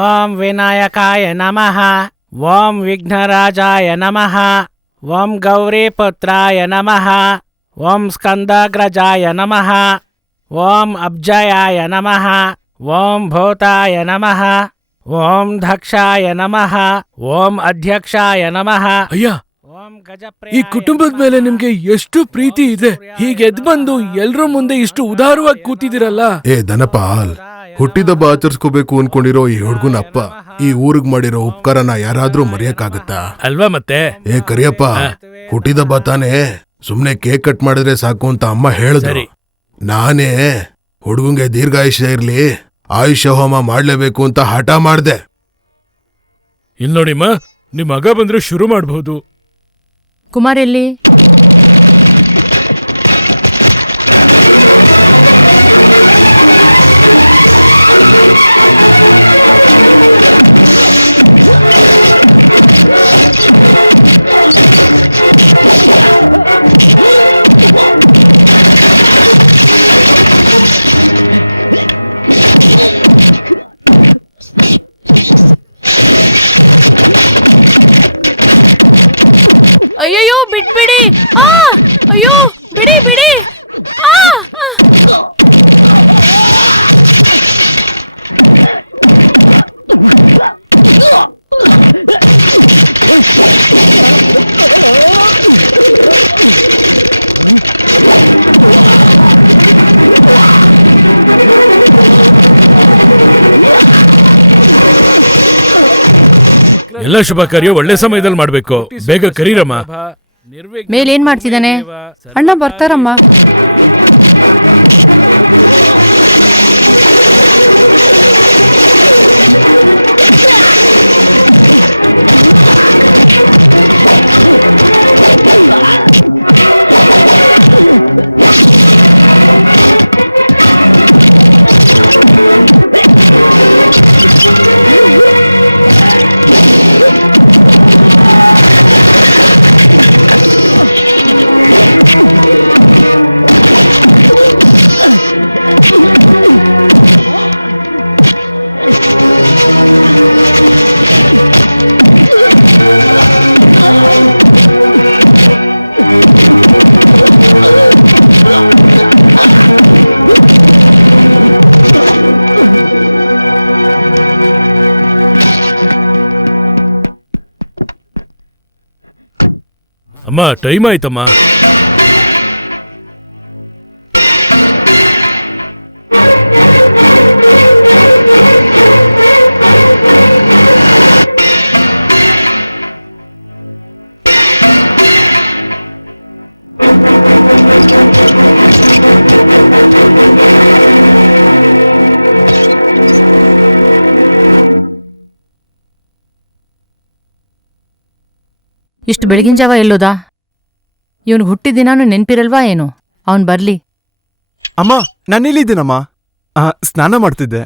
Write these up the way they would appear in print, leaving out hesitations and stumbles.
ಓಂ ವಿನಾಯಕಾಯ ನಮಃ. ಓಂ ವಿಘ್ನರಾಜಾಯ ನಮಃ. ಓಂ ಗೌರೀಪುತ್ರಾಯ ನಮಃ. ಓಂ ಸ್ಕಂದಾಗ್ರಜಾಯ ನಮಃ. ಓಂ ಅಬ್ಜಯಾಯ ನಮಃ. ಓಂ ಭೂತಾಯ ನಮಃ. ಓಂ ದಕ್ಷಾಯ ನಮಃ. ಓಂ ಅಧ್ಯಕ್ಷಾಯ ನಮಃ. ಅಯ್ಯ, ಓಂ ಈ ಕುಟುಂಬದ ಮೇಲೆ ನಿಮ್ಗೆ ಎಷ್ಟು ಪ್ರೀತಿ ಇದೆ. ಹೀಗೆ ಎದ್ ಬಂದು ಎಲ್ರ ಮುಂದೆ ಇಷ್ಟು ಉದಾರವಾಗಿ ಕೂತಿದಿರಲ್ಲ. ಏ ದನಪಾಲ್, ಹುಟ್ಟಿದಬ್ಬ ಆಚರಿಸ್ಕೋಬೇಕು ಅನ್ಕೊಂಡಿರೋ ಈ ಹುಡ್ಗನ ಅಪ್ಪ ಈ ಊರಿಗ್ ಮಾಡಿರೋ ಉಪಕಾರನ ಯಾರಾದ್ರೂ ಮರೆಯಕ್ಕಾಗತ್ತಾ? ಅಲ್ವಾ ಮತ್ತೆ? ಏ ಕರಿಯಪ್ಪ, ಹುಟ್ಟಿದಬ್ಬ ತಾನೇ, ಸುಮ್ನೆ ಕೇಕ್ ಕಟ್ ಮಾಡಿದ್ರೆ ಸಾಕು ಅಂತ ಅಮ್ಮ ಹೇಳಿದ್ರು. ನಾನೇ ಹುಡುಗಂಗೆ ದೀರ್ಘಾಯುಷ್ಯ ಇರ್ಲಿ, ಆಯುಷ್ಯ ಹೋಮ ಮಾಡ್ಲೇಬೇಕು ಅಂತ ಹಠ ಮಾಡ್ದೆ. ಇಲ್ ನೋಡಿಮ್ಮ, ನಿಮ್ ಮಗ ಬಂದ್ರೆ ಶುರು ಮಾಡ್ಬೋದು. ಕುಮಾರ್ ಎಲ್ಲಿ? ಅಯ್ಯಯ್ಯೋ, ಬಿಟ್ಬಿಡಿ. ಅಯ್ಯೋ, ಬಿಡಿ ಬಿಡಿ. ಎಲ್ಲ ಶುಭ ಕಾರ್ಯ ಒಳ್ಳೆ ಸಮಯದಲ್ಲಿ ಮಾಡ್ಬೇಕು. ಬೇಗ ಕರೀರಮ್ಮ. ಮೇಲೇನ್ ಮಾಡ್ತಿದ್ದಾನೆ? ಅಣ್ಣ ಬರ್ತಾರಮ್ಮ. ಅಮ್ಮ, ಟೈಮ್ ಆಯ್ತಮ್ಮ. ಇಷ್ಟು ಬೆಳಗಿನ ಜಾವ ಎಲ್ಲೋದ? ಇವನು ಹುಟ್ಟಿದ ದಿನಾನು ನೆನ್ಪಿರಲ್ವಾ ಏನು? ಅವನ್ ಬರ್ಲಿ. ಅಮ್ಮ, ನಾನಿಲ್ಲಿದ್ದೀನಮ್ಮ. ಸ್ನಾನ ಮಾಡ್ತಿದ್ದೆ.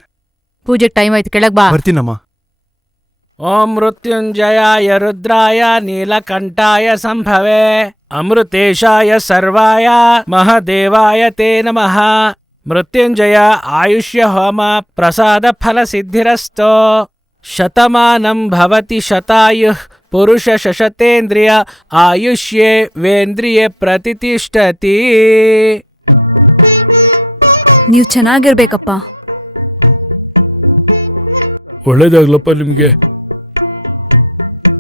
ಪೂಜೆಗೆ ಟೈಮ್ ಆಯ್ತು, ಕೆಳಗ್ ಬಾ. ಬರ್ತೀನಮ್ಮ. ಓಂ ಮೃತ್ಯುಂಜಯಾಯ ರುದ್ರಾಯ ನೀಲಕಂಠಾಯ ಸಂಭವೆ ಅಮೃತೇಶಾಯ ಸರ್ವಾಯ ಮಹದೇವಾಯ ತೇ ನಮಃ. ಮೃತ್ಯುಂಜಯ ಆಯುಷ್ಯ ಹೋಮ ಪ್ರಸಾದ ಫಲ ಸಿದ್ಧಿರಸ್ತೋ. ಶತಮಾನಂ ಭವತಿ ಶತಾಯುಃ ಪುರುಷ ಶಶತೇಂದ್ರಿಯ ಆಯುಷ್ಯೇ ವೇಂದ್ರಿಯೇ ಪ್ರತಿಷ್ಠತಿ. ನೀವು ಚೆನ್ನಾಗಿರ್ಬೇಕಪ್ಪ. ಒಳ್ಳೇದಾಗ್ಲಪ್ಪ ನಿಮ್ಗೆ.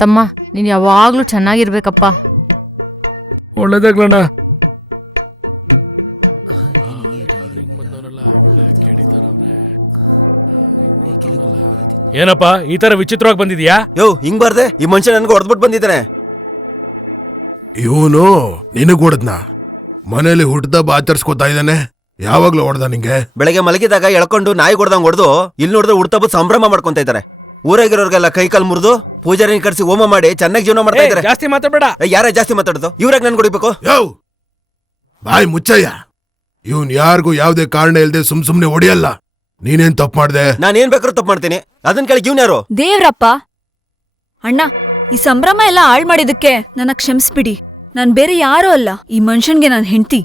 ತಮ್ಮ, ನೀನ್ ಯಾವಾಗ್ಲೂ ಚೆನ್ನಾಗಿರ್ಬೇಕಪ್ಪ. ಒಳ್ಳೇದಾಗ್ಲಣ್ಣ. ಏನಪ್ಪ ಈ ತರ ವಿಚಿತ್ರವಾಗಿ ಬಂದಿದ್ಯಾ? ಯೋ, ಹಿಂಗ್ ಬರ್ದೆ? ಈ ಮನುಷ್ಯ ನನ್ಗೆ ಹೊಡೆದ್ಬಿಟ್ಟು ಬಂದಿದ್ದಾನೆ. ಇವನು ನಿನಗ್ ಹೊಡೆದ್ನ? ಮನೇಲಿ ಹುಟ್ಟಿದಬ್ಬ ಆಚರಿಸ್ಕೋತಾ ಇದ್ದಾನೆ. ಯಾವಾಗ್ಲೂ ಹೊಡೆದ ನಿಂಗೆ? ಬೆಳಗ್ಗೆ ಮಲಗಿದಾಗ ಎಳ್ಕೊಂಡು ನಾಯಿ ಹೊಡೆದಂಗ್ ಹೊಡೆದು ಇಲ್ಲಿ ನೋಡಿದ್ರೆ ಹುಡ್ತಬ್ಬ ಸಂಭ್ರಮ ಮಾಡ್ಕೊಂತ ಇದ್ದಾರೆ. ಊರಾಗಿರೋರ್ಗೆಲ್ಲ ಕೈ ಕಾಲ್ ಮುರಿದು ಪೂಜಾರಿನ ಕರ್ಸಿ ಹೋಮ ಮಾಡಿ ಚೆನ್ನಾಗಿ ಜೀವನ ಮಾಡ್ತಾ ಇದ್ದಾರೆ. ಜಾಸ್ತಿ ಮಾತಾಡ್ಬೇಡ. ಯಾರ ಜಾಸ್ತಿ ಮಾತಾಡೋದು? ಇವ್ರಾಗ ನನ್ ಕೊಡ್ಬೇಕು? ಯೋ ಬಾಯ್ ಮುಚ್ಚಯ್ಯ. ಇವನ್ ಯಾರಿಗೂ ಯಾವ್ದೇ ಕಾರಣ ಇಲ್ದೆ ಸುಮ್ನೆ ಹೊಡಿಯಲ್ಲ. ನೀನೇನ್ ತಪ್ಪು ಮಾಡ್ದೆ? ನಾನೇನ್ ಬೇಕಾದ್ರೂ ತಪ್ಪು ಮಾಡ್ತೀನಿ. ಅದನ್ ಕೇಳಿ ಇವ್ನ್ಯಾರು? ದೇವ್ರಪ್ಪ. ಅಣ್ಣ, ಈ ಸಂಭ್ರಮ ಎಲ್ಲ ಹಾಳ್ ಮಾಡಿದಕ್ಕೆ ನನ್ನ ಕ್ಷಮಿಸ್ಬಿಡಿ. ನಾನ್ ಬೇರೆ ಯಾರೂ ಅಲ್ಲ. ಈ ಮನುಷ್ಯನ್ಗೆ ನಾನ್ ಹೆಂಡ್ತಿ.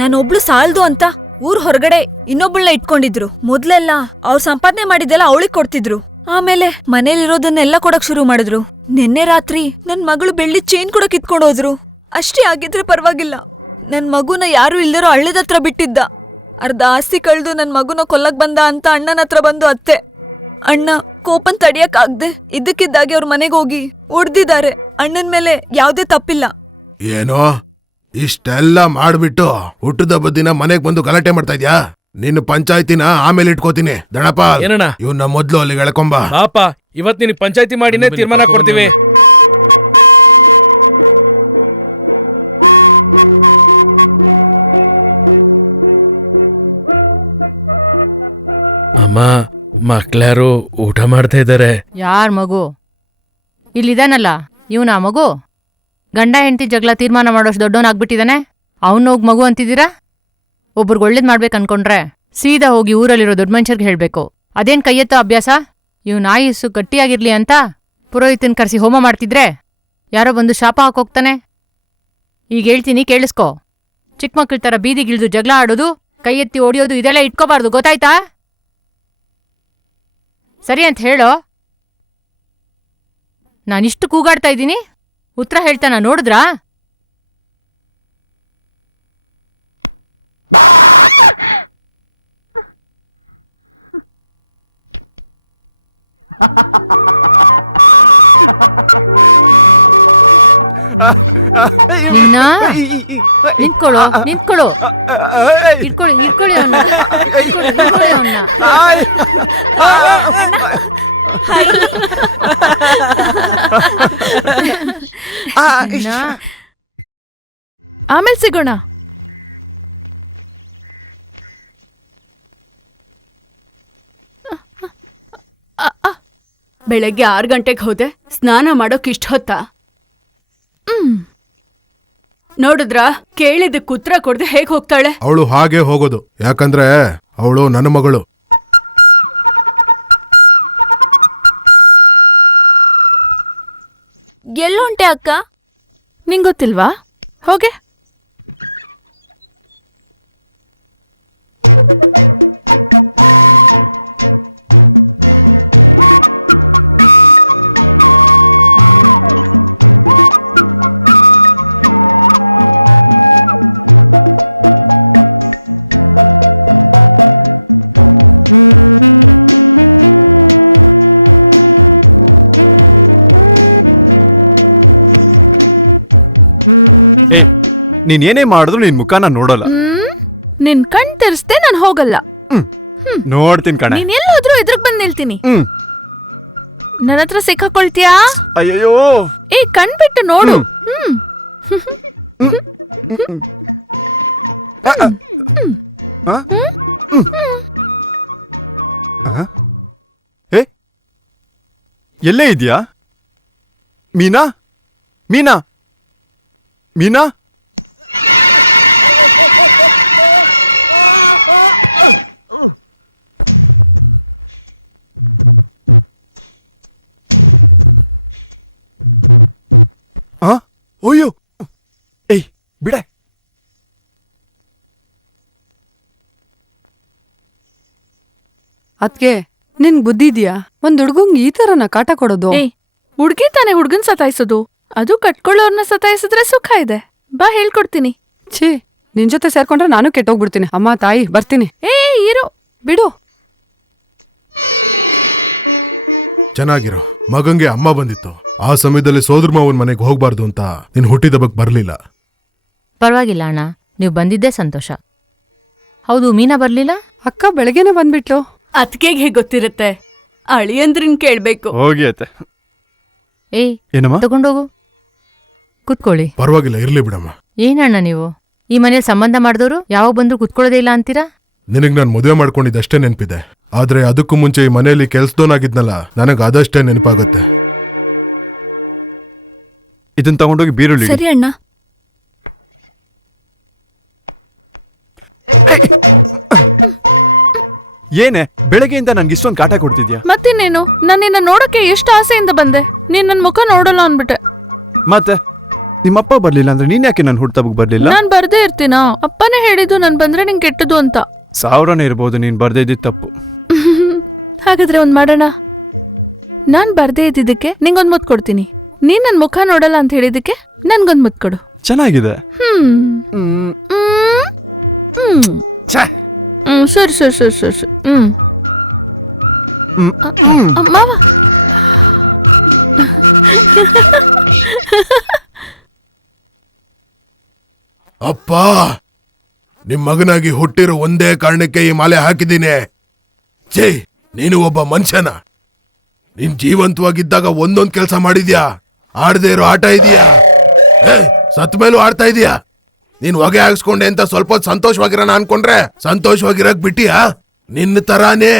ನಾನೊಬ್ಳು ಸಾಲ್ದು ಅಂತ ಊರ್ ಹೊರಗಡೆ ಇನ್ನೊಬ್ಬಳನ್ನ ಇಟ್ಕೊಂಡಿದ್ರು. ಮೊದ್ಲೆಲ್ಲ ಅವ್ರು ಸಂಪಾದನೆ ಮಾಡಿದ್ದೆಲ್ಲ ಅವಳಿಗೆ ಕೊಡ್ತಿದ್ರು. ಆಮೇಲೆ ಮನೇಲಿರೋದನ್ನೆಲ್ಲ ಕೊಡಕ್ ಶುರು ಮಾಡಿದ್ರು. ನಿನ್ನೆ ರಾತ್ರಿ ನನ್ ಮಗಳು ಬೆಳ್ಳಿ ಚೈನ್ ಕೂಡ ಕಿತ್ಕೊಂಡು ಹೋದ್ರು. ಅಷ್ಟೇ ಆಗಿದ್ರೆ ಪರವಾಗಿಲ್ಲ, ನನ್ ಮಗುನ ಯಾರು ಇಲ್ದಿರೋ ಹಳ್ಳದ ಹತ್ರ ಬಿಟ್ಟಿದ್ದ. ಅರ್ಧ ಆಸ್ತಿ ಕಳ್ದು ನನ್ ಮಗುನ ಕೊಲ್ಲಕ್ ಬಂದ ಅಂತ ಅಣ್ಣನ ಹತ್ರ ಬಂದು ಅತ್ತೆ. ಅಣ್ಣ ಕೋಪನ್ ತಡಿಯಕ್ಕಾಗ್ದೆ ಇದ್ದಕ್ಕಿದ್ದಾಗೆ ಅವ್ರ ಮನೆಗೆ ಹೋಗಿ ಹೊಡ್ದಿದ್ದಾರೆ. ಅಣ್ಣನ್ ಮೇಲೆ ಯಾವ್ದೇ ತಪ್ಪಿಲ್ಲ. ಏನೋ ಇಷ್ಟೆಲ್ಲ ಮಾಡ್ಬಿಟ್ಟು ಹುಟ್ಟುದಬ್ಬದ ದಿನ ಮನೆಗ್ ಬಂದು ಗಲಾಟೆ ಮಾಡ್ತಾ ಇದ್ಯಾ? ನಿನ್ನ ಪಂಚಾಯ್ತಿನ ಆಮೇಲೆ ಇಟ್ಕೋತೀನಿ. ದಣಪ ಏನಣ್ಣ? ಇವ್ನ ಮೊದ್ಲು ಅಲ್ಲಿಗೆ ಎಳ್ಕೊಂಬ. ಪಾಪ ಇವತ್ ನಿನ್ ಪಂಚಾಯತಿ ಮಾಡಿನೇ ತೀರ್ಮಾನ ಕೊಡ್ತೀವಿ. ಅಮ್ಮ, ಮಕ್ಳ್ಯಾರು ಊಟ ಮಾಡ್ತಾ ಇದ್ದಾರೆ. ಯಾರ್ ಮಗು? ಇಲ್ಲಿದಾನಲ್ಲ ಇವನ ಮಗು. ಗಂಡ ಹೆಂಡತಿ ಜಗಳ ತೀರ್ಮಾನ ಮಾಡೋಷ್ಟು ದೊಡ್ಡವನಾಗ್ಬಿಟ್ಟಿದಾನೆ. ಅವನೋಗ್ ಮಗು ಅಂತಿದ್ದೀರಾ? ಒಬ್ರಿಗೆ ಒಳ್ಳೇದ್ ಮಾಡ್ಬೇಕು ಅನ್ಕೊಂಡ್ರೆ ಸೀದಾ ಹೋಗಿ ಊರಲ್ಲಿರೋ ದೊಡ್ಡ ಮನುಷ್ಯರ್ಗೆ ಹೇಳ್ಬೇಕು. ಅದೇನ್ ಕೈಯೆತ್ತೋ ಅಭ್ಯಾಸ? ಇವ್ನ ಆಯುಸ್ಸು ಗಟ್ಟಿಯಾಗಿರ್ಲಿ ಅಂತ ಪುರೋಹಿತನ್ ಕರ್ಸಿ ಹೋಮ ಮಾಡ್ತಿದ್ರೆ ಯಾರೋ ಬಂದು ಶಾಪ ಹಾಕೋಗ್ತಾನೆ. ಈಗ ಹೇಳ್ತೀನಿ ಕೇಳಿಸ್ಕೊ. ಚಿಕ್ಕ ಮಕ್ಳ ತರ ಬೀದಿಗಿಳ್ದು ಜಗಳ ಆಡೋದು, ಕೈ ಎತ್ತಿ ಓಡಿಯೋದು ಇದೆಲ್ಲ ಇಟ್ಕೋಬಾರ್ದು, ಗೊತ್ತಾಯ್ತಾ? ಸರಿ ಅಂತ ಹೇಳೋ. ನಾನಿಷ್ಟು ಕೂಗಾಡ್ತಾ ಇದ್ದೀನಿ, ಉತ್ತರ ಹೇಳ್ತಾನ ನೋಡಿದ್ರಾ? ನಿನ್ನ ನಿಂತ್ಕೊಳ್ಳೋ, ನಿಂತ್ಕೊಳ್ಳೋ. ಇಟ್ಕೊಳ್ಳಿ ಅವನ್ನ. ಆಮೇಲೆ ಸಿಗೋಣ. ಬೆಳಗ್ಗೆ 6 ಗಂಟೆಗೆ ಹೋದೆ, ಸ್ನಾನ ಮಾಡೋಕ್ ಇಷ್ಟ ಹೊತ್ತಾ? ನೋಡಿದ್ರಾ, ಕೇಳಿದಕ್ಕೆ ಉತ್ತರ ಕೊಡದೆ ಹೇಗ್ ಹೋಗ್ತಾಳೆ? ಅವಳು ಹಾಗೆ ಹೋಗೋದು, ಯಾಕಂದ್ರೆ ಅವಳು ನನ್ನ ಮಗಳು. ಎಲ್ಲೊಂಟೆ ಅಕ್ಕ? ನಿಂಗೊತ್ತಿಲ್ವಾ? ಹೋಗೆ. ಏ, ನೀನ್ ಏನೇ ಮಾಡಿದ್ರು ನಿನ್ ಮುಖನ ನೋಡೋಲ್ಲ. ನಿನ್ ಕಣ್ ತೆರೆಸ್ದೆ ನಾನ್ ಹೋಗಲ್ಲ. ನೋಡ್ತೀನಿ ಕಣೆ. ನೀನ್ ಎಲ್ಲೋದ್ರೂ ಎದುರುಗ್ ಬಂದ್ ನಿಲ್ತೀನಿ. ನನ್ನ ಹತ್ರ ಸಿಕ್ಕಾಕೊಳ್ತೀಯಾ? ಅಯ್ಯಯ್ಯೋ. ಏ, ಕಣ್ ಬಿಟ್ಟು ನೋಡು. ಏ, ಎಲ್ಲೇ ಇದ್ಯಾ ಮೀನಾ? ಮೀನಾ? ಮೀನಾ? ಅಯ್ಯೋ, ಏಯ್ ಬಿಡೆ. ಅದ್ಕೆ ನಿನ್ ಬುದ್ಧಿ ಇದ್ಯಾ? ಒಂದ್ ಹುಡ್ಗಂಗ್ ಈ ತರನ ಕಾಟ ಕೊಡೋದು? ಏ, ಹುಡ್ಗಿ ತಾನೆ ಹುಡ್ಗನ್ ಸತಾಯಿಸೋದು. ಅದು ಕಟ್ಕೊಳ್ಳೋರ್ನ ಸತಾಯಿಸಿದ್ರೆ ಸುಖ ಇದೆ. ಬಾ ಹೇಳ್ಕೊಡ್ತೀನಿ. ಛೀ, ನಿನ್ ಜೊತೆ ಸೇರ್ಕೊಂಡ್ರೆ ನಾನು ಕೆಟ್ಟೋಗ್ಬಿಡ್ತೀನಿ. ಅಮ್ಮ ತಾಯಿ ಬರ್ತೀನಿ. ಏ ಇರು, ಬಿಡು. ಚೆನ್ನಾಗಿರೋ ಮಗಂಗೆ ಅಮ್ಮ ಬಂದಿತ್ತು. ಆ ಸಮಯದಲ್ಲಿ ಸೋದರ ಮಾವನ್ ಮನೆಗೆ ಹೋಗ್ಬಾರ್ದು ಅಂತ ನಿನ್ ಹುಟ್ಟಿದ ಬಗ್ಗೆ ಬರ್ಲಿಲ್ಲ. ಪರವಾಗಿಲ್ಲ ಅಣ್ಣ, ನೀವು ಬಂದಿದ್ದೇ ಸಂತೋಷ. ಹೌದು, ಮೀನಾ ಬರ್ಲಿಲ್ಲ? ಅಕ್ಕ ಬೆಳಗ್ಗೆನೆ ಬಂದ್ಬಿಟ್ಲು. ಅತ್ಗೆಗೆ ಹೇಗೆ ಗೊತ್ತಿರುತ್ತೆ? ಅಳಿಯಂದ್ರಿನ್ ಕೇಳ್ಬೇಕು. ಹೋಗಿ ಆಯ್ತೆ. ಏಯ್, ಏನಮ್ಮ? ತಗೊಂಡೋಗು, ಕುತ್ಕೊಳ್ಳಿ. ಪರವಾಗಿಲ್ಲ, ಇರ್ಲಿ ಬಿಡಮ್ಮ. ಏನಣ್ಣ ನೀವು ಈ ಮನೇಲಿ ಸಂಬಂಧ ಮಾಡಿದವರು ಯಾವಾಗ ಬಂದ್ರು ಕುತ್ಕೊಳ್ಳೋದೇ ಇಲ್ಲ ಅಂತೀರಾ? ನಿನಗ್ ನಾನ್ ಮದುವೆ ಮಾಡ್ಕೊಂಡಿದ್ದಷ್ಟೇ ನೆನಪಿದೆ. ಆದ್ರೆ ಅದಕ್ಕೂ ಮುಂಚೆ ಈ ಮನೆಯಲ್ಲಿ ಕೆಲ್ಸದೋನಾಗಿದ್ನಲ್ಲ, ನನಗ್ ಅದಷ್ಟೇ ನೆನಪಾಗತ್ತೆ. ಇದನ್ ತಗೊಂಡೋಗಿ ಬೀರುಳ್ಳಿ. ಸರಿ ಅಣ್ಣ. ಏನೇ ಬೆಳಗ್ಗೆಯಿಂದ ನನ್ಗೆ ಇಷ್ಟೊಂದು ಕಾಟ ಕೊಡ್ತಿದ್ಯಾ? ಮತ್ತಿನ್ನೇನು, ನಾನು ನಿನ್ನ ನೋಡಕ್ಕೆ ಎಷ್ಟು ಆಸೆಯಿಂದ ಬಂದೆ. ನೀನ್ ನನ್ ಮುಖ ನೋಡಲ್ಲ ಅನ್ಬಿಟ್ಟೆ. ಮತ್ತೆ ನಿಮ್ಮಪ್ಪ ಬರ್ಲಿಲ್ಲ ಅಂದ್ರೆ ನೀನ್ ಯಾಕೆ ನನ್ ಹುಟ್ಟುಹಬ್ಬಕ್ಕೆ ಬರ್ಲಿಲ್ಲ? ನಾನ್ ಬರ್ದೇ ಇರ್ತೀನ? ಅಪ್ಪನೇ ಹೇಳಿದ್ದು ನಾನ್ ಬಂದ್ರೆ ನಿಂಗೆ ಕೆಟ್ಟದು ಅಂತ. 1000ನೇ ಇರ್ಬೋದು, ನೀನ್ ಬರ್ದೇ ಇದ್ದಿದ್ ತಪ್ಪು. ಹಾಗಾದ್ರೆ ಒಂದ್ ಮಾಡೋಣ. ನಾನ್ ಬರ್ದೇ ಇದ್ದಿದ್ದಕ್ಕೆ ನಿಂಗೊಂದ್ ಮುತ್ ಕೊಡ್ತೀನಿ. ನೀನ್ ನನ್ ಮುಖ ನೋಡಲ್ಲ ಅಂತ ಹೇಳಿದಕ್ಕೆ ನನ್ಗೊಂದ್ ಮುತ್ ಕೊಡು. ಚೆನ್ನಾಗಿದೆ. ಹ್ಮ್ ಸರಿ ಸರಿ ಸರಿ ಸರಿ ಸರಿ. ಮಾವ ಅಪ್ಪ, ನಿಮ್ ಮಗನಾಗಿ ಹುಟ್ಟಿರೋ ಒಂದೇ ಕಾರಣಕ್ಕೆ ಈ ಮಾಲೆ ಹಾಕಿದ್ದೀನಿ. ಛೇ, ನೀನು ಒಬ್ಬ ಮನುಷ್ಯನ? ನೀನ್ ಜೀವಂತವಾಗಿದ್ದಾಗ ಒಂದೊಂದ್ ಕೆಲಸ ಮಾಡಿದ್ಯಾ? ಆಡದೇ ಇರೋ ಆಟ ಇದೀಯಾ? ಸತ್ ಮೇಲೂ ಆಡ್ತಾ ಇದೀಯಾ? ನೀನ್ ಹೊಗೆ ಹಾಕ್ಸ್ಕೊಂಡೆ ಅಂತ ಸ್ವಲ್ಪ ಹೊತ್ತು ಸಂತೋಷವಾಗಿರೋಣ ಅನ್ಕೊಂಡ್ರೆ ಸಂತೋಷವಾಗಿರಕ್ ಬಿಟ್ಟಿಯಾ? ನಿನ್ನ ತರಾನೇ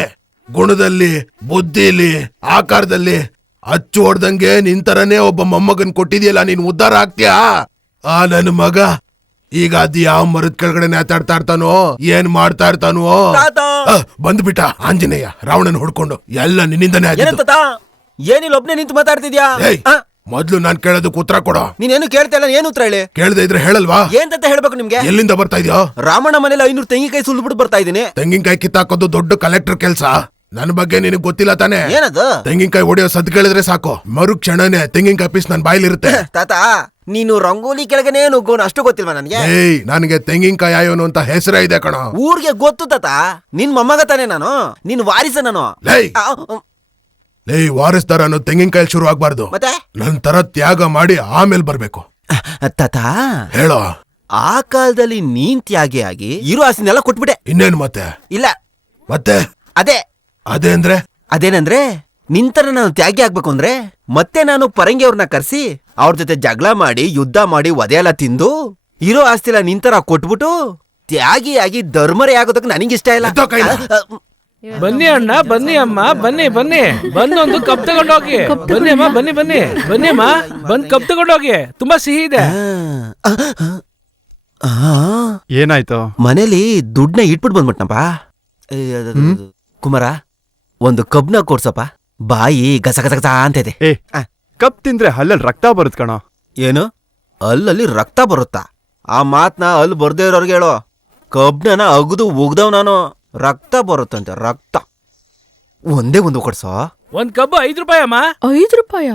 ಗುಣದಲ್ಲಿ, ಬುದ್ಧಿಲಿ, ಆಕಾರದಲ್ಲಿ ಅಚ್ಚು ಹೊಡ್ದಂಗೆ ನಿನ್ ತರನೇ ಒಬ್ಬ ಮೊಮ್ಮಗನ್ ಕೊಟ್ಟಿದ್ಯಲ್ಲ, ನೀನ್ ಉದ್ಧಾರ ಆಗ್ತೀಯಾ? ಆ ನನ್ನ ಮಗ ಈಗ ಅದ್ ಯಾವ ಮರದ ಕೆಳಗಡೆ ನೇತಾಡ್ತಾ ಇರ್ತಾನೋ, ಏನ್ ಮಾಡ್ತಾ ಇರ್ತಾನೋ? ಬಂದ್ಬಿಟ್ಟ ಆಂಜನೇಯ ರಾವಣನ್ ಹುಡ್ಕೊಂಡು. ಎಲ್ಲ ನಿನ್ನಿಂದನೇ ಆಗಿದ್ದು. ಏನಿಲ್ಲ, ಒಬ್ನೇ ನಿಂತು ಮಾತಾಡ್ತಿದ್ಯಾ? ಮೊದ್ಲು ನಾನ್ ಕೇಳೋದಕ್ಕೆ ಉತ್ತರ ಕೊಡೋ. ನೀನೇನು ಕೇಳ್ತಾ ಇಲ್ಲ, ಏನು ಉತ್ತರ ಹೇಳಿ? ಕೇಳ್ದೆ ಇದ್ರೆ ಹೇಳಲ್ವಾ? ಏನ್ ಹೇಳ್ಬೇಕು ನಿಮ್ಗೆ? ಎಲ್ಲಿಂದ ಬರ್ತಾ ಇದೆಯೋ? ರಾಮಣ್ಣ ಮನೇಲಿ 500 ತೆಂಗಿನಕಾಯಿ ಸುಲ್ಬಿಟ್ಟು ಬರ್ತಾ ಇದೀನಿ. ತೆಂಗಿನಕಾಯಿ ಕಿತ್ತಾಕೋದು ದೊಡ್ಡ ಕಲೆಕ್ಟರ್ ಕೆಲ್ಸ. ನನ್ ಬಗ್ಗೆ ನಿನಗ್ ಗೊತ್ತಿಲ್ಲ ತಾನೆ? ಏನದು? ತೆಂಗಿನಕಾಯಿ ಹೊಡೆಯೋ ಸದ್ ಕೇಳಿದ್ರೆ ಸಾಕು, ಮರು ಕ್ಷಣನೇ ತೆಂಗಿನಕಾಯಿ ಪೀಸ್ ನನ್ ಬಾಯಿಲಿರುತ್ತೆ. ತಾತ, ನೀನು ರಂಗೋಲಿ ಕೆಳಗನೆ ನುಗ್ಗೋನು ಅಷ್ಟು ಗೊತ್ತಿಲ್ವಾ ನನಗೆ? ನನಗೆ ತೆಂಗಿನಕಾಯಿ ಆಯೋನು ಅಂತ ಹೆಸರೇ ಇದೆ ಕಣ. ಊರ್ಗೆ ಗೊತ್ತು ತಾತ, ನಿನ್ ಮೊಮ್ಮಗ ತಾನೆ ನಾನು, ನಿನ್ ವಾರಿಸ ನಾನು. ವಾರಿಸ್ತಾರ ಅನ್ನೋ ತೆಂಗಿನಕಾಯಿ ಶುರು ಆಗ್ಬಾರ್ದು. ಮತ್ತೆ ನನ್ ತರ ತ್ಯಾಗ ಮಾಡಿ ಆಮೇಲೆ ಬರ್ಬೇಕು. ತಾತ, ಹೇಳೋ. ಆ ಕಾಲದಲ್ಲಿ ನೀನ್ ತ್ಯಾಗಿ ಆಗಿ ಇರೋ ಆಸ್ತಿನೆಲ್ಲ ಕೊಟ್ಬಿಟ್ಟೆ. ಇನ್ನೇನು ಮತ್ತೆ? ಇಲ್ಲ ಮತ್ತೆ ಅದೇ ಅಂದ್ರೆ ಅದೇನಂದ್ರೆ ನಿಂತರ ನಾನು ತ್ಯಾಗಿ ಆಗ್ಬೇಕು ಅಂದ್ರೆ ಮತ್ತೆ ನಾನು ಪರಂಗಿ ಅವ್ರನ್ನ ಕರ್ಸಿ ಅವ್ರ ಜೊತೆ ಜಗಳ ಮಾಡಿ ಯುದ್ಧ ಮಾಡಿ ಒದೆಯೆಲ್ಲ ತಿಂದು ಇರೋ ಆಸ್ತಿಲ್ಲ ನಿಂತರ ಕೊಟ್ಬಿಟ್ಟು ತ್ಯಾಗಿಯಾಗಿ ಧರ್ಮರೇ ಆಗೋದಕ್ಕೆ ನನಗಿಷ್ಟ ಇಲ್ಲ. ಬನ್ನಿ ಅಣ್ಣ, ಬನ್ನಿ ಅಮ್ಮ, ಬನ್ನಿ ಬನ್ನಿ, ಬಂದೊಂದು ಕಪ್ ತಗೊಂಡೋಗಿ. ಬನ್ನಿ ಅಮ್ಮ, ಬನ್ನಿ ಬನ್ನಿ ಬನ್ನಿ ಅಮ್ಮ, ಬಂದ್ ಕಪ್ ತಗೊಂಡೋಗಿ, ತುಂಬಾ ಸಿಹಿ ಇದೆ. ಏನಾಯ್ತು? ಮನೇಲಿ ದುಡ್ಡನ್ನ ಇಟ್ಬಿಟ್ಟು ಬಂದ್ಬಿಟ್ನಪ್ಪ. ಕುಮಾರ, ಒಂದು ಕಬ್ನ ಕೊಡ್ಸಪ್ಪ, ಬಾಯಿ ಗಸ ಗಸ ಗಸ ಅಂತಿದೆ. ಕಪ್ ತಿಂದ್ರೆ ಹಲ್ಲಲ್ಲಿ ರಕ್ತ ಬರುತ್ ಕಣ. ಏನು ಅಲ್ಲಲ್ಲಿ ರಕ್ತ ಬರುತ್ತಾ? ಆ ಮಾತ್ನ ಅಲ್ಲಿ ಬರ್ದೇ ಇರೋರ್ಗೆ ಹೇಳೋ. ಕಬ್ನ ಅಗದು ಉಗ್ದವ್ ನಾನು, ರಕ್ತ ಬರುತ್ತಂತೆ ರಕ್ತ. ಒಂದೇ ಒಂದು ಕೊಡ್ಸೋ. ಒಂದ್ ಕಬ್ಬು 5 ರೂಪಾಯಿ ಅಮ್ಮ. 5 ರೂಪಾಯ?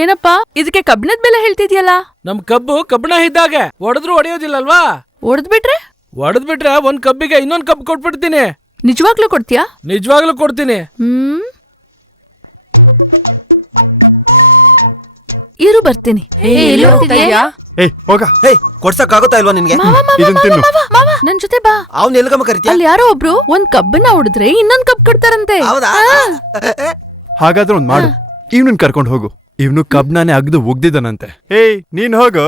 ಏನಪ್ಪಾ ಇದಕ್ಕೆ ಕಬ್ಬಿಣದ ಬೆಲೆ ಹೇಳ್ತಿದ್ಯಲ್ಲ? ನಮ್ ಕಬ್ಬು ಕಬ್ಬಣ ಇದ್ದಾಗೆ, ಒಡೆದ್ರು ಒಡೆಯೋದಿಲ್ಲಲ್ವಾ? ಒಡೆದ್ಬಿಟ್ರೆ ಒಂದ್ ಕಬ್ಬಿಗೆ ಇನ್ನೊಂದ್ ಕಬ್ಬು ಕೊಟ್ಬಿಡ್ತೀನಿ. ನಿಜವಾಗ್ಲೂ ಕೊಡ್ತೀಯಾ? ನಿಜವಾಗ್ಲೂ ಕೊಡ್ತೀನಿ. ಇರು ಬರ್ತೀನಿ. ಹೋಗ. ಕೊಡ್ಸಕ್ಕಾಗುತ್ತಾ ಇಲ್ವಾ ನಿನ್ಗೆ? ನನ್ ಜೊತೆ ಬಾ. ಅವ್ನ ಎಲ್ಗಮ್ಮ ಕರಿತೀಯ? ಅಲ್ಲಿ ಯಾರೋ ಒಬ್ರು ಒಂದ್ ಕಬ್ಬನ್ನ ಹೊಡೆದ್ರೆ ಇನ್ನೊಂದ್ ಕಬ್ ಕೊಡ್ತಾರಂತೆ. ಹಾಗಾದ್ರೆ ಒಂದ್ ಮಾಡು, ಇವ್ನನ್ ಕರ್ಕೊಂಡ್ ಹೋಗು. ಇವ್ನು ಕಬ್ನಾನೆ ಅಗ್ದು ಉಗ್ದಿದ್ದಾನಂತೆ. ನೀನ್ ಹೋಗು.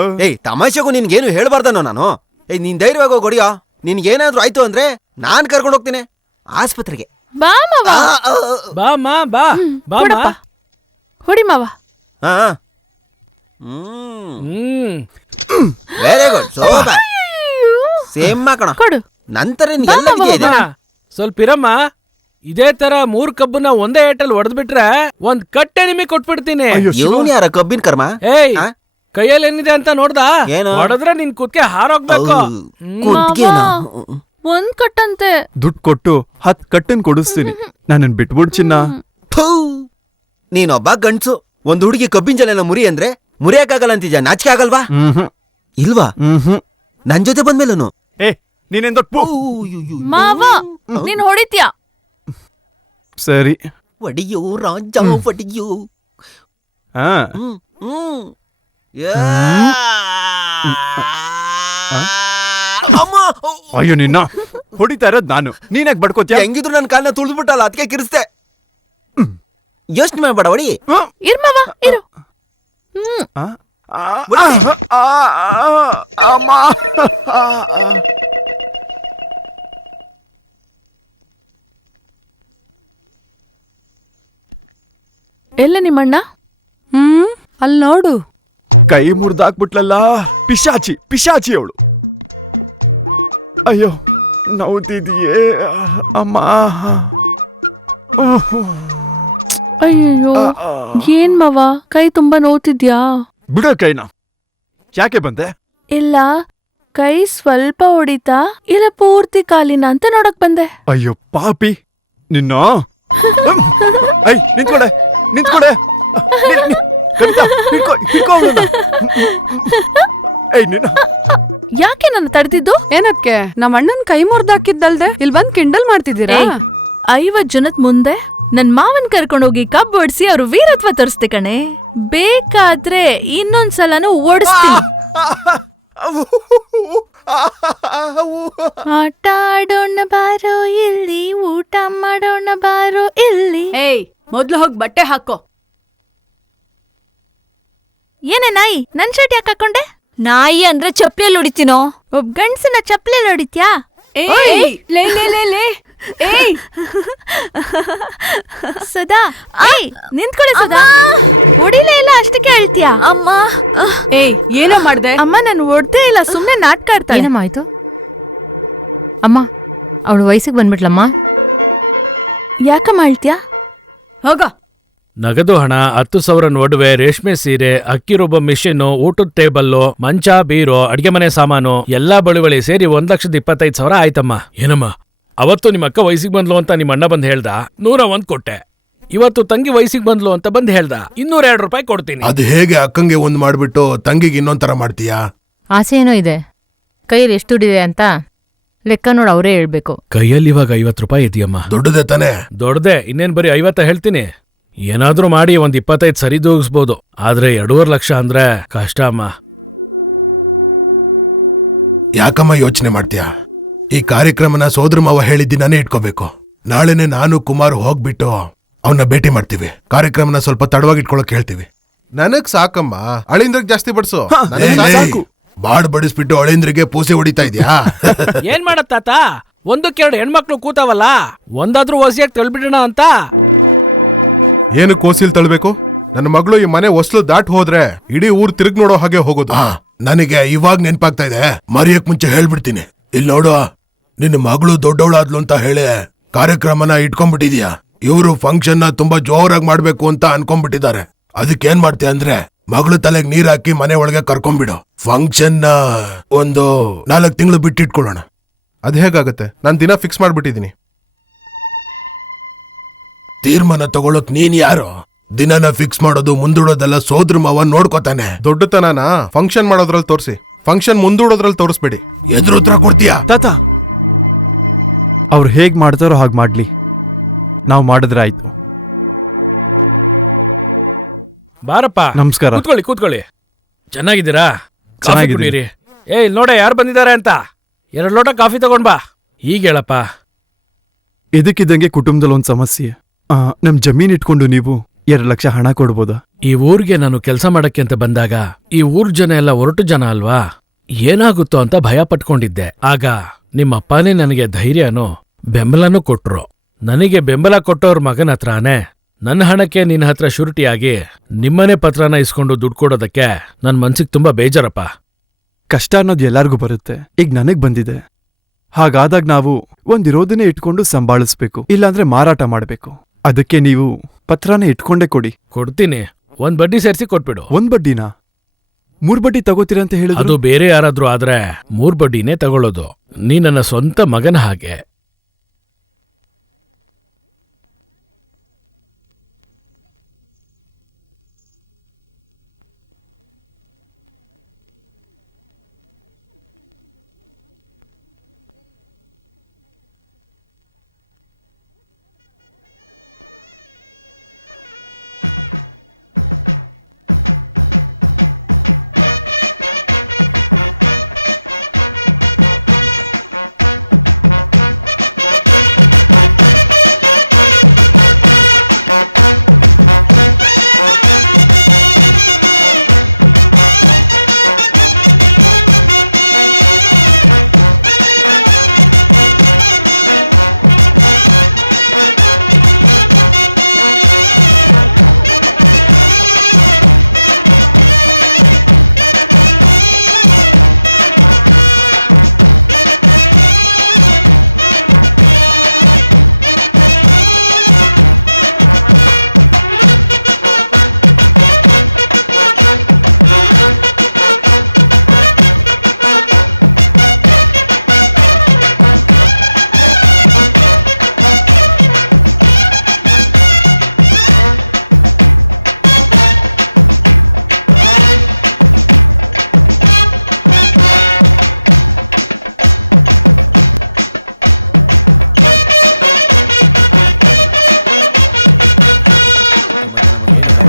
ತಮಾಷೆಗೂ ನಿನ್ಗೇನು ಹೇಳ್ಬಾರ್ದನೋ ನಾನು. ನೀನ್ ಧೈರ್ಯವಾಗಿ ಹೋಗಿ ಹೊಡಿಯೋ. ನಿನ್ಗೇನಾದ್ರೂ ಆಯ್ತು ಅಂದ್ರೆ ನಾನ್ ಕರ್ಕೊಂಡ್ ಹೋಗ್ತೀನಿ ಆಸ್ಪತ್ರೆಗೆ. ಬಾ ಮಾವ. ಬಾ ಹೊಡಿ ಮಾವ. Very good, super. ಸೇಮ್ ಕಣ. ಕೊಡು. ನಂತರ ಸ್ವಲ್ಪ ಇರಮ್ಮ. ಇದೇ ತರ 3 ಕಬ್ಬನ್ನ ಒಂದೇ ಏಟಲ್ಲಿ ಹೊಡೆದ್ಬಿಟ್ರೆ ಒಂದ್ ಕಟ್ಟೆ ನಿಮಗೆ ಕೊಟ್ಬಿಡ್ತೀನಿ. ಇವನ್ ಯಾರ ಕಬ್ಬಿನ ಕರ್ಮ? ಕೈಯಲ್ಲಿ ಏನಿದೆ ಅಂತ ನೋಡ್ದ? ಹೊಡೆದ್ರೆ ನಿನ್ ಕುತ್ಕೆ ಹಾರೋಗ್ಬೇಕು. ಒಂದ್ ಕಟ್ಟಂತೆ. ದುಡ್ಡು ಕೊಟ್ಟು 10 ಕಟ್ಟನ್ ಕೊಡಿಸ್ತೀನಿ. ನಾನನ್ ಬಿಟ್ಬಿಡ್ ಚಿನ್ನ. ನೀನೊಬ್ಬ ಗಂಡ್ಸು, ಒಂದ್ ಹುಡುಗಿ ಕಬ್ಬಿನ ಜಲೆನ ಮುರಿ ಅಂದ್ರೆ ಮುರಿಯಕ್ಕಾಗಲ್ಲ ಅಂತಿದ್ಯಾ? ನಾಚಿಕೆ ಆಗಲ್ವಾ? ಇಲ್ವಾ? ನನ್ ಜೊತೆ ಬಂದ್ಮೇಲೂ ನೀನೇನ್ ದೊಡ್ಡ ಮಾವ, ನೀನ್ ಹೊಡಿತ್ಯಾ? ಸರಿ, ಒಡಿಯೋ ರಾಜ ಒಡಿಯೋ. ಅಯ್ಯೋ, ನಿನ್ನ ಹೊಡಿತಾ ಇರೋದ್ ನಾನು, ನೀನಾಗ್ ಬಡ್ಕೋತೀಯ? ಹೆಂಗಿದ್ರು ನನ್ ಕಾಲನ್ನ ತುಳಿದ್ಬಿಟ್ಟಲ್ಲ, ಅದಕ್ಕೆ ಕಿರಿಸ್ತೆ. ಯೋಚನೆ ಮಾಡ್ಬೇಡ, ಹೊಡಿ. ಇರ್ ಮಾವ, ಇರು. ಎಲ್ಲ ನಿಮ್ಮಣ್ಣ? ಅಲ್ಲಿ ನೋಡು. ಕೈ ಮುರಿದಾಕ್ಬಿಟ್ಲಲ್ಲ, ಪಿಶಾಚಿ ಪಿಶಾಚಿ ಅವಳು. ಅಯ್ಯೋ, ನೋವ್ತಿದೆಯೇ ಅಮ್ಮ. ಅಯ್ಯಯ್ಯೋ, ಏನ್ ಮಾವ, ಕೈ ತುಂಬಾ ನೋವ್ತಿದ್ಯಾ? ಬಿಡ ಕೈನ. ಯಾಕೆ ಬಂದೆ? ಇಲ್ಲ, ಕೈ ಸ್ವಲ್ಪ ಹೊಡಿತಾ ಇಲ್ಲ ಪೂರ್ತಿ ಕಾಲಿನ ಅಂತ ನೋಡಕ್ ಬಂದೆ. ಅಯ್ಯೋ ಪಾಪಿ, ನಿನ್ನ. ನಿಂತ್ಕೊಡೆ. ನಿಂತ್ಕೊಡೆ ಕವಿತಾ ಹಿಡ್ಕೊ ಅವ್ಳನ್ನ. ಏಯ್ ನಿನ್ನ ಯಾಕೆ ನನ್ನ ತಡೆದಿದ್ದು? ಏನಕ್ಕೆ ನಮ್ಮ ಅಣ್ಣನ್ ಕೈ ಮುರ್ದಾಕಿದ್ದಲ್ದೆ ಇಲ್ಲಿ ಬಂದ್ ಕಿಂಡಲ್ ಮಾಡ್ತಿದ್ದೀರಾ? 50 ಜನದ ಮುಂದೆ ನನ್ ಮಾವನ್ ಕರ್ಕೊಂಡೋಗಿ ಕಬ್ಬು ಹೊಡ್ಸಿ ಅವ್ರು ವೀರತ್ವ ತೋರಿಸ್ತೆ ಕಣೆ. ಬೇಕಾದ್ರೆ ಇನ್ನೊಂದ್ಸಲನು ಓಡಿಸ್ತೀನಿ. ಆಟ ಆಡೋಣ ಬಾರೋ ಇಲ್ಲಿ, ಊಟ ಮಾಡೋಣ ಬಾರೋ ಇಲ್ಲಿ. ಏಯ್ ಮೊದ್ಲು ಹೋಗ್ ಬಟ್ಟೆ ಹಾಕೋ. ಏನೇ ನಾಯಿ, ನನ್ ಶರ್ಟ್ ಯಾಕೆ ಹಾಕೊಂಡೆ? ನಾಯಿ ಅಂದ್ರೆ ಚಪ್ಲಿಯಲ್ಲಿ ಹೊಡಿತೀನೋ? ಒಬ್ಬ ಗಂಡ್ಸನ ಚಪ್ಲಿ ಹೊಡಿತ್ಯಾ? ಏಯ್ ಲೇ ಲೇ ಲೇ ಲೇ ಏಯ್ ಸದಾ, ಏಯ್ ನಿಂತ್ಕೊಳ್ಳಿ ಸದಾ. ಹೊಡಿಲೇ ಇಲ್ಲ, ಅಷ್ಟಕ್ಕೆ ಹೇಳ್ತೀಯಾ? ಅಮ್ಮ ಏಯ್ ಏನೋ ಮಾಡ್ದೆ? ಅಮ್ಮ ನಾನು ಹೊಡ್ದೇ ಇಲ್ಲ, ಸುಮ್ನೆ ನಾಟಕ ಆಡ್ತಾಳೆ. ಏನಮ್ಮ ಆಯ್ತು? ಅಮ್ಮ, ಅವಳು ವಯಸ್ಸಿಗೆ ಬಂದ್ಬಿಟ್ಲಮ್ಮ. ಯಾಕಮ್ಮ ಹೇಳ್ತೀಯಾ? ಹೋಗ. ನಗದು ಹಣ, 10,000 ಒಡವೆ, ರೇಷ್ಮೆ ಸೀರೆ, ಅಕ್ಕಿ ರುಬ್ಬೋ ಮಿಷಿನ್, ಊಟದ ಟೇಬಲ್ಲು, ಮಂಚ, ಬೀರೋ, ಅಡ್ಗೆ ಮನೆ ಸಾಮಾನು ಎಲ್ಲಾ ಬಳುವಳಿ ಸೇರಿ 1,25,000 ಆಯ್ತಮ್ಮ. ಏನಮ್ಮ, ಅವತ್ತು ನಿಮ್ಮ ಅಕ್ಕ ವಯಸ್ಸಿಗೆ ಬಂದ್ಲು ಅಂತ ನಿಮ್ಮ ಅಣ್ಣ ಬಂದ್ ಹೇಳ್ದ, 101 ಕೊಟ್ಟೆ. ಇವತ್ತು ತಂಗಿ ವಯಸ್ಸಿಗೆ ಬಂದ್ಲು ಅಂತ ಬಂದ್ ಹೇಳ್ದ, 202 ರೂಪಾಯಿ ಕೊಡ್ತೀನಿ. ಅದು ಹೇಗೆ ಅಕ್ಕಂಗೆ ಒಂದ್ ಮಾಡ್ಬಿಟ್ಟು ತಂಗಿಗೆ ಇನ್ನೊಂದ್ ತರ ಮಾಡ್ತೀಯಾ? ಆಸೆ ಏನೋ ಇದೆ, ಕೈಯಲ್ಲಿ ಎಷ್ಟು ದುಡ್ಡಿದೆ ಅಂತ ಲೆಕ್ಕ ನೋಡಿ ಅವರೇ ಹೇಳ್ಬೇಕು. ಕೈಯಲ್ಲಿ ಇವಾಗ 50 ರೂಪಾಯಿ ಇದೆಯಮ್ಮ. ದೊಡ್ಡದೇ ತಾನೆ? ದೊಡ್ಡದೆ, ಇನ್ನೇನ್ ಬರೀ 50 ಹೇಳ್ತೀನಿ. ಏನಾದ್ರೂ ಮಾಡಿ 25 ಸರಿ ದೂಗಿಸ್ಬೋದು, ಆದ್ರೆ 2.5 ಲಕ್ಷ ಅಂದ್ರೆ ಕಷ್ಟ ಅಮ್ಮ. ಯಾಕಮ್ಮ ಯೋಚನೆ ಮಾಡ್ತೀಯಾ? ಈ ಕಾರ್ಯಕ್ರಮನ ಸೋದರ ಮಾವ ಹೇಳಿದ್ದಿನಾನೇ ಇಟ್ಕೋಬೇಕು. ನಾಳೆನೆ ನಾನು ಕುಮಾರ್ ಹೋಗ್ಬಿಟ್ಟು ಅವನ್ನ ಭೇಟಿ ಮಾಡ್ತೀವಿ. ಕಾರ್ಯಕ್ರಮನ ಸ್ವಲ್ಪ ತಡವಾಗಿ ಇಟ್ಕೊಳಕ್ ಹೇಳ್ತೀವಿ. ನನಗ್ ಸಾಕಮ್ಮ, ಅಳಿಂದ್ರಗ್ ಜಾಸ್ತಿ ಬಡ್ಸು. ಸಾಕು. ಬಾಡ್ ಬಡಿಸ್ಬಿಟ್ಟು ಅಳಿಂದ್ರಿಗೆ ಪೂಸೆ ಹೊಡಿತಾ ಇದ್ಯಾ? ಏನ್ ಮಾಡತ್ತಾತ? 1-2 ಹೆಣ್ಮಕ್ಳು ಕೂತಾವಲ್ಲ, ಒಂದಾದ್ರೂ ಒಸಿಯಾಗಿ ತಳ್ಬಿಡೋಣ ಅಂತ. ಏನು ಕೋಸಿಲ್ ತಳ್ಬೇಕು? ನನ್ನ ಮಗಳು ಈ ಮನೆ ಹೊಸ್ಲು ದಾಟ್ ಹೋದ್ರೆ ಇಡೀ ಊರ್ ತಿರುಗ್ ನೋಡೋ ಹಾಗೆ ಹೋಗೋದು. ನನಗೆ ಇವಾಗ ನೆನ್ಪಾಗ್ತಾ ಇದೆ, ಮರಿಯಕ್ ಮುಂಚೆ ಹೇಳ್ಬಿಡ್ತೀನಿ. ಇಲ್ಲಿ ನೋಡು, ನಿನ್ನ ಮಗಳು ದೊಡ್ಡವಳಾದ್ಲು ಅಂತ ಹೇಳಿ ಕಾರ್ಯಕ್ರಮನ ಇಟ್ಕೊಂಡ್ಬಿಟ್ಟಿದ್ಯಾ. ಇವರು ಫಂಕ್ಷನ್ ನ ತುಂಬಾ ಜೋರಾಗಿ ಮಾಡ್ಬೇಕು ಅಂತ ಅನ್ಕೊಂಡ್ಬಿಟ್ಟಿದ್ದಾರೆ. ಅದಕ್ಕೇನ್ ಮಾಡ್ತೀಯ ಅಂದ್ರೆ, ಮಗಳು ತಲೆಗೆ ನೀರ್ ಹಾಕಿ ಮನೆ ಒಳಗೆ ಕರ್ಕೊಂಡ್ಬಿಡು. ಫಂಕ್ಷನ್ ನ ಒಂದು 4 ತಿಂಗಳು ಬಿಟ್ಟಿಟ್ಕೊಳ್ಳೋಣ. ಅದ್ ಹೇಗಾಗತ್ತೆ? ನಾನ್ ದಿನ ಫಿಕ್ಸ್ ಮಾಡ್ಬಿಟ್ಟಿದೀನಿ. ತೀರ್ಮಾನ ತಗೊಳಕ್ ನೀನ್ ಯಾರು? ದಿನನ ಫಿಕ್ಸ್ ಮಾಡೋದು ಮುಂದೂಡೋದೆಲ್ಲ ಸೋದ್ರ ಮಾವ ನೋಡ್ಕೋತಾನೆ. ದೊಡ್ಡತನನ ಫಂಕ್ಷನ್ ಮಾಡೋದ್ರಲ್ಲಿ ತೋರಿಸಿ, ಫಂಕ್ಷನ್ ಮುಂದೂಡೋದ್ರಲ್ಲಿ ತೋರಿಸ್ಬೇಡಿ. ಎದುರು ಉತ್ತರ ಕೊಡ್ತೀಯಾ? ತಾತ, ಅವ್ರು ಹೇಗ್ ಮಾಡ್ತಾರೋ ಹಾಗೆ ಮಾಡ್ಲಿ, ನಾವು ಮಾಡಿದ್ರೆ ಆಯ್ತು. ಬಾರಪ್ಪ. ನಮಸ್ಕಾರ. ಕೂತ್ಕೊಳ್ಳಿ. ಚೆನ್ನಾಗಿದ್ದೀರಾ? ಚೆನ್ನಾಗಿದ್ದೀನಿ. ಏ ನೋಡ ಯಾರು ಬಂದಿದ್ದಾರೆ ಅಂತ. 2 ಲೋಟ ಕಾಫಿ ತಗೊಂಡ್ ಬಾ. ಈಗ ಹೇಳಪ್ಪ. ಇದಕ್ಕಿದ್ದಂಗೆ ಕುಟುಂಬದಲ್ಲಿ ಒಂದ್ ಸಮಸ್ಯೆ. ನಮ್ ಜಮೀನ್ ಇಟ್ಕೊಂಡು ನೀವು 2 ಲಕ್ಷ ಹಣ ಕೊಡ್ಬೋದಾ? ಈ ಊರ್ಗೆ ನಾನು ಕೆಲಸ ಮಾಡಕ್ಕೆ ಅಂತ ಬಂದಾಗ ಈ ಊರ್ ಜನ ಎಲ್ಲ ಒರಟು ಜನ ಅಲ್ವಾ, ಏನಾಗುತ್ತೋ ಅಂತ ಭಯ ಪಟ್ಕೊಂಡಿದ್ದೆ. ಆಗ ನಿಮ್ಮಪ್ಪನೇ ನನಗೆ ಧೈರ್ಯನೂ ಬೆಂಬಲನೂ ಕೊಟ್ರು. ನನಗೆ ಬೆಂಬಲ ಕೊಟ್ಟವ್ರ ಮಗನ ಹತ್ರನೇ ನನ್ನ ಹಣಕ್ಕೆ ನಿನ್ನ ಹತ್ರ ಶೂರಿಟಿಯಾಗಿ ನಿಮ್ಮನೆ ಪತ್ರನ ಇಸ್ಕೊಂಡು ದುಡ್ಡು ಕೊಡೋದಕ್ಕೆ ನನ್ ಮನ್ಸಿಗೆ ತುಂಬಾ ಬೇಜಾರಪ್ಪ. ಕಷ್ಟ ಅನ್ನೋದು ಎಲ್ಲಾರ್ಗೂ ಬರುತ್ತೆ. ಈಗ ನನಗ್ ಬಂದಿದೆ. ಹಾಗಾದಾಗ ನಾವು ಒಂದಿರೋದನ್ನೇ ಇಟ್ಕೊಂಡು ಸಂಭಾಳಿಸ್ಬೇಕು, ಇಲ್ಲಾಂದ್ರೆ ಮಾರಾಟ ಮಾಡ್ಬೇಕು. ಅದಕ್ಕೆ ನೀವು ಪತ್ರನೇ ಇಟ್ಕೊಂಡೇ ಕೊಡಿ. ಕೊಡ್ತೀನಿ, 1 ಬಡ್ಡಿ ಸೇರಿಸಿ ಕೊಟ್ಬಿಡು. 1 ಬಡ್ಡಿನಾ? 3 ಬಡ್ಡಿ ತಗೋತೀರಂತ ಹೇಳಿದ್ರು. ಅದು ಬೇರೆ ಯಾರಾದ್ರೂ ಆದ್ರೆ 3 ಬಡ್ಡಿನೇ ತಗೊಳ್ಳೋದು. ನೀ ನನ್ನ ಸ್ವಂತ ಮಗನ ಹಾಗೆ.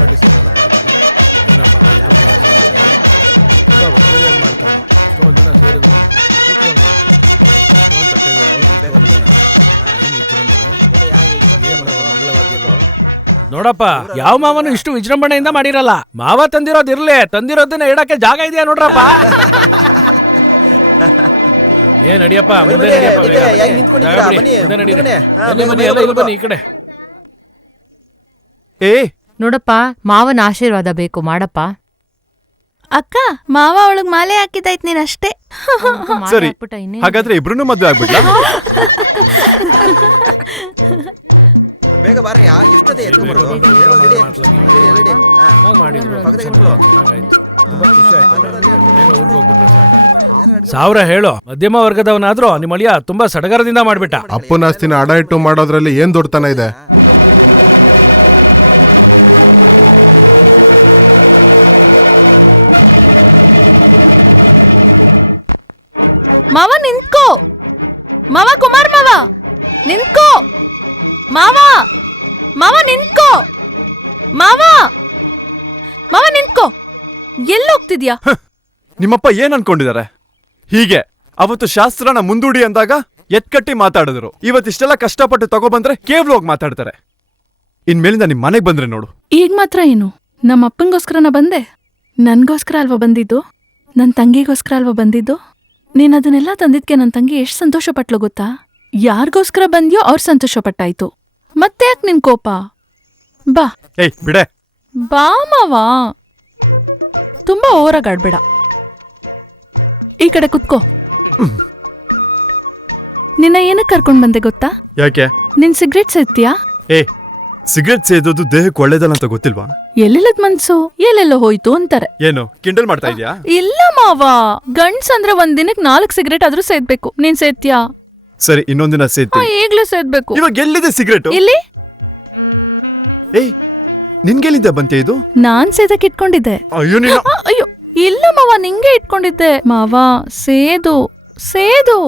ಪಾರ್ಟಿ ಸೇರೋದಪ್ಪ ಜನ. ಏನಪ್ಪ ಇಷ್ಟೊಂದ್ ಜನ ಸೇರಿದ್ದಾರೆ? ತುಂಬಾ ಭರ್ಜರಿಯಾಗಿ ಮಾಡ್ತಾವೆ. ಎಷ್ಟೊಂದು ಜನ ಸೇರಿದ್ರು ಅದ್ಭುತವಾಗಿ ಮಾಡ್ತಾವೆ. ಎಷ್ಟೊಂದು ತಟ್ಟೆಗಳು, ಎಷ್ಟೊಂದ್ ಜನ. ಏನ್ ವಿಜೃಂಭಣೆ, ಏನು ಮಂಗಳವಾದ್ಯಗಳು. ನೋಡಪ್ಪ, ಯಾವ ಮಾವನು ಇಷ್ಟು ವಿಜೃಂಭಣೆಯಿಂದ ಮಾಡಿರಲ್ಲ. ಮಾವ ತಂದಿರೋದಿರ್ಲಿ, ತಂದಿರೋದನ್ನ ಇಡಕ್ಕೆ ಜಾಗ ಇದೆಯಾ ನೋಡ್ರಪ್ಪ. ಏನ್ ನಡಿಯಪ್ಪ, ಮುಂದೆ ನಡಿಯಪ್ಪ, ಬೇಗ. ಜಾಗ ಬಿಡಿ, ಮುಂದೆ ನಡೀರಿ. ಬನ್ನಿ, ಎಲ್ಲ ಇಲ್ಲಿ ಬನ್ನಿ ಈ ಕಡೆ. ಏ ನೋಡಪ್ಪ, ಮಾವನ ಆಶೀರ್ವಾದ ಬೇಕು ಮಾಡಪ್ಪ. ಅಕ್ಕ, ಮಾವ ಅವಳಗ್ ಮಾಲೆ ಹಾಕಿದಾಯ್ತು ನೀನಷ್ಟೇ. ಸರಿ, ಹಾಗಾದ್ರೆ ಇಬ್ರು ಮದ್ವೆ ಆಗ್ಬಿಡ್ಲಾ? ಬೇಗ ಬಾರಯ್ಯ, ಎಷ್ಟೊತ್ತೆ ಎತ್ಕೊಂಡ್ಬಿಡು. ಸಾವಿರ ಹೇಳು, ಮಧ್ಯಮ ವರ್ಗದವನಾದ್ರೂ ನಿಮ್ಮ ಅಳಿಯ ತುಂಬಾ ಸಡಗರದಿಂದ ಮಾಡ್ಬಿಟ್ಟ. ಅಪ್ಪನ ಆಸ್ತಿನ ಅಡ ಇಟ್ಟು ಮಾಡೋದ್ರಲ್ಲಿ ಏನ್ ದೊಡ್ಡತನ ಇದೆ? ಮಾವ ನಿಂತ್ಕೋ, ಮಾವ, ಕುಮಾರ್ ಮಾವ ನಿಂತ್ಕೋ, ಮಾವ, ಮಾವ ನಿಂತ್ಕೋ, ಮಾವ, ಮಾವ ನಿಂತ್ಕೋ. ಎಲ್ಲೋಗ್ತಿದ್ಯಾ? ನಿಮ್ಮಪ್ಪ ಏನ್ ಅನ್ಕೊಂಡಿದ್ದಾರೆ? ಹೀಗೆ ಅವತ್ತು ಶಾಸ್ತ್ರನ ಮುಂದೂಡಿ ಅಂದಾಗ ಎತ್ಕಟ್ಟಿ ಮಾತಾಡಿದ್ರು. ಇವತ್ತಿಷ್ಟೆಲ್ಲ ಕಷ್ಟಪಟ್ಟು ತಗೊಬಂದ್ರೆ ಕೇವಲವಾಗಿ ಮಾತಾಡ್ತಾರೆ. ಇನ್ಮೇಲಿಂದ ನಿಮ್ ಮನೆಗ್ ಬಂದ್ರೆ ನೋಡು. ಈಗ ಮಾತ್ರ ಏನು, ನಮ್ಮ ಅಪ್ಪಂಗೋಸ್ಕರನ ಬಂದೆ? ನನ್ಗೋಸ್ಕರ ಅಲ್ವಾ ಬಂದಿದ್ದು? ನನ್ ತಂಗಿಗೋಸ್ಕರ ಅಲ್ವಾ ಬಂದಿದ್ದು? ನೀನ್ ಅದನ್ನೆಲ್ಲ ತಂದಿದ್ಕೆ ನನ್ ತಂಗಿ ಎಷ್ಟ್ ಸಂತೋಷ ಪಟ್ಲು ಗೊತ್ತಾ? ಯಾರಿಗೋಸ್ಕರ ಬಂದ್ಯೋ ಅವ್ರು ಸಂತೋಷ ಪಟ್ಟಾಯ್ತು. ಮತ್ತೆ ಯಾಕೆ ನಿನ್ ಕೋಪ? ಬಾ. ಏಯ್ ಬಿಡೆ. ಬಾ ಮಾವ, ತುಂಬಾ ಓವರಾಗಾಡ್ಬೇಡ. ಈ ಕಡೆ ಕುತ್ಕೋ. ನಿನ್ನ ಏನಕ್ಕೆ ಕರ್ಕೊಂಡ್ ಬಂದೆ ಗೊತ್ತಾ? ಯಾಕೆ? ನಿನ್ ಸಿಗರೇಟ್ ಸೇದ್ತೀಯಾ? ಏ, ಸಿಗರೇಟ್ ಸೇದೋದು ದೇಹಕ್ಕೆ ಒಳ್ಳೇದಲ್ಲ ಅಂತ ಗೊತ್ತಿಲ್ವಾ? ಎಲ್ಲಿಲ್ಲದ್ ಮನ್ಸು ಎಲ್ಲೆಲ್ಲೋ ಹೋಯ್ತು ಅಂತಾರೆ. ಏನು ಕಿಂಡಲ್ ಮಾಡ್ತಾ ಇದ್ಯಾ? ಇಲ್ಲ ಮಾವ, ಗಂಡ್ಸ್ ಅಂದ್ರೆ ಒಂದ್ ದಿನಕ್ಕೆ 4 ಸಿಗರೇಟ್ ಆದ್ರೂ ಸೇದ್ಬೇಕು. ನೀನ್ ಸೇದ್ತೀಯಾ? ಸರಿ, ಇನ್ನೊಂದಿನ ಸೇದ್ತೀನಿ. ಈಗ್ಲೂ ಸೇದ್ಬೇಕು. ಇವಾಗ ಎಲ್ಲಿದೆ ಸಿಗರೇಟ್? ಇಲ್ಲಿ. ಏಯ್, ನಿನ್ಗೆಲ್ಲಿಂದ ಬಂತೆ ಇದು? ನಾನ್ ಸೇದಕ್ ಇಟ್ಕೊಂಡಿದ್ದೆ. ಅಯ್ಯೋ ನೀನು. ಅಯ್ಯೋ ಇಲ್ಲ ಮಾವ, ನಿಂಗೆ ಇಟ್ಕೊಂಡಿದ್ದೆ. ಮಾವ ಸೇದು ಸೇದು.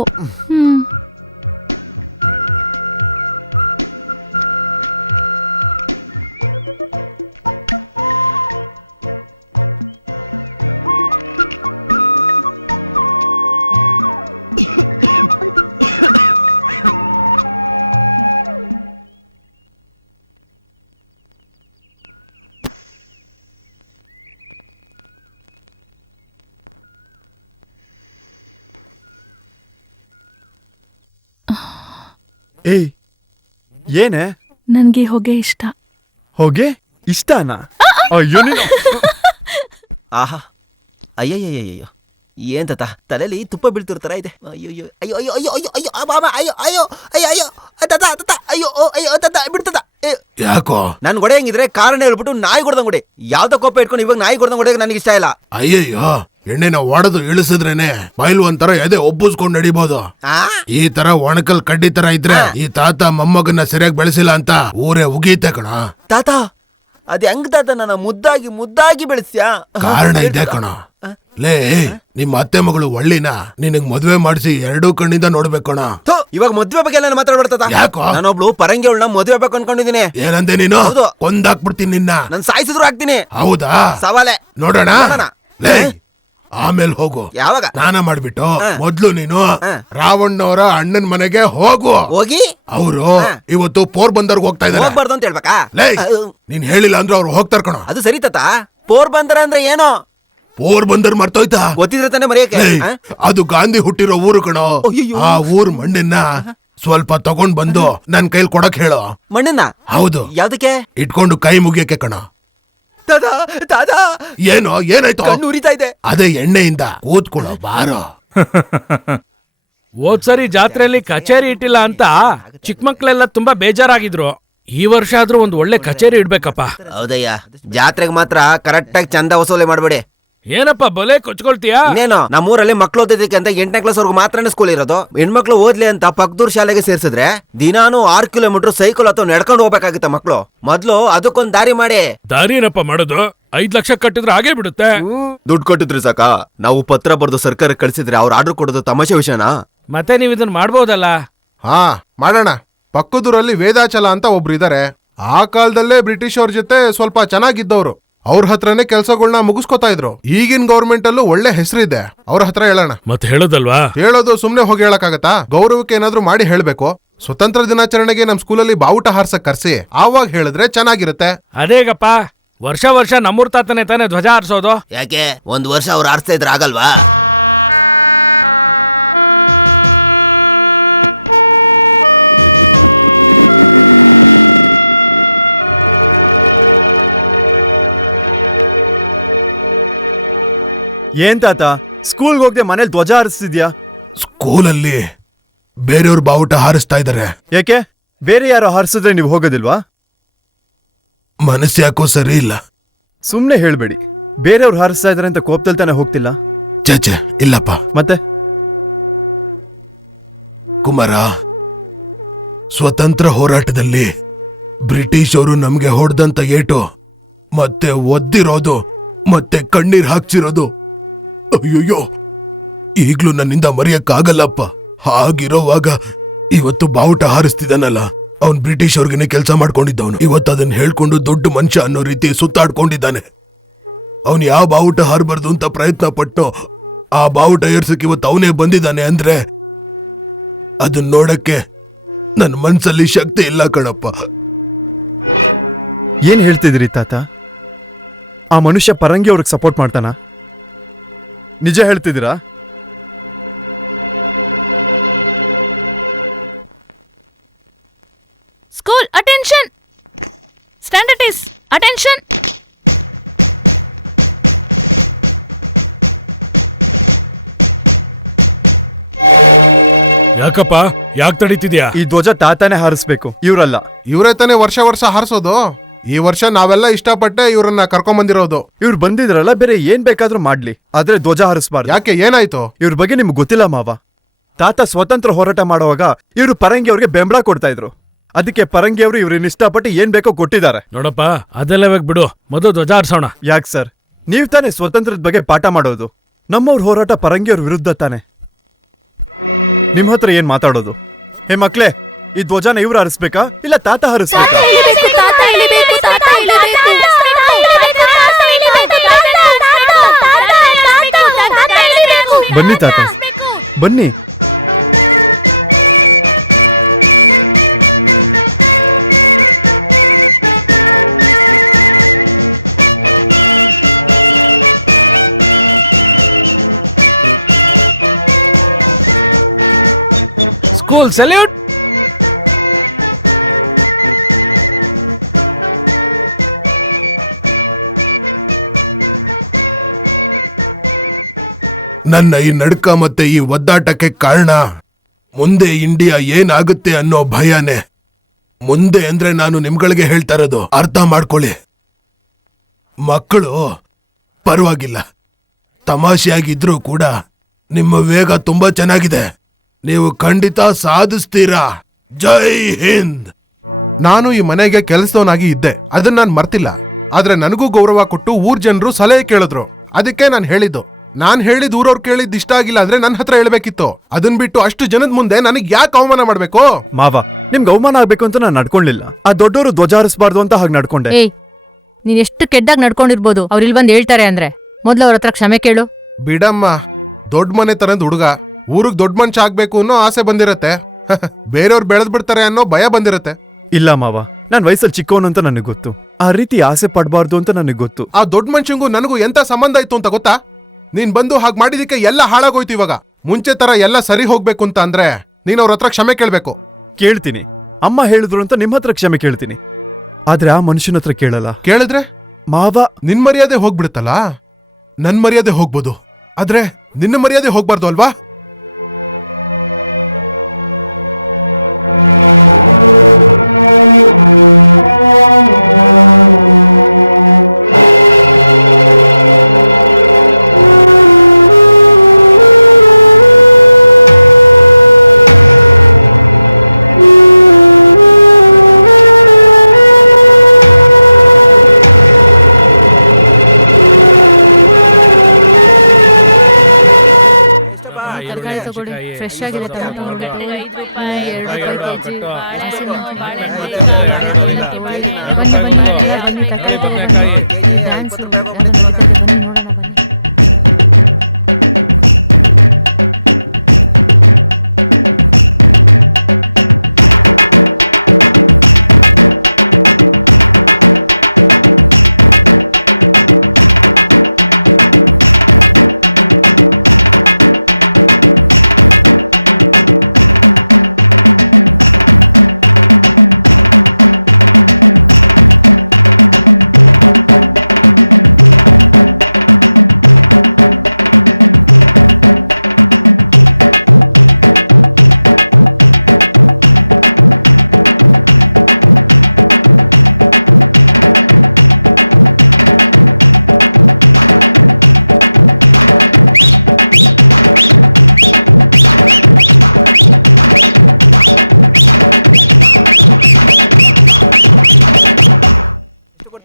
ಏಯ್, ಏನೇ? ನನ್ಗೆ ಹೊಗೆ ಇಷ್ಟ. ಹೊಗೆ ಇಷ್ಟನಾ? ಅಯ್ಯೋ ನೀನು. ಆಹಾ, ಅಯ್ಯಯ್ಯಯ್ಯಯ್ಯೋ, ಏನ್ ತಾತ ತಲೆಲಿ ತುಪ್ಪ ಬೀಳ್ತಿರ್ತಾರ ಇದೆ. ಅಯ್ಯೋ ಅಯ್ಯೋ ಅಯ್ಯೋ ಅಯ್ಯೋ ಅಯ್ಯೋ ಅಯ್ಯೋ ಮಾಮ, ಅಯ್ಯೋ ಅಯ್ಯೋ ಅಯ್ಯೋ ಅಯ್ಯೋ ತಾತ ತಾತ, ಅಯ್ಯೋ ಅಯ್ಯೋ ತಾತ ಬಿಡ್ತದ. ಯಾಕೋ? ನನ್ ಗೊಡೆ ಹೆಂಗಿದ್ರೆ ಕಾರಣ ಹೇಳ್ಬಿಟ್ಟು ನಾಯಿ ಹೊಡೆದಂಗ್ ಹೊಡೆ. ಯಾವ್ದ ಕೋಪ ಇಟ್ಕೊಂಡು ಇವಾಗ ನಾಯಿ ಹೊಡೆದಂಗ್ ಹೊಡೆಯಕ್ಕೆ ನನಗೆ ಇಷ್ಟ ಇಲ್ಲ. ಅಯ್ಯಯ್ಯೋ, ಎಣ್ಣೆನ ಒಡೆದು ಇಳಿಸಿದ್ರೇನೆ ಬಯಲು ಒಂಥರ ಎದೆ ಒಬ್ಬಿಸ್ಕೊಂಡ್ ನಡಿಬಹುದು. ಈ ತರ ಒಣಕಲ್ ಕಡ್ಡಿ ತರ ಇದ್ರೆ ಈ ತಾತ ಮೊಮ್ಮಗನ್ನ ಸರಿಯಾಗಿ ಬೆಳೆಸಿಲ್ಲ ಅಂತ ಊರೇ ಉಗೀತೆ ಕಣ. ತಾತ ಅದ್ ಹೆಂಗ್ ತಾತ ನನ್ನ ಮುದ್ದಾಗಿ ಮುದ್ದಾಗಿ ಬೆಳೆಸ್ಯಾ? ಕಾರಣ ಇದೆ ಕಣ. ಲೇ, ನಿಮ್ಮ ಅತ್ತೆ ಮಗಳು ಒಳ್ಳಿನ ನಿನಗ್ ಮದ್ವೆ ಮಾಡಿಸಿ 2 ಕಣ್ಣಿಂದ ನೋಡ್ಬೇಕಣ. ಇವಾಗ ಮದ್ವೆ ಬಗ್ಗೆ ಎಲ್ಲ ಮಾತಾಡ್ಬಿಡ್ತದ. ಯಾಕೋ? ನಾನೊಬ್ಳು ಪರಂಗಿ ಅವಳನ್ನ ಮದ್ವೆ ಬೇಕು ಅನ್ಕೊಂಡಿದೀನಿ. ಏನಂದೆ ನೀನು? ಕೊಂದಾಕ್ಬಿಡ್ತೀನಿ ನಿನ್ನ. ನನ್ ಸಾಯಿಸಿದ್ರು ಹಾಕ್ತೀನಿ. ಹೌದಾ? ಸವಾಲೆ ನೋಡೋಣ. ಲೇ, ಆಮೇಲೆ ಹೋಗು. ಯಾವಾಗ? ಸ್ನಾನ ಮಾಡ್ಬಿಟ್ಟು ಮೊದ್ಲು ನೀನು ರಾವಣ್ಣವರ ಅಣ್ಣನ್ ಮನೆಗೆ ಹೋಗು. ಹೋಗಿ ಅವರು ಇವತ್ತು ಪೋರ್ಬಂದರ್ಗೆ ಹೋಗ್ತಾ ಇದ್ದಾರೆ. ಹೋಗ್ಬಾರ್ದು ಅಂತ ಹೇಳ್ಬೇಕಾ? ಲೇ, ನೀನ್ ಹೇಳಿಲ್ಲ ಅಂದ್ರೆ ಅವ್ರು ಹೋಗ್ತಾರ ಕಣ. ಅದು ಸರಿ ತಾತ. ಪೋರ್ಬಂದರ್ ಅಂದ್ರೆ ಏನೋ? ಪೋರ್ಬಂದರ್ ಮರ್ತೋಯ್ತಾ? ಗೊತ್ತಿದ್ರೆ ತಾನೆ ಮರೆಯಕ್ಕೆ. ಅದು ಗಾಂಧಿ ಹುಟ್ಟಿರೋ ಊರು ಕಣೋ. ಆ ಊರ್ ಮಣ್ಣನ್ನ ಸ್ವಲ್ಪ ತಗೊಂಡ್ ಬಂದು ನನ್ ಕೈಲಿ ಕೊಡಕ್ ಹೇಳೋ. ಮಣ್ಣನ್ನ? ಹೌದು. ಯಾವ್ದಕ್ಕೆ? ಇಟ್ಕೊಂಡು ಕೈ ಮುಗಿಯಕ್ಕೆ ಕಣ. ದಾದಾ ದಾದಾ, ಏನೋ ಏನಾಯ್ತು? ಕಣ್ಣು ಉರಿತಾ ಇದೆ. ಅದೇ ಎಣ್ಣೆಯಿಂದ ಕೂತ್ಕೊಳ್ಳೋ ಬಾರೋ. ಹೋದ್ಸರಿ ಜಾತ್ರೆಯಲ್ಲಿ ಕಚೇರಿ ಇಟ್ಟಿಲ್ಲ ಅಂತ ಚಿಕ್ಕ ಮಕ್ಳೆಲ್ಲ ತುಂಬಾ ಬೇಜಾರಾಗಿದ್ರು. ಈ ವರ್ಷ ಆದ್ರೂ ಒಂದ್ ಒಳ್ಳೆ ಕಚೇರಿ ಇಡ್ಬೇಕಪ್ಪ. ಹೌದಯ್ಯ, ಜಾತ್ರೆಗೆ ಮಾತ್ರ ಕರೆಕ್ಟ್ ಆಗಿ ಚಂದ ವಸೂಲಿ ಮಾಡ್ಬೇಡಿ. ಏನಪ್ಪ ಬಲೆ ಕೊಚ್ಕೊಳ್ತೀಯಾ? ಇನ್ನೇನು, ನಮ್ಮೂರಲ್ಲಿ ಮಕ್ಳು ಓದೋದಕ್ಕೆ ಅಂತ 8ನೇ ಕ್ಲಾಸ್ ವರ್ಗು ಮಾತ್ರನೇ ಸ್ಕೂಲ್ ಇರೋದು. ಹೆಣ್ಮಕ್ಳು ಓದ್ಲಿ ಅಂತ ಪಕ್ಕದೂರ್ ಶಾಲೆಗೆ ಸೇರ್ಸಿದ್ರೆ ದಿನಾನು 6 ಕಿಲೋಮೀಟರ್ ಸೈಕಲ್ ಅಥವಾ ನಡ್ಕೊಂಡು ಹೋಗ್ಬೇಕಾಗಿತ್ತ ಮಕ್ಳು. ಮೊದ್ಲು ಅದಕ್ಕೊಂದ್ ದಾರಿ ಮಾಡಿ. ದಾರಿ ಏನಪ್ಪ ಮಾಡೋದು? 5 ಲಕ್ಷ ಕಟ್ಟಿದ್ರೆ ಹಾಗೆ ಬಿಡುತ್ತೆ. ದುಡ್ಡು ಕೊಟ್ಟಿದ್ರಿ ಸಾಕ? ನಾವು ಪತ್ರ ಬರ್ದು ಸರ್ಕಾರಕ್ಕೆ ಕಳಿಸಿದ್ರೆ ಅವ್ರು ಆರ್ಡರ್ ಕೊಡೋದು ತಮಾಷೆ ವಿಷಯನಾ? ಮತ್ತೆ ನೀವ್ ಇದನ್ನ ಮಾಡ್ಬೋದಲ್ಲ? ಹಾ ಮಾಡೋಣ. ಪಕ್ಕದೂರಲ್ಲಿ ವೇದಾಚಲ ಅಂತ ಒಬ್ರು ಇದಾರೆ. ಆ ಕಾಲದಲ್ಲೇ ಬ್ರಿಟಿಷ್ ಅವ್ರ ಜೊತೆ ಸ್ವಲ್ಪ ಚೆನ್ನಾಗಿದ್ದವ್ರು. ಅವ್ರ ಹತ್ರನೇ ಕೆಲ್ಸಗಳನ್ನ ಮುಗಿಸ್ಕೊತಾ ಇದ್ರು. ಈಗಿನ ಗೌರ್ಮೆಂಟ್ ಅಲ್ಲೂ ಒಳ್ಳೆ ಹೆಸರಿದೆ. ಅವ್ರ ಹತ್ರ ಹೇಳೋಣ. ಮತ್ತೆ ಹೇಳೋದಲ್ವಾ? ಹೇಳೋದು ಸುಮ್ನೆ ಹೋಗಿ ಹೇಳಕ್ಕಾಗತ್ತಾ? ಗೌರವಕ್ಕೆ ಏನಾದ್ರೂ ಮಾಡಿ ಹೇಳ್ಬೇಕು. ಸ್ವತಂತ್ರ ದಿನಾಚರಣೆಗೆ ನಮ್ ಸ್ಕೂಲಲ್ಲಿ ಬಾವುಟ ಹಾರ್ಸಕ್ ಕರ್ಸಿ ಆವಾಗ ಹೇಳಿದ್ರೆ ಚೆನ್ನಾಗಿರುತ್ತೆ. ಅದೇಗಪ್ಪ, ವರ್ಷ ವರ್ಷ ನಮ್ಮೂರ್ ತಾತನೇ ತಾನೇ ಧ್ವಜ ಹಾರಿಸೋದು. ಯಾಕೆ ಒಂದ್ ವರ್ಷ ಅವ್ರು ಆರಿಸ್ತಾ ಇದ್ರೆ ಆಗಲ್ವಾ? ಏನ್ ತಾತ, ಸ್ಕೂಲ್ಗೆ ಹೋಗದೆ ಮನೇಲಿ ಧ್ವಜ ಹಾರಿಸ್ತಿದ್ಯಾ? ಸ್ಕೂಲಲ್ಲಿ ಬೇರೆಯವ್ರ ಬಾವುಟ ಹಾರಿಸ್ತಾ ಇದಾರೆ. ಯಾಕೆ ಬೇರೆ ಯಾರೋ ಹಾರಿಸಿದ್ರೆ ನೀವು ಹೋಗೋದಿಲ್ವಾ? ಮನಸ್ಸ್ಯಾಕೋ ಸರಿ ಇಲ್ಲ. ಸುಮ್ನೆ ಹೇಳ್ಬೇಡಿ. ಬೇರೆಯವ್ರು ಹಾರಿಸ್ತಾ ಇದಾರೆ ಅಂತ ಕೋಪದಲ್ಲಿ ತಾನೆ ಹೋಗ್ತಿಲ್ಲ? ಚೇಚೆ ಇಲ್ಲಪ್ಪ. ಮತ್ತೆ ಕುಮಾರ, ಸ್ವತಂತ್ರ ಹೋರಾಟದಲ್ಲಿ ಬ್ರಿಟಿಷ್ ಅವರು ನಮ್ಗೆ ಹೊಡೆದಂತ ಏಟು, ಮತ್ತೆ ಒದ್ದಿರೋದು, ಮತ್ತೆ ಕಣ್ಣೀರ್ ಹಾಕ್ಸಿರೋದು, ಅಯ್ಯಯ್ಯೋ ಈಗ್ಲೂ ನನ್ನಿಂದ ಮರೆಯಕ್ಕಾಗಲ್ಲಪ್ಪ. ಹಾಗಿರೋವಾಗ ಇವತ್ತು ಬಾವುಟ ಹಾರಿಸ್ತಿದ್ದಾನಲ್ಲ, ಅವನ್ ಬ್ರಿಟಿಷ್ ಅವ್ರಿಗೇನೆ ಕೆಲಸ ಮಾಡ್ಕೊಂಡಿದ್ದವನು. ಇವತ್ತು ಅದನ್ನ ಹೇಳ್ಕೊಂಡು ದೊಡ್ಡ ಮನುಷ್ಯ ಅನ್ನೋ ರೀತಿ ಸುತ್ತಾಡ್ಕೊಂಡಿದ್ದಾನೆ. ಅವನ್ ಯಾವ ಬಾವುಟ ಹಾರಬಾರ್ದು ಅಂತ ಪ್ರಯತ್ನ ಪಟ್ಟು ಆ ಬಾವುಟ ಏರ್ಸಕ್ ಇವತ್ತು ಅವನೇ ಬಂದಿದ್ದಾನೆ ಅಂದ್ರೆ ಅದನ್ನ ನೋಡಕ್ಕೆ ನನ್ನ ಮನ್ಸಲ್ಲಿ ಶಕ್ತಿ ಇಲ್ಲ ಕಣಪ್ಪ. ಏನ್ ಹೇಳ್ತಿದ್ರಿ ತಾತ? ಆ ಮನುಷ್ಯ ಪರಂಗಿ ಅವ್ರಿಗೆ ಸಪೋರ್ಟ್ ಮಾಡ್ತಾನ? ನಿಜ ಹೇಳ್ತಿದ್ದೀರಾ? School attention, standard is attention. ಯಾಕಪ್ಪ, ಯಾಕೆ ತಡೀತಿದ್ಯಾ? ಈ ಧ್ವಜ ತಾತಾನೆ ಹಾರಿಸ್ಬೇಕು, ಇವ್ರಲ್ಲ. ಇವರೇ ತಾನೇ ವರ್ಷ ವರ್ಷ ಹಾರಿಸೋದು. ಈ ವರ್ಷ ನಾವೆಲ್ಲ ಇಷ್ಟಪಟ್ಟೆ ಇವ್ರನ್ನ ಕರ್ಕೊಂಡ್ ಬಂದಿರೋದು. ಇವ್ರು ಬಂದಿದ್ರಲ್ಲ, ಬೇರೆ ಏನ್ ಬೇಕಾದ್ರೂ ಮಾಡ್ಲಿ, ಆದ್ರೆ ಧ್ವಜ ಹಾರಿಸ್ಬಾರ್ದು. ಯಾಕೆ, ಏನಾಯ್ತು? ಇವ್ರ ಬಗ್ಗೆ ನಿಮ್ಗೆ ಗೊತ್ತಿಲ್ಲ ಮಾವ. ತಾತ ಸ್ವತಂತ್ರ ಹೋರಾಟ ಮಾಡುವಾಗ ಇವ್ರು ಪರಂಗಿ ಅವ್ರಿಗೆ ಬೆಂಬಲ ಕೊಡ್ತಾ ಇದ್ರು. ಅದಕ್ಕೆ ಪರಂಗಿ ಅವರು ಇವ್ರನ್ನ ಇಷ್ಟಪಟ್ಟು ಏನ್ ಬೇಕೋ ಕೊಟ್ಟಿದ್ದಾರೆ. ನೋಡಪ್ಪ, ಅದೆಲ್ಲ ಇವಾಗ ಬಿಡು, ಮೊದಲು ಧ್ವಜ ಹಾರಿಸೋಣ. ಯಾಕೆ ಸರ್, ನೀವ್ ತಾನೇ ಸ್ವತಂತ್ರದ ಬಗ್ಗೆ ಪಾಠ ಮಾಡೋದು? ನಮ್ಮವ್ರ ಹೋರಾಟ ಪರಂಗಿ ಅವ್ರ ವಿರುದ್ಧ ತಾನೆ. ನಿಮ್ ಹತ್ರ ಏನ್ ಮಾತಾಡೋದು? ಹೇ ಮಕ್ಳೇ, ಈ ಧ್ವಜನ ಇವ್ರು ಹಾರಿಸ್ಬೇಕಾ ಇಲ್ಲ ತಾತ ಹಾರಿಸ್ಬೇಕಾ? ಬನ್ನಿ ತಾತ, ಬನ್ನಿ. School salute. ನನ್ನ ಈ ನಡ್ಕ ಮತ್ತೆ ಈ ಒದ್ದಾಟಕ್ಕೆ ಕಾರಣ ಮುಂದೆ ಇಂಡಿಯಾ ಏನಾಗುತ್ತೆ ಅನ್ನೋ ಭಯನೇ. ಮುಂದೆ ಅಂದ್ರೆ ನಾನು ನಿಮ್ಗಳಿಗೆ ಹೇಳ್ತಾ ಇರೋದು ಅರ್ಥ ಮಾಡ್ಕೊಳ್ಳಿ. ಮಕ್ಕಳು ಪರವಾಗಿಲ್ಲ, ತಮಾಷೆಯಾಗಿದ್ರೂ ಕೂಡ ನಿಮ್ಮ ವೇಗ ತುಂಬಾ ಚೆನ್ನಾಗಿದೆ. ನೀವು ಖಂಡಿತ ಸಾಧಿಸ್ತೀರಾ. ಜೈ ಹಿಂದ್. ನಾನು ಈ ಮನೆಗೆ ಕೆಲಸದವನಾಗಿ ಇದ್ದೆ, ಅದನ್ನ ನಾನು ಮರ್ತಿಲ್ಲ. ಆದ್ರೆ ನನಗೂ ಗೌರವ ಕೊಟ್ಟು ಊರ್ ಜನರು ಸಲಹೆ ಕೇಳಿದ್ರು. ಅದಕ್ಕೆ ನಾನು ಹೇಳಿದ್ದು. ನಾನ್ ಹೇಳಿದ್ ಊರವ್ರು ಕೇಳಿದ್ ಇಷ್ಟ ಆಗಿಲ್ಲ ಅಂದ್ರೆ ನನ್ನ ಹತ್ರ ಹೇಳ್ಬೇಕಿತ್ತು. ಅದನ್ ಬಿಟ್ಟು ಅಷ್ಟು ಜನದ ಮುಂದೆ ನನಗ್ ಯಾಕೆ ಅವಮಾನ ಮಾಡ್ಬೇಕು? ಮಾವ, ನಿಮ್ಗೆ ಅವಮಾನ ಆಗ್ಬೇಕು ಅಂತ ನಾನು ನಡ್ಕೊಳ್ಳಿಲ್ಲ. ಆ ದೊಡ್ಡವರು ಧ್ವಜ ಹಾರಿಸಬಾರ್ದು ಅಂತ ಹಾಗೆ ನಡ್ಕೊಂಡೆ. ಏಯ್, ನೀನ್ ಎಷ್ಟು ಕೆಟ್ಟಾಗ ನಡ್ಕೊಂಡಿರ್ಬೋದು, ಅವ್ರು ಇಲ್ಲಿ ಬಂದು ಹೇಳ್ತಾರೆ ಅಂದ್ರೆ ಮೊದ್ಲು ಅವ್ರ ಹತ್ರ ಕ್ಷಮೆ ಕೇಳು. ಬಿಡಮ್ಮ, ದೊಡ್ಡ ಮನೆ ತರದ್ ಹುಡುಗ, ಊರಿಗೆ ದೊಡ್ಡ ಮನುಷ್ಯ ಆಗ್ಬೇಕು ಅನ್ನೋ ಆಸೆ ಬಂದಿರತ್ತೆ. ಬೇರೆಯವ್ರು ಬೆಳೆದ್ ಬಿಡ್ತಾರೆ ಅನ್ನೋ ಭಯ ಬಂದಿರತ್ತೆ. ಇಲ್ಲ ಮಾವ, ನಾನ್ ವಯಸ್ಸಲ್ಲಿ ಚಿಕ್ಕವನು ಅಂತ ನನಗೆ ಗೊತ್ತು. ಆ ರೀತಿ ಆಸೆ ಪಡಬಾರ್ದು ಅಂತ ನನಗೆ ಗೊತ್ತು. ಆ ದೊಡ್ಡ ಮನುಷ್ಯಂಗೂ ನನಗೂ ಎಂತ ಸಂಬಂಧ ಇತ್ತು ಅಂತ ಗೊತ್ತಾ? ನೀನ್ ಬಂದು ಹಾಗೆ ಮಾಡಿದಕ್ಕೆ ಎಲ್ಲ ಹಾಳಾಗೋಯ್ತು. ಇವಾಗ ಮುಂಚೆ ತರ ಎಲ್ಲ ಸರಿ ಹೋಗ್ಬೇಕು ಅಂತ ಅಂದ್ರೆ ನೀನ್ ಅವ್ರ ಹತ್ರ ಕ್ಷಮೆ ಕೇಳ್ಬೇಕು. ಕೇಳ್ತೀನಿ, ಅಮ್ಮ ಹೇಳಿದ್ರು ಅಂತ ನಿಮ್ ಹತ್ರ ಕ್ಷಮೆ ಕೇಳ್ತೀನಿ. ಆದ್ರೆ ಆ ಮನುಷ್ಯನ ಹತ್ರ ಕೇಳಲ್ಲ. ಕೇಳಿದ್ರೆ ಮಾವ, ನಿನ್ ಮರ್ಯಾದೆ ಹೋಗ್ಬಿಡುತ್ತಲ್ಲ. ನನ್ ಮರ್ಯಾದೆ ಹೋಗ್ಬೋದು, ಆದ್ರೆ ನಿನ್ನ ಮರ್ಯಾದೆ ಹೋಗ್ಬಾರ್ದು ಅಲ್ವಾ? ತರಕಾರಿ ತಗೊಳ್ಳಿ, ಫ್ರೆಶ್ ಆಗಿದೆ ಟೊಮೆಟೊ ನೋಡಿ. 2 ರೂಪಾಯಿ ಕೆಜಿ. ಬನ್ನಿ ಬನ್ನಿ ಬನ್ನಿ ತರಕಾರಿ ತಗೊಳ್ಳಿ. ಡ್ಯಾನ್ಸ್ ನಡೀತಾ ಇದೆ, ಬನ್ನಿ ನೋಡೋಣ ಬನ್ನಿ.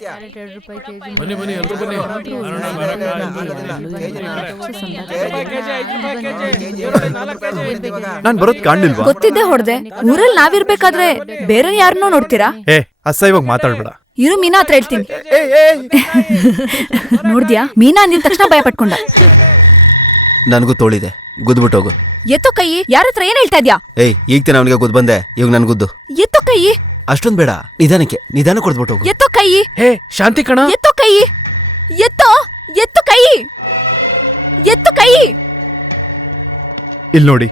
ಕ್ಯಾರೆಟ್ 2 ರೂಪಾಯಿ ಕೆಜಿ. ಬನ್ನಿ ಬನ್ನಿ ಎಲ್ರು ಬನ್ನಿ. ನಾನ್ ಬರೋದ್ ಕಾಣ್ಲಿಲ್ವಾ? ಗೊತ್ತಿದ್ದೆ ಹೊಡ್ದೆ. ಊರಲ್ಲಿ ನಾವಿರ್ಬೇಕಾದ್ರೆ ಬೇರೆ ಯಾರನ್ನೋ ನೋಡ್ತೀರಾ? ಏ ಅಸಹ್ಯವಾಗಿ ಮಾತಾಡ್ಬೇಡ. ಇರು ಮೀನಾ ಹತ್ರ ಹೇಳ್ತೀನಿ. ನೋಡ್ದ್ಯಾ, ಮೀನಾ ಅಂದಿದ ತಕ್ಷಣ ಭಯ ಪಟ್ಕೊಂಡ. ನನಗೂ ತೋಳಿದೆ, ಗುದ್ಬಿಟ್ಟೋಗು. ಎತ್ತೋ ಕೈ. ಯಾರ ಹತ್ರ ಏನ್ ಹೇಳ್ತಾ ಇದ್ಯಾ? ಏಯ್ ಈಗ ತಾನೆ ಅವನಿಗೆ ಗುದ್ ಬಂದೆ, ಇವಾಗ ನನ್ ಗುದ್ದು. ಎತ್ತೋ ಕೈ. ಅಷ್ಟೊಂದ್ ಬೇಡ, ನಿಧಾನ ಕೊಡ್ಬಿಟ್ಟೋಗು. ಎತ್ತೋ ಕೈ. ಹೇ ಶಾಂತಿ ಕಣ. ಎತ್ತೋ ಕೈ. ಎತ್ತೋ ಎತ್ತು ಕೈ. ಎತ್ತು ಕೈ. ಇಲ್ ನೋಡಿ,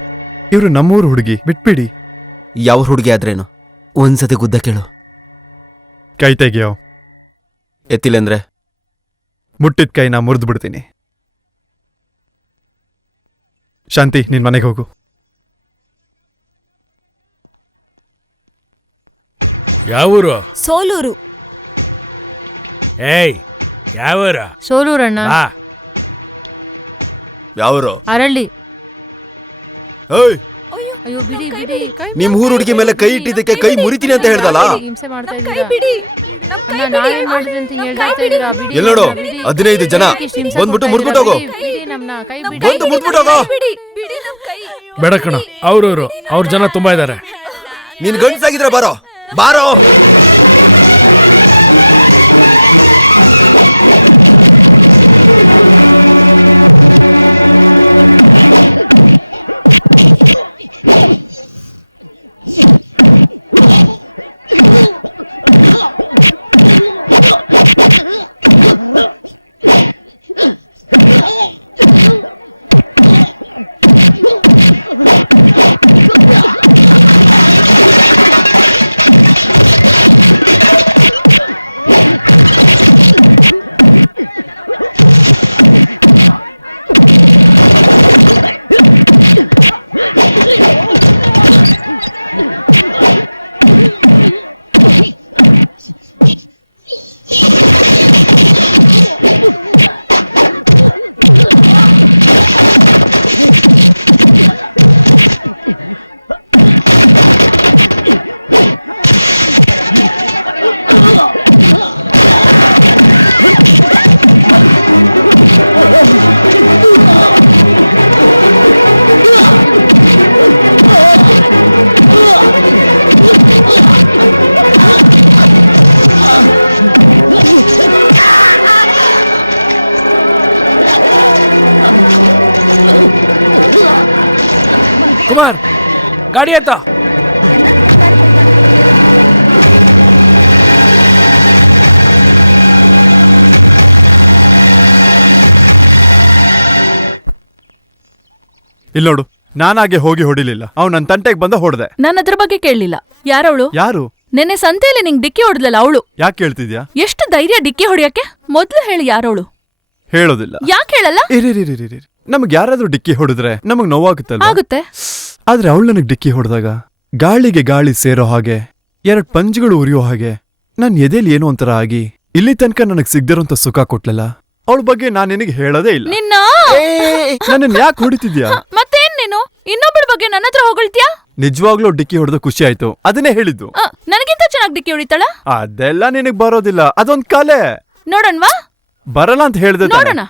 ಇವ್ರು ನಮ್ಮೂರು ಹುಡುಗಿ, ಬಿಟ್ಬಿಡಿ. ಯಾವ ಹುಡುಗಿ ಆದ್ರೇನು, ಒಂದ್ಸತಿ ಗುದ್ದ ಕೇಳು. ಕೈ ತೆಗಿಯೋ. ಎತ್ತಿಲ್ಲ ಅಂದ್ರೆ ಮುಟ್ಟಿದ ಕೈನ ಮುರಿದು ಬಿಡ್ತೀನಿ. ಶಾಂತಿ, ನಿನ್ ಮನೆಗೆ ಹೋಗು. ಯಾವೂರು? ಸೋಲೂರು. ಏಯ್ ಯಾವೂರ? ಸೋಲೂರಣ್ಣ. ಬಾ. ಯಾವ್ರು? ಅರಳ್ಳಿ. ಏಯ್ ಅಯ್ಯೋ ಬಿಡಿ ಬಿಡಿ. ನಿಮ್ ಊರ್ ಹುಡುಗಿ ಮೇಲೆ ಕೈ ಇಟ್ಟಿದ್ದಕ್ಕೆ ಕೈ ಮುರಿತೀನಿ ಅಂತ ಹೇಳ್ದಲ್ಲ. ಹಿಂಸೆ ಮಾಡ್ತಾ ಇದ್ದೀರಾ. ಅಣ್ಣ ನಾವೇನ್ ಮಾಡಿದ್ರಿ ಅಂತ ಹೇಳ್ತಾ ಇದ್ದೀರಾ? ಬಿಡಿ. ಎಲ್ಲೋಡು 15 ಜನ ಬಂದ್ಬಿಟ್ಟು ಮುರ್ದ್ಬಿಟ್ಟೋಗು. ಬಿಡಿ ನಮ್ನ, ಕೈ ಬಿಡಿ. ಬಂದು ಮುರ್ದ್ಬಿಟ್ಟೋಗು. ಬೇಡ ಕಣ, ಅವ್ರ ಜನ ತುಂಬಾ ಇದಾರೆ. ನೀನ್ ಗಂಡ್ಸಾಗಿದ್ರೆ ಬಾರೋ ಬಾರೋ. ಕುಮಾರ್, ಗಾಡಿ ಎತ್ತ. ಇಲ್ ನೋಡು, ನಾನಾಗೆ ಹೋಗಿ ಹೊಡಿಲಿಲ್ಲ, ಅವ್ನು ನನ್ನ ತಂಟೆಗೆ ಬಂದ ಹೊಡೆದೆ. ನಾನು ಅದ್ರ ಬಗ್ಗೆ ಕೇಳಲಿಲ್ಲ. ಯಾರವಳು? ಯಾರು? ನೆನ್ನೆ ಸಂತೆಯಲ್ಲಿ ನಿಂಗ್ ಡಿಕ್ಕಿ ಹೊಡೆದ್ಲಲ್ಲ ಅವಳು. ಯಾಕೆ ಕೇಳ್ತಿದ್ಯಾ? ಎಷ್ಟು ಧೈರ್ಯ ಡಿಕ್ಕಿ ಹೊಡಿಯಕ್ಕೆ? ಮೊದ್ಲು ಹೇಳಿ ಯಾರವಳು. ಹೇಳೋದಿಲ್ಲ. ಯಾಕೆ ಹೇಳಲ್ಲ? ಇರಿ, ನಮಗ್ ಯಾರಾದ್ರೂ ಡಿಕ್ಕಿ ಹೊಡೆದ್ರೆ ನಮಗ್ ನೋವಾಗುತ್ತಲ್ಲ. ಆಗುತ್ತೆ. ಆದ್ರೆ ಅವಳು ನನಗ್ ಡಿಕ್ಕಿ ಹೊಡೆದಾಗ ಗಾಳಿಗೆ ಗಾಳಿ ಸೇರೋ ಹಾಗೆ, 2 ಪಂಜ್ಗಳು ಉರಿಯೋ ಹಾಗೆ ನನ್ ಎದೆಲಿ ಏನೋ ಒಂಥರ ಆಗಿ ಇಲ್ಲಿ ತನಕ ನನಗ್ ಸಿಗ್ದಿರೋಂತ ಸುಖ ಕೊಟ್ಲಲ್ಲ. ಅವಳ ಬಗ್ಗೆ ನಾನ್ ನಿನಗೆ ಹೇಳೋದೇ ಇಲ್ಲ. ನಿನ್ನ ನನ್ನ ಯಾಕೆ ಹೊಡಿತಿದ್ಯಾ? ಮತ್ತೇನ್ ನೀನು ಇನ್ನೊಬ್ಬಳ ಬಗ್ಗೆ ನನ್ನ ಹತ್ರ ಹೊಗಳ್ತೀಯಾ? ನಿಜವಾಗ್ಲೂ ಡಿಕ್ಕಿ ಹೊಡೆದು ಖುಷಿ ಆಯ್ತು, ಅದನ್ನೇ ಹೇಳಿದ್ದು. ನನಗಿಂತ ಚೆನ್ನಾಗಿ ಡಿಕ್ಕಿ ಹೊಡಿತಾಳ? ಅದೆಲ್ಲ ನಿನಗ್ ಬರೋದಿಲ್ಲ, ಅದೊಂದ್ ಕಲೆ. ನೋಡಣ್ವಾ? ಬರಲ್ಲ ಅಂತ ಹೇಳ್ದೆ. ನೋಡೋಣ.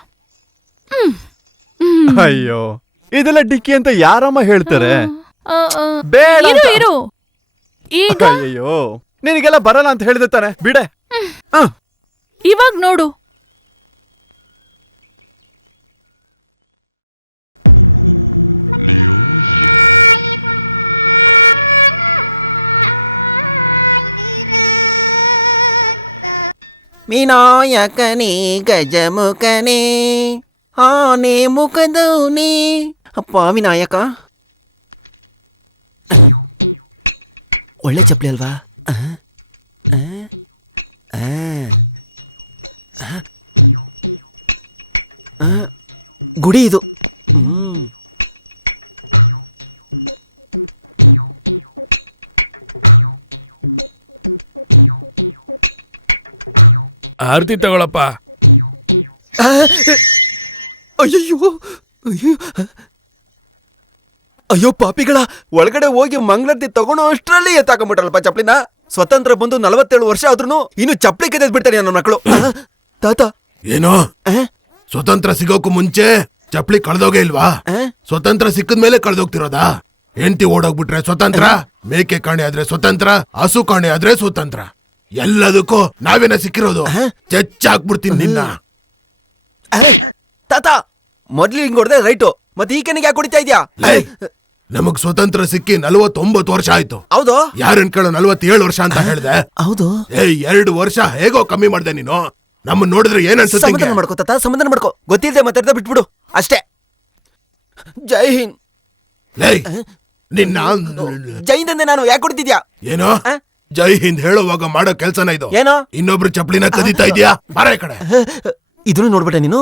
ಅಯ್ಯೋ, ಇದೆಲ್ಲ ಡಿಕ್ಕಿ ಅಂತ ಯಾರಮ್ಮ ಹೇಳ್ತಾರೆ? ಆ, ಆ, ಬೇಡ ಇರು ಅಂತ. ಇರು ಈಗ ಅಯ್ಯೋ, ನಿನಗೆಲ್ಲ ಬರಲ್ಲ ಅಂತ ಹೇಳಿದೆ ತಾನೆ, ಬಿಡೆ. ಇವಾಗ ನೋಡು. ವಿನಾಯಕನೇ ಗಜಮುಖನೇ ಆನೆ ಮುಖದವನೇ. ಅಪ್ಪ ವಿನಾಯಕ, ಒಳ್ಳೆ ಚಪ್ಪಲಿ ಅಲ್ವಾ? ಗುಡಿ ಇದು. ಆರತಿ ತಗೊಳಪ್ಪ. ಅಯ್ಯಯ್ಯೋ, ಅಯ್ಯೋ, ಅಯ್ಯೋ ಪಾಪಿಗಳ, ಒಳಗಡೆ ಹೋಗಿ ಮಂಗಳಾರತಿ ತಗೊಳ್ಳೋ ಅಷ್ಟರಲ್ಲಿ ಎತ್ತಾಕೊಂಡ್ಬಿಟ್ರಲ್ಪ ಚಪ್ಲಿನ. ಸ್ವತಂತ್ರ ಬಂದು 47 ವರ್ಷ ಆದ್ರೂ ಇನ್ನು ಚಪ್ಲಿ ಕೆದ್ದ್ ಬಿಡ್ತಾರೆ ನನ್ನ ಮಕ್ಕಳು. ತಾತ ಏನೋ ಸ್ವತಂತ್ರ ಸಿಗೋಕು ಮುಂಚೆ ಚಪ್ಲಿ ಕಳ್ದೋಗೇ ಇಲ್ವಾ? ಸ್ವತಂತ್ರ ಸಿಕ್ಕದ್ಮೇಲೆ ಕಳ್ದೋಗ್ತಿರೋದಾ? ಹೆಂಡತಿ ಓಡೋಗ್ಬಿಟ್ರೆ ಸ್ವತಂತ್ರ, ಮೇಕೆ ಕಾಣೆ ಆದ್ರೆ ಸ್ವತಂತ್ರ, ಹಸು ಕಾಣೆ ಆದ್ರೆ ಸ್ವತಂತ್ರ. ಎಲ್ಲದಕ್ಕೂ ನಾವೇನ ಸಿಕ್ಕಿರೋದು? ಚೆಚ್ಚಾಕ್ಬಿಡ್ತೀನಿ ನಿನ್ನ. ತಾತ ಮೊದ್ಲು ಹಿಂಗ್ ಹೊಡೆದ್ರೆ ರೈಟು, ಮತ್ತೆ ಈ ಕಣಿಗೆ ಯಾಕೆ ಹೊಡಿತಾ ಇದ್ಯಾ? ನಮಗ್ ಸ್ವತಂತ್ರ ಸಿಕ್ಕಿ 49 ವರ್ಷ ಆಯ್ತು. ಹೌದು? ಯಾರನ್ ಕೇಳೋ 47 ವರ್ಷ ಅಂತ ಹೇಳ್ದೆ? ಹೌದು. 2 ವರ್ಷ ಹೇಗೋ ಕಮ್ಮಿ ಮಾಡ್ದೆ ನೀನು. ನಮ್ಮನ್ನ ನೋಡಿದ್ರೆ ಏನ್ ಅನ್ಸುತ್ತೆ? ಸಮಾಧಾನ ಮಾಡ್ಕೋ ತಾತ, ಸಮಾಧಾನ ಮಾಡ್ಕೋ. ಗೊತ್ತಿಲ್ಲದೆ ಮಾತಾಡ್ದ ಬಿಟ್ಬಿಡು ಅಷ್ಟೇ. ಜೈ ಹಿಂದ್. ನಿನ್ನ ಜೈ ಹಿಂದ್ ಅಂದೆ ನಾನು, ಯಾಕೆ ಹೊಡಿತಿದ್ಯಾ? ಏನೋ ಜೈ ಹಿಂದ್ ಹೇಳುವಾಗ ಮಾಡೋ ಕೆಲ್ಸನ ಇದು? ಏನೋ ಇನ್ನೊಬ್ರು ಚಪ್ಲಿನ ಕದೀತಾ ಇದ್ಯಾ? ಬರ ಈ ಕಡೆ. ಇದನ್ನು ನೋಡ್ಬಿಟ್ಟೆ ನೀನು?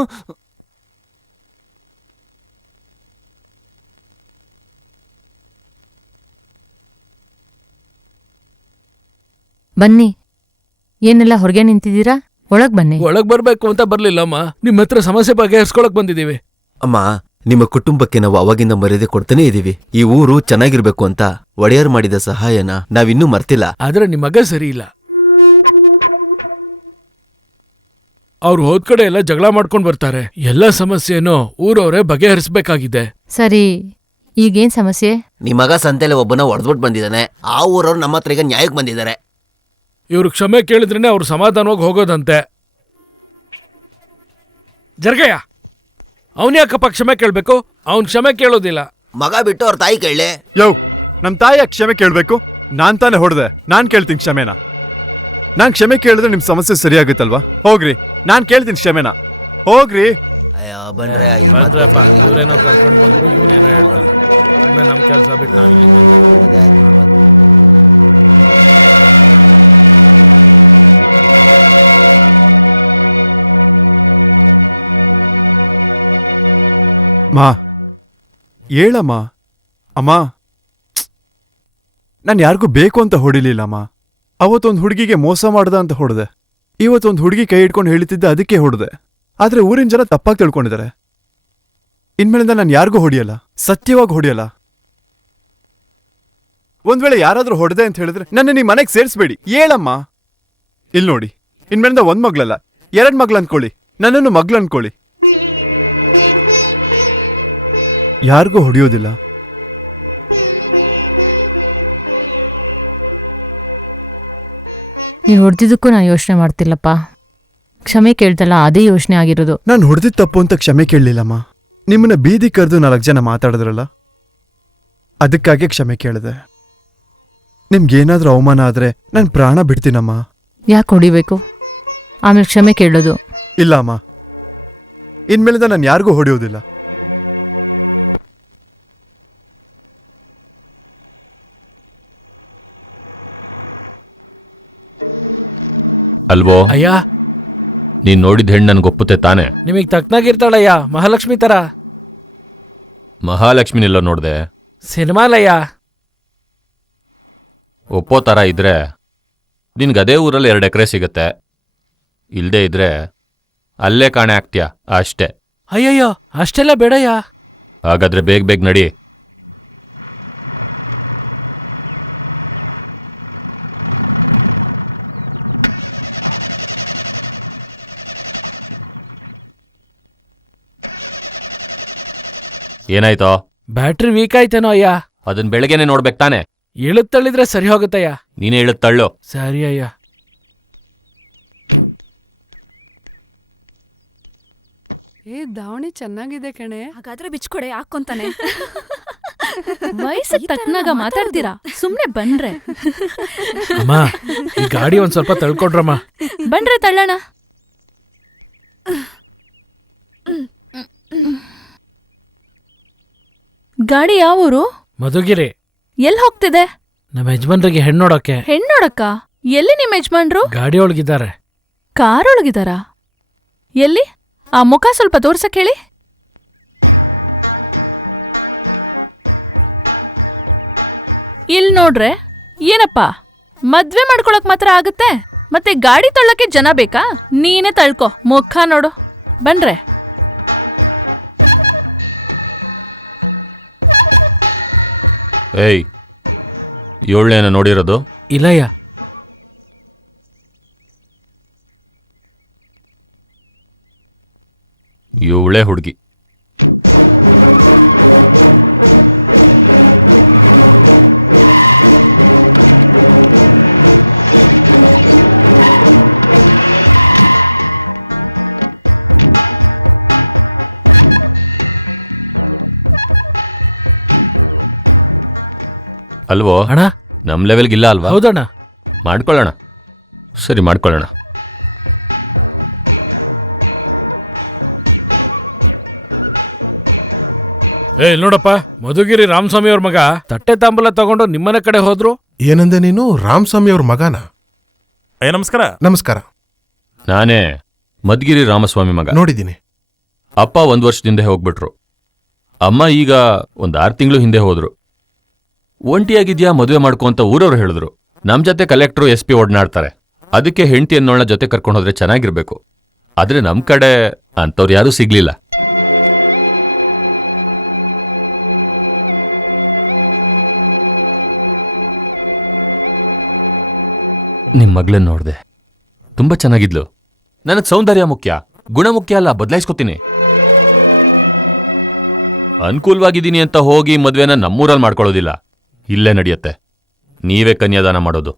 ಬನ್ನಿ. ಏನೆಲ್ಲ ಹೊರಗೆ ನಿಂತಿದ್ದೀರಾ? ಒಳಗ್ ಬನ್ನಿ. ಒಳಗ್ ಬರ್ಬೇಕು ಅಂತ ಬರ್ಲಿಲ್ಲಮ್ಮ, ನಿಮ್ ಹತ್ರ ಸಮಸ್ಯೆ ಬಗೆಹರಿಸ್ಕೊಳಕ್ ಬಂದಿದೀವಿ. ಅಮ್ಮ, ನಿಮ್ಮ ಕುಟುಂಬಕ್ಕೆ ನಾವು ಅವಾಗಿಂದ ಮರ್ಯಾದೆ ಕೊಡ್ತಾನೆ ಇದೀವಿ. ಈ ಊರು ಚೆನ್ನಾಗಿರ್ಬೇಕು ಅಂತ ಒಡೆಯರ್ ಮಾಡಿದ ಸಹಾಯನ ನಾವಿನ್ನೂ ಮರ್ತಿಲ್ಲ. ಆದ್ರೆ ನಿಮ್ ಮಗ ಸರಿ ಇಲ್ಲ. ಅವ್ರು ಹೋದ್ ಕಡೆ ಎಲ್ಲ ಜಗಳ ಮಾಡ್ಕೊಂಡ್ ಬರ್ತಾರೆ. ಎಲ್ಲ ಸಮಸ್ಯೆನೂ ಊರವರೇ ಬಗೆಹರಿಸ್ಬೇಕಾಗಿದೆ. ಸರಿ, ಈಗೇನ್ ಸಮಸ್ಯೆ? ನಿಮ್ಮ ಮಗ ಸಂತೆಲೆ ಒಬ್ಬನ ಹೊಡೆದ್ಬಿಟ್ಟು ಬಂದಿದ್ದಾನೆ. ಆ ಊರವ್ರು ನಮ್ಮ ಹತ್ರ ಈಗ ನ್ಯಾಯಕ್ಕೆ ಬಂದಿದ್ದಾರೆ. ಇವ್ರು ಕ್ಷಮೆ ಕೇಳಿದ್ರೇನೆ ಅವ್ರು ಸಮಾಧಾನವಾಗಿ ಹೋಗೋದಂತೆ. ಜರ್ಗಯ್ಯ, ಅವನ್ಯಾಕಪ್ಪ ಕ್ಷಮೆ ಕೇಳ್ಬೇಕು? ಅವ್ನ್ ಕ್ಷಮೆ ಕೇಳೋದಿಲ್ಲ. ಮಗ ಬಿಟ್ಟು ಅವ್ರ ತಾಯಿ ಕೇಳಲೆ. ಯೋ, ನಮ್ ತಾಯಿಯ ಕ್ಷಮೆ ಕೇಳ್ಬೇಕು? ನಾನ್ ತಾನೇ ಹೊಡೆದೆ, ನಾನ್ ಕೇಳ್ತೀನಿ ಕ್ಷಮೆನ. ನಾನ್ ಕ್ಷಮೆ ಕೇಳಿದ್ರೆ ನಿಮ್ ಸಮಸ್ಯೆ ಸರಿಯಾಗುತ್ತಲ್ವಾ? ಹೋಗ್ರಿ, ನಾನ್ ಕೇಳ್ತೀನಿ ಕ್ಷಮೆನ. ಹೋಗ್ರಿ. ಬಂದ್ರಪ್ಪ, ಇವ್ರೇನೋ ಕರ್ಕೊಂಡ್ ಬಂದ್ರು, ಇವನೇನೋ ಹೇಳ್ತಾನೆ. ಸುಮ್ಮನೆ ನಮ್ ಕೆಲ್ಸ ಬಿಟ್ಟು ನಾವಿಲ್ಲಿ ಬಂದ್ವಿ. ಮಾ ಹೇಳಮ್ಮ. ಅಮ್ಮ, ನಾನು ಯಾರಿಗೂ ಬೇಕು ಅಂತ ಹೊಡಿಲಿಲ್ಲಮ್ಮ. ಅವತ್ತೊಂದು ಹುಡುಗಿಗೆ ಮೋಸ ಮಾಡ್ದ ಅಂತ ಹೊಡೆದೆ. ಇವತ್ತೊಂದು ಹುಡುಗಿ ಕೈ ಹಿಡ್ಕೊಂಡು ಹೇಳ್ತಿದ್ದೆ, ಅದಕ್ಕೆ ಹೊಡೆದೆ. ಆದ್ರೆ ಊರಿನ ಜನ ತಪ್ಪಾಗಿ ತಿಳ್ಕೊಂಡಿದ್ದಾರೆ. ಇನ್ಮೇಲಿಂದ ನಾನು ಯಾರಿಗೂ ಹೊಡಿಯಲ್ಲ, ಸತ್ಯವಾಗಿ ಹೊಡಿಯಲ್ಲ. ಒಂದ್ ವೇಳೆ ಯಾರಾದ್ರೂ ಹೊಡೆದೆ ಅಂತ ಹೇಳಿದ್ರೆ ನನ್ನ ನಿಮ್ಮ ಮನೆಗೆ ಸೇರಿಸ್ಬೇಡಿ. ಹೇಳಮ್ಮ. ಇಲ್ಲಿ ನೋಡಿ, ಇನ್ಮೇಲಿಂದ 1 ಮಗ್ಳಲ್ಲ 2 ಮಗ್ಳು ಅನ್ಕೊಳ್ಳಿ, ನನ್ನನ್ನು ಮಗ್ಳು ಅನ್ಕೊಳ್ಳಿ. ಯಾರಿಗೂ ಹೊಡೆಯೋದಿಲ್ಲ. ನೀನ್ ಹೊಡೆದಿದ್ದಕ್ಕೂ ನಾನು ಯೋಚನೆ ಮಾಡ್ತಿಲ್ಲಪ್ಪ. ಕ್ಷಮೆ ಕೇಳ್ತಲ್ಲ, ಅದೇ ಯೋಚನೆ ಆಗಿರೋದು. ನಾನು ಹೊಡೆದಿದ್ದ ತಪ್ಪು ಅಂತ ಕ್ಷಮೆ ಕೇಳಲಿಲ್ಲಮ್ಮ. ನಿಮ್ಮನ್ನ ಬೀದಿ ಕರೆದು 4 ಜನ ಮಾತಾಡಿದ್ರಲ್ಲ, ಅದಕ್ಕಾಗಿ ಕ್ಷಮೆ ಕೇಳಿದೆ. ನಿಮ್ಗೇನಾದ್ರೂ ಅವಮಾನ ಆದ್ರೆ ನಾನು ಪ್ರಾಣ ಬಿಡ್ತೀನಮ್ಮ. ಯಾಕೆ ಹೊಡಿಬೇಕು? ಆಮೇಲೆ ಕ್ಷಮೆ ಕೇಳೋದು? ಇಲ್ಲ ಅಮ್ಮ, ಇನ್ಮೇಲಿಂದ ನಾನು ಯಾರಿಗೂ ಹೊಡೆಯೋದಿಲ್ಲ. ಅಲ್ವೋ ಅಯ್ಯ, ನೀನ್ ನೋಡಿದ ಹೆಣ್ಣು ನನ್ಗೊಪ್ಪುತ್ತೆ ತಾನೆ? ನಿಮಗ್ ತಕ್ನಾಗಿರ್ತಾಳಯ್ಯ, ಮಹಾಲಕ್ಷ್ಮಿ ತರ. ಮಹಾಲಕ್ಷ್ಮಿನೆಲ್ಲ ನೋಡ್ದೆ? ಸಿನಿಮಾಲಯ್ಯ. ಒಪ್ಪೋ ತರ ಇದ್ರೆ ನಿನ್ಗದೇ ಊರಲ್ಲಿ 2 ಎಕರೆ ಸಿಗತ್ತೆ. ಇಲ್ದೇ ಇದ್ರೆ ಅಲ್ಲೇ ಕಾಣೆ ಆಗ್ತೀಯ ಅಷ್ಟೇ. ಅಯ್ಯಯ್ಯೋ, ಅಷ್ಟೆಲ್ಲ ಬೇಡಯ್ಯ. ಹಾಗಾದ್ರೆ ಬೇಗ ನಡಿ. ಏನಾಯ್ತೋ? ಬ್ಯಾಟ್ರಿ ವೀಕ್ ಆಯ್ತೇನೋ ಅಯ್ಯ. ಅದನ್ ಬೆಳಗ್ಗೆನೆ ನೋಡ್ಬೇಕು ತಾನೆ. ಇಳುತ್ ತಳ್ಳಿದ್ರೆ ಸರಿ ಹೋಗುತ್ತಯ್ಯ. ನೀನೇ ಇಳುತ್ ತಳ್ಳು. ಸರಿ ಅಯ್ಯ. ದಾವಣಿ ಚೆನ್ನಾಗಿದೆ ಕಣೆ. ಹಾಗಾದ್ರೆ ಬಿಚ್ಕೊಡೆ ಹಾಕೊಂತಾನೆ. ವಯಸ್ಸಿಗೆ ತಕ್ಕನಾಗ ಮಾತಾಡ್ತೀರಾ? ಸುಮ್ನೆ ಬನ್ರೆ. ಅಮ್ಮ, ಈ ಗಾಡಿ ಒಂದ್ ಸ್ವಲ್ಪ ತಳ್ಕೊಡ್ರಮ್ಮ. ಬನ್ರೆ ತಳ್ಳೋಣ. ಗಾಡಿ ಯಾವೂರು? ಮಧುಗಿರಿ. ಎಲ್ಲಿ ಹೋಗ್ತಿದೆ? ನಮ್ಮ ಯಜಮಾನ್ರಿಗೆ ಹೆಣ್ಣೋಡಕ್ಕೆ. ಹೆಣ್ಣೋಡಕ್ಕ? ಎಲ್ಲಿ ನಿಮ್ಮ ಯಜಮಾನ್ರು? ಗಾಡಿ ಒಳಗಿದ್ದಾರೆ. ಕಾರೊಳಗಿದಾರಾ? ಎಲ್ಲಿ? ಆ ಮುಖ ಸ್ವಲ್ಪ ತೋರ್ಸಕ್ ಹೇಳಿ. ಇಲ್ ನೋಡ್ರೆ. ಏನಪ್ಪ, ಮದ್ವೆ ಮಾಡ್ಕೊಳಕ್ ಮಾತ್ರ ಆಗತ್ತೆ, ಮತ್ತೆ ಗಾಡಿ ತಳ್ಳಕ್ಕೆ ಜನ ಬೇಕಾ? ನೀನೇ ತಳ್ಕೊ, ಮುಖ ನೋಡು. ಬನ್ರೆ. ಏಯ್, 7ನೇನ ನೋಡಿರೋದು? ಇಲ್ಲಯ್ಯ. ಇವಳೇ ಹುಡುಗಿ. ಅಲ್ವೋ ಅಣ್ಣ? ನಮ್ ಲೆವೆಲ್ಗಿಲ್ಲ ಅಲ್ವಾ? ಹೌದಣ್ಣ. ಮಾಡ್ಕೊಳ್ಳೋಣ. ಸರಿ, ಮಾಡ್ಕೊಳ್ಳೋಣ. ನೋಡಪ್ಪ, ಮಧುಗಿರಿ ರಾಮಸ್ವಾಮಿ ಅವ್ರ ಮಗ ತಟ್ಟೆ ತಾಂಬೂಲ ತಗೊಂಡು ನಿಮ್ಮನೆ ಕಡೆ ಹೋದ್ರು. ಏನಂದೆ ನೀನು? ರಾಮಸ್ವಾಮಿ ಅವ್ರ ಮಗನ? ನಮಸ್ಕಾರ. ನಮಸ್ಕಾರ. ನಾನೇ ಮಧುಗಿರಿ ರಾಮಸ್ವಾಮಿ ಮಗ. ನೋಡಿದ್ದೀನಿ. ಅಪ್ಪ 1 ವರ್ಷದಿಂದ ಹೋಗ್ಬಿಟ್ರು. ಅಮ್ಮ ಈಗ 6 ತಿಂಗಳು ಹಿಂದೆ ಹೋದ್ರು. ಒಂಟಿಯಾಗಿದ್ಯಾ, ಮದುವೆ ಮಾಡ್ಕೊ ಅಂತ ಊರವ್ರು ಹೇಳಿದ್ರು. ನಮ್ ಜೊತೆ ಕಲೆಕ್ಟ್ರು SP ಓಡನಾಡ್ತಾರೆ. ಅದಕ್ಕೆ ಹೆಂಡತಿ ಅನ್ನೋಳ ಜೊತೆ ಕರ್ಕೊಂಡು ಹೋದ್ರೆ ಚೆನ್ನಾಗಿರ್ಬೇಕು. ಆದ್ರೆ ನಮ್ ಕಡೆ ಅಂತವ್ರು ಯಾರೂ ಸಿಗ್ಲಿಲ್ಲ. ನಿಮ್ ಮಗಳನ್ನ ನೋಡ್ದೆ, ತುಂಬಾ ಚೆನ್ನಾಗಿದ್ಲು. ನನಗ್ ಸೌಂದರ್ಯ ಮುಖ್ಯ, ಗುಣ ಮುಖ್ಯ ಅಲ್ಲ. ಬದಲಾಯಿಸ್ಕೊತೀನಿ. ಅನುಕೂಲವಾಗಿದ್ದೀನಿ ಅಂತ ಹೋಗಿ ಮದ್ವೆನ ನಮ್ಮೂರಲ್ಲಿ ಮಾಡ್ಕೊಳ್ಳೋದಿಲ್ಲ. ಇಲ್ಲೇ ನಡೆಯುತ್ತೆ. ನೀವೇ ಕನ್ಯಾದಾನ ಮಾಡೋದು.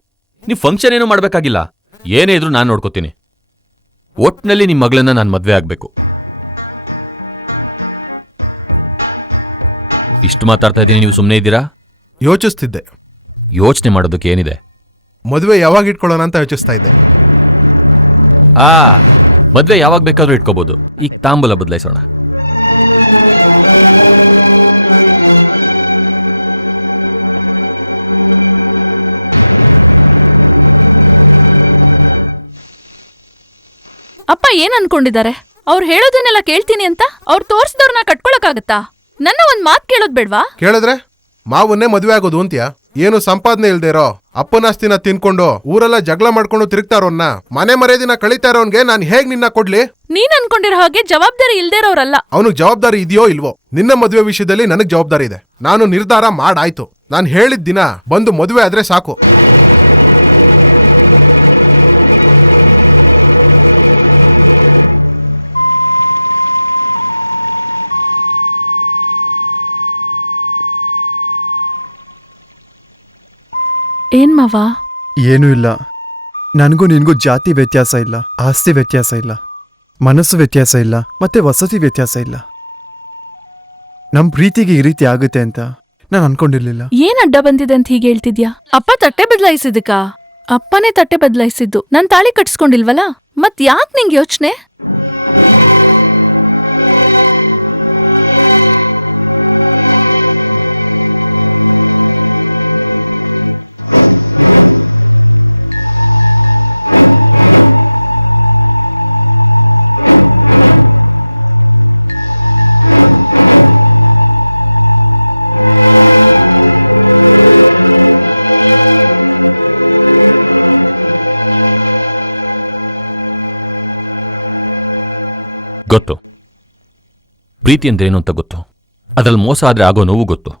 ನೀವು ಫಂಕ್ಷನ್ ಏನೂ ಮಾಡ್ಬೇಕಾಗಿಲ್ಲ. ಏನೇ ಇದ್ರೂ ನಾನು ನೋಡ್ಕೋತೀನಿ. ಒಟ್ನಲ್ಲಿ ನಿಮ್ಮ ಮಗಳನ್ನ ನಾನು ಮದ್ವೆ ಆಗ್ಬೇಕು. ಇಷ್ಟು ಮಾತಾಡ್ತಾ ಇದ್ದೀನಿ, ನೀವು ಸುಮ್ಮನೆ ಇದ್ದೀರಾ? ಯೋಚಿಸ್ತಿದ್ದೆ. ಯೋಚನೆ ಮಾಡೋದಕ್ಕೆ ಏನಿದೆ? ಮದುವೆ ಯಾವಾಗ ಇಟ್ಕೊಳ್ಳೋಣ ಅಂತ ಯೋಚಿಸ್ತಾ ಇದ್ದೆ. ಮದ್ವೆ ಯಾವಾಗ ಬೇಕಾದ್ರೂ ಇಟ್ಕೋಬಹುದು. ಈಗ ತಾಂಬೂಲ ಬದಲಾಯಿಸೋಣ. ಅಪ್ಪ ಏನ್ ಅನ್ಕೊಂಡಿದ್ದಾರೆ? ಅವ್ರು ಹೇಳೋದನ್ನೆಲ್ಲ ಕೇಳ್ತೀನಿ ಅಂತ ಅವ್ರು ತೋರ್ಸಿದವ್ರನ್ನ ಕಟ್ಕೊಳಕ್ಕಾಗತ್ತಾ? ನನ್ನ ಒಂದ್ ಮಾತ್ ಕೇಳೋದ್ ಬೇಡ್ವಾ? ಕೇಳಿದ್ರೆ ಮಾವನ್ನೇ ಮದುವೆ ಆಗೋದು ಅಂತ್ಯ? ಏನು ಸಂಪಾದನೆ ಇಲ್ದೇ ಇರೋ ಅಪ್ಪನಾಸ್ತಿನ ತಿನ್ಕೊಂಡು ಊರೆಲ್ಲ ಜಗಳ ಮಾಡ್ಕೊಂಡು ತಿರುಗ್ತಾರೋನ್ನ, ಮನೆ ಮರ್ಯಾದಿನ ಕಳೀತಾ ಇರೋನ್ಗೆ ನಾನ್ ಹೇಗ್ ನಿನ್ನ ಕೊಡ್ಲಿ? ನೀನ್ ಅನ್ಕೊಂಡಿರೋ ಹಾಗೆ ಜವಾಬ್ದಾರಿ ಇಲ್ದೇ ಇರೋರಲ್ಲ. ಅವನಿಗೆ ಜವಾಬ್ದಾರಿ ಇದೆಯೋ ಇಲ್ವೋ? ನಿನ್ನ ಮದುವೆ ವಿಷಯದಲ್ಲಿ ನನಗ್ ಜವಾಬ್ದಾರಿ ಇದೆ. ನಾನು ನಿರ್ಧಾರ ಮಾಡಾಯ್ತು. ನಾನು ಹೇಳಿದ ದಿನ ಬಂದು ಮದುವೆ ಆದ್ರೆ ಸಾಕು. ಏನ್ ಮಾವ? ಏನೂ ಇಲ್ಲ. ನನಗೂ ನಿನ್ಗೂ ಜಾತಿ ವ್ಯತ್ಯಾಸ ಇಲ್ಲ, ಆಸ್ತಿ ವ್ಯತ್ಯಾಸ ಇಲ್ಲ, ಮನಸ್ಸು ವ್ಯತ್ಯಾಸ ಇಲ್ಲ, ಮತ್ತೆ ವಸತಿ ವ್ಯತ್ಯಾಸ ಇಲ್ಲ. ನಮ್ ಪ್ರೀತಿಗೆ ಈ ರೀತಿ ಆಗುತ್ತೆ ಅಂತ ನಾನು ಅನ್ಕೊಂಡಿರ್ಲಿಲ್ಲ. ಏನ್ ಅಡ್ಡ ಬಂದಿದೆ ಅಂತ ಹೀಗೆ ಹೇಳ್ತಿದ್ಯಾ? ಅಪ್ಪ ತಟ್ಟೆ ಬದಲಾಯಿಸಿದಕ್ಕ? ಅಪ್ಪನೇ ತಟ್ಟೆ ಬದಲಾಯಿಸಿದ್ದು. ನಾನ್ ತಾಳಿ ಕಟ್ಸ್ಕೊಂಡಿಲ್ವಲ್ಲ, ಮತ್ ಯಾಕ್ ನಿಂಗೆ ಯೋಚನೆ? ಗೊತ್ತು, ಪ್ರೀತಿ ಅಂದ್ರೆ ಏನು ಅಂತ ಗೊತ್ತು. ಅದ್ರಲ್ಲಿ ಮೋಸ ಆದ್ರೆ ಆಗೋ ನೋವು ಗೊತ್ತು.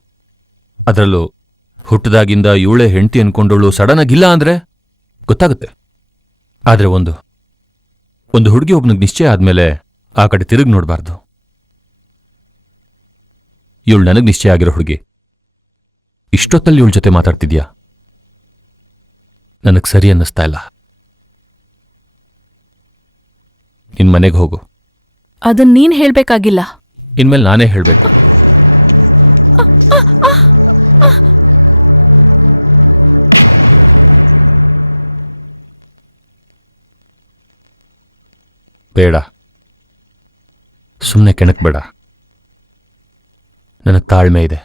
ಅದರಲ್ಲೂ ಹುಟ್ಟದಾಗಿಂದ ಇವಳೆ ಹೆಂಡತಿ ಅನ್ಕೊಂಡವಳು ಸಡನ್ ಆಗಿಲ್ಲ ಅಂದ್ರೆ ಗೊತ್ತಾಗುತ್ತೆ. ಆದ್ರೆ ಒಂದು ಹುಡುಗಿ ಒಬ್ನಿಗೆ ನಿಶ್ಚಯ ಆದ್ಮೇಲೆ ಆ ಕಡೆ ತಿರುಗಿ ನೋಡ್ಬಾರ್ದು. ಇವಳು ನನಗ್ ನಿಶ್ಚಯ ಆಗಿರೋ ಹುಡುಗಿ. ಇಷ್ಟೊತ್ತಲ್ಲಿ ಇವಳ ಜೊತೆ ಮಾತಾಡ್ತಿದ್ಯಾ? ನನಗ್ ಸರಿ ಅನ್ನಿಸ್ತಾ ಇಲ್ಲ. ನಿನ್ ಮನೆಗೆ ಹೋಗು. ಅದನ್ ನೀನ್ ಹೇಳ್ಬೇಕಾಗಿಲ್ಲ. ಇನ್ಮೇಲೆ ನಾನೇ ಹೇಳ್ಬೇಕು. ಬೇಡ, ಸುಮ್ಮನೆ ಕೆಣಕ್ಬೇಡ. ನನಗೆ ತಾಳ್ಮೆ ಇದೆ.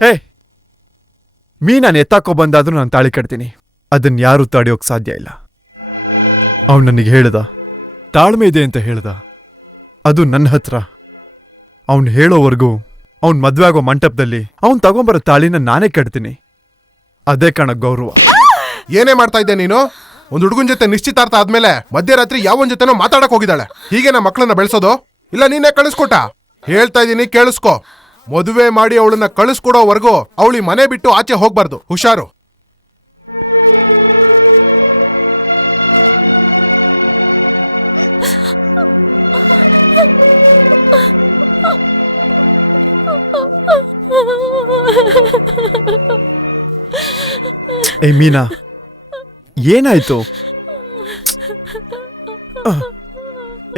ಹೇ, ಮೀನಾನ್ ಎತ್ತಾಕೋ ಬಂದಾದ್ರೂ ನಾನು ತಾಳಿ ಕಟ್ತೀನಿ. ಅದನ್ನ ಯಾರೂ ತಡೆಯೋಕ್ ಸಾಧ್ಯ ಇಲ್ಲ. ಅವನು ನನಗೆ ಹೇಳ್ದ, ತಾಳ್ಮೆ ಇದೆ ಅಂತ ಹೇಳ್ದ. ಅದು ನನ್ನ ಹತ್ರ. ಅವನು ಹೇಳೋವರೆಗೂ ಅವ್ನ್ ಮದ್ವೆ ಆಗೋ ಮಂಟಪದಲ್ಲಿ ಅವ್ನ್ ತಗೊಂಬರೋ ತಾಳಿನ ನಾನೇ ಕಟ್ತೀನಿ. ಅದೇ ಕಣ ಗೌರವ. ಏನೇ ಮಾಡ್ತಾ ಇದ್ದೆ ನೀನು? ಒಂದ್ ಹುಡುಗನ್ ಜೊತೆ ನಿಶ್ಚಿತಾರ್ಥ ಆದ್ಮೇಲೆ ಮಧ್ಯರಾತ್ರಿ ಯಾವನ್ ಜೊತೆನೋ ಮಾತಾಡಕ್ ಹೋಗಿದ್ದಾಳೆ. ಹೀಗೆ ನಾ ಮಕ್ಕಳನ್ನ ಬೆಳೆಸೋದು? ಇಲ್ಲ ನೀನೇ ಕಳಿಸ್ಕೊಟ್ಟ? ಹೇಳ್ತಾ ಇದೀನಿ, ಕೇಳಿಸ್ಕೊ. ಮದುವೆ ಮಾಡಿ ಅವಳನ್ನ ಕಳಿಸ್ಕೊಡೋವರೆಗೂ ಅವಳಿ ಮನೆ ಬಿಟ್ಟು ಆಚೆ ಹೋಗ್ಬಾರ್ದು. ಹುಷಾರು. ಏ ಮೀನಾ, ಏನಾಯ್ತು?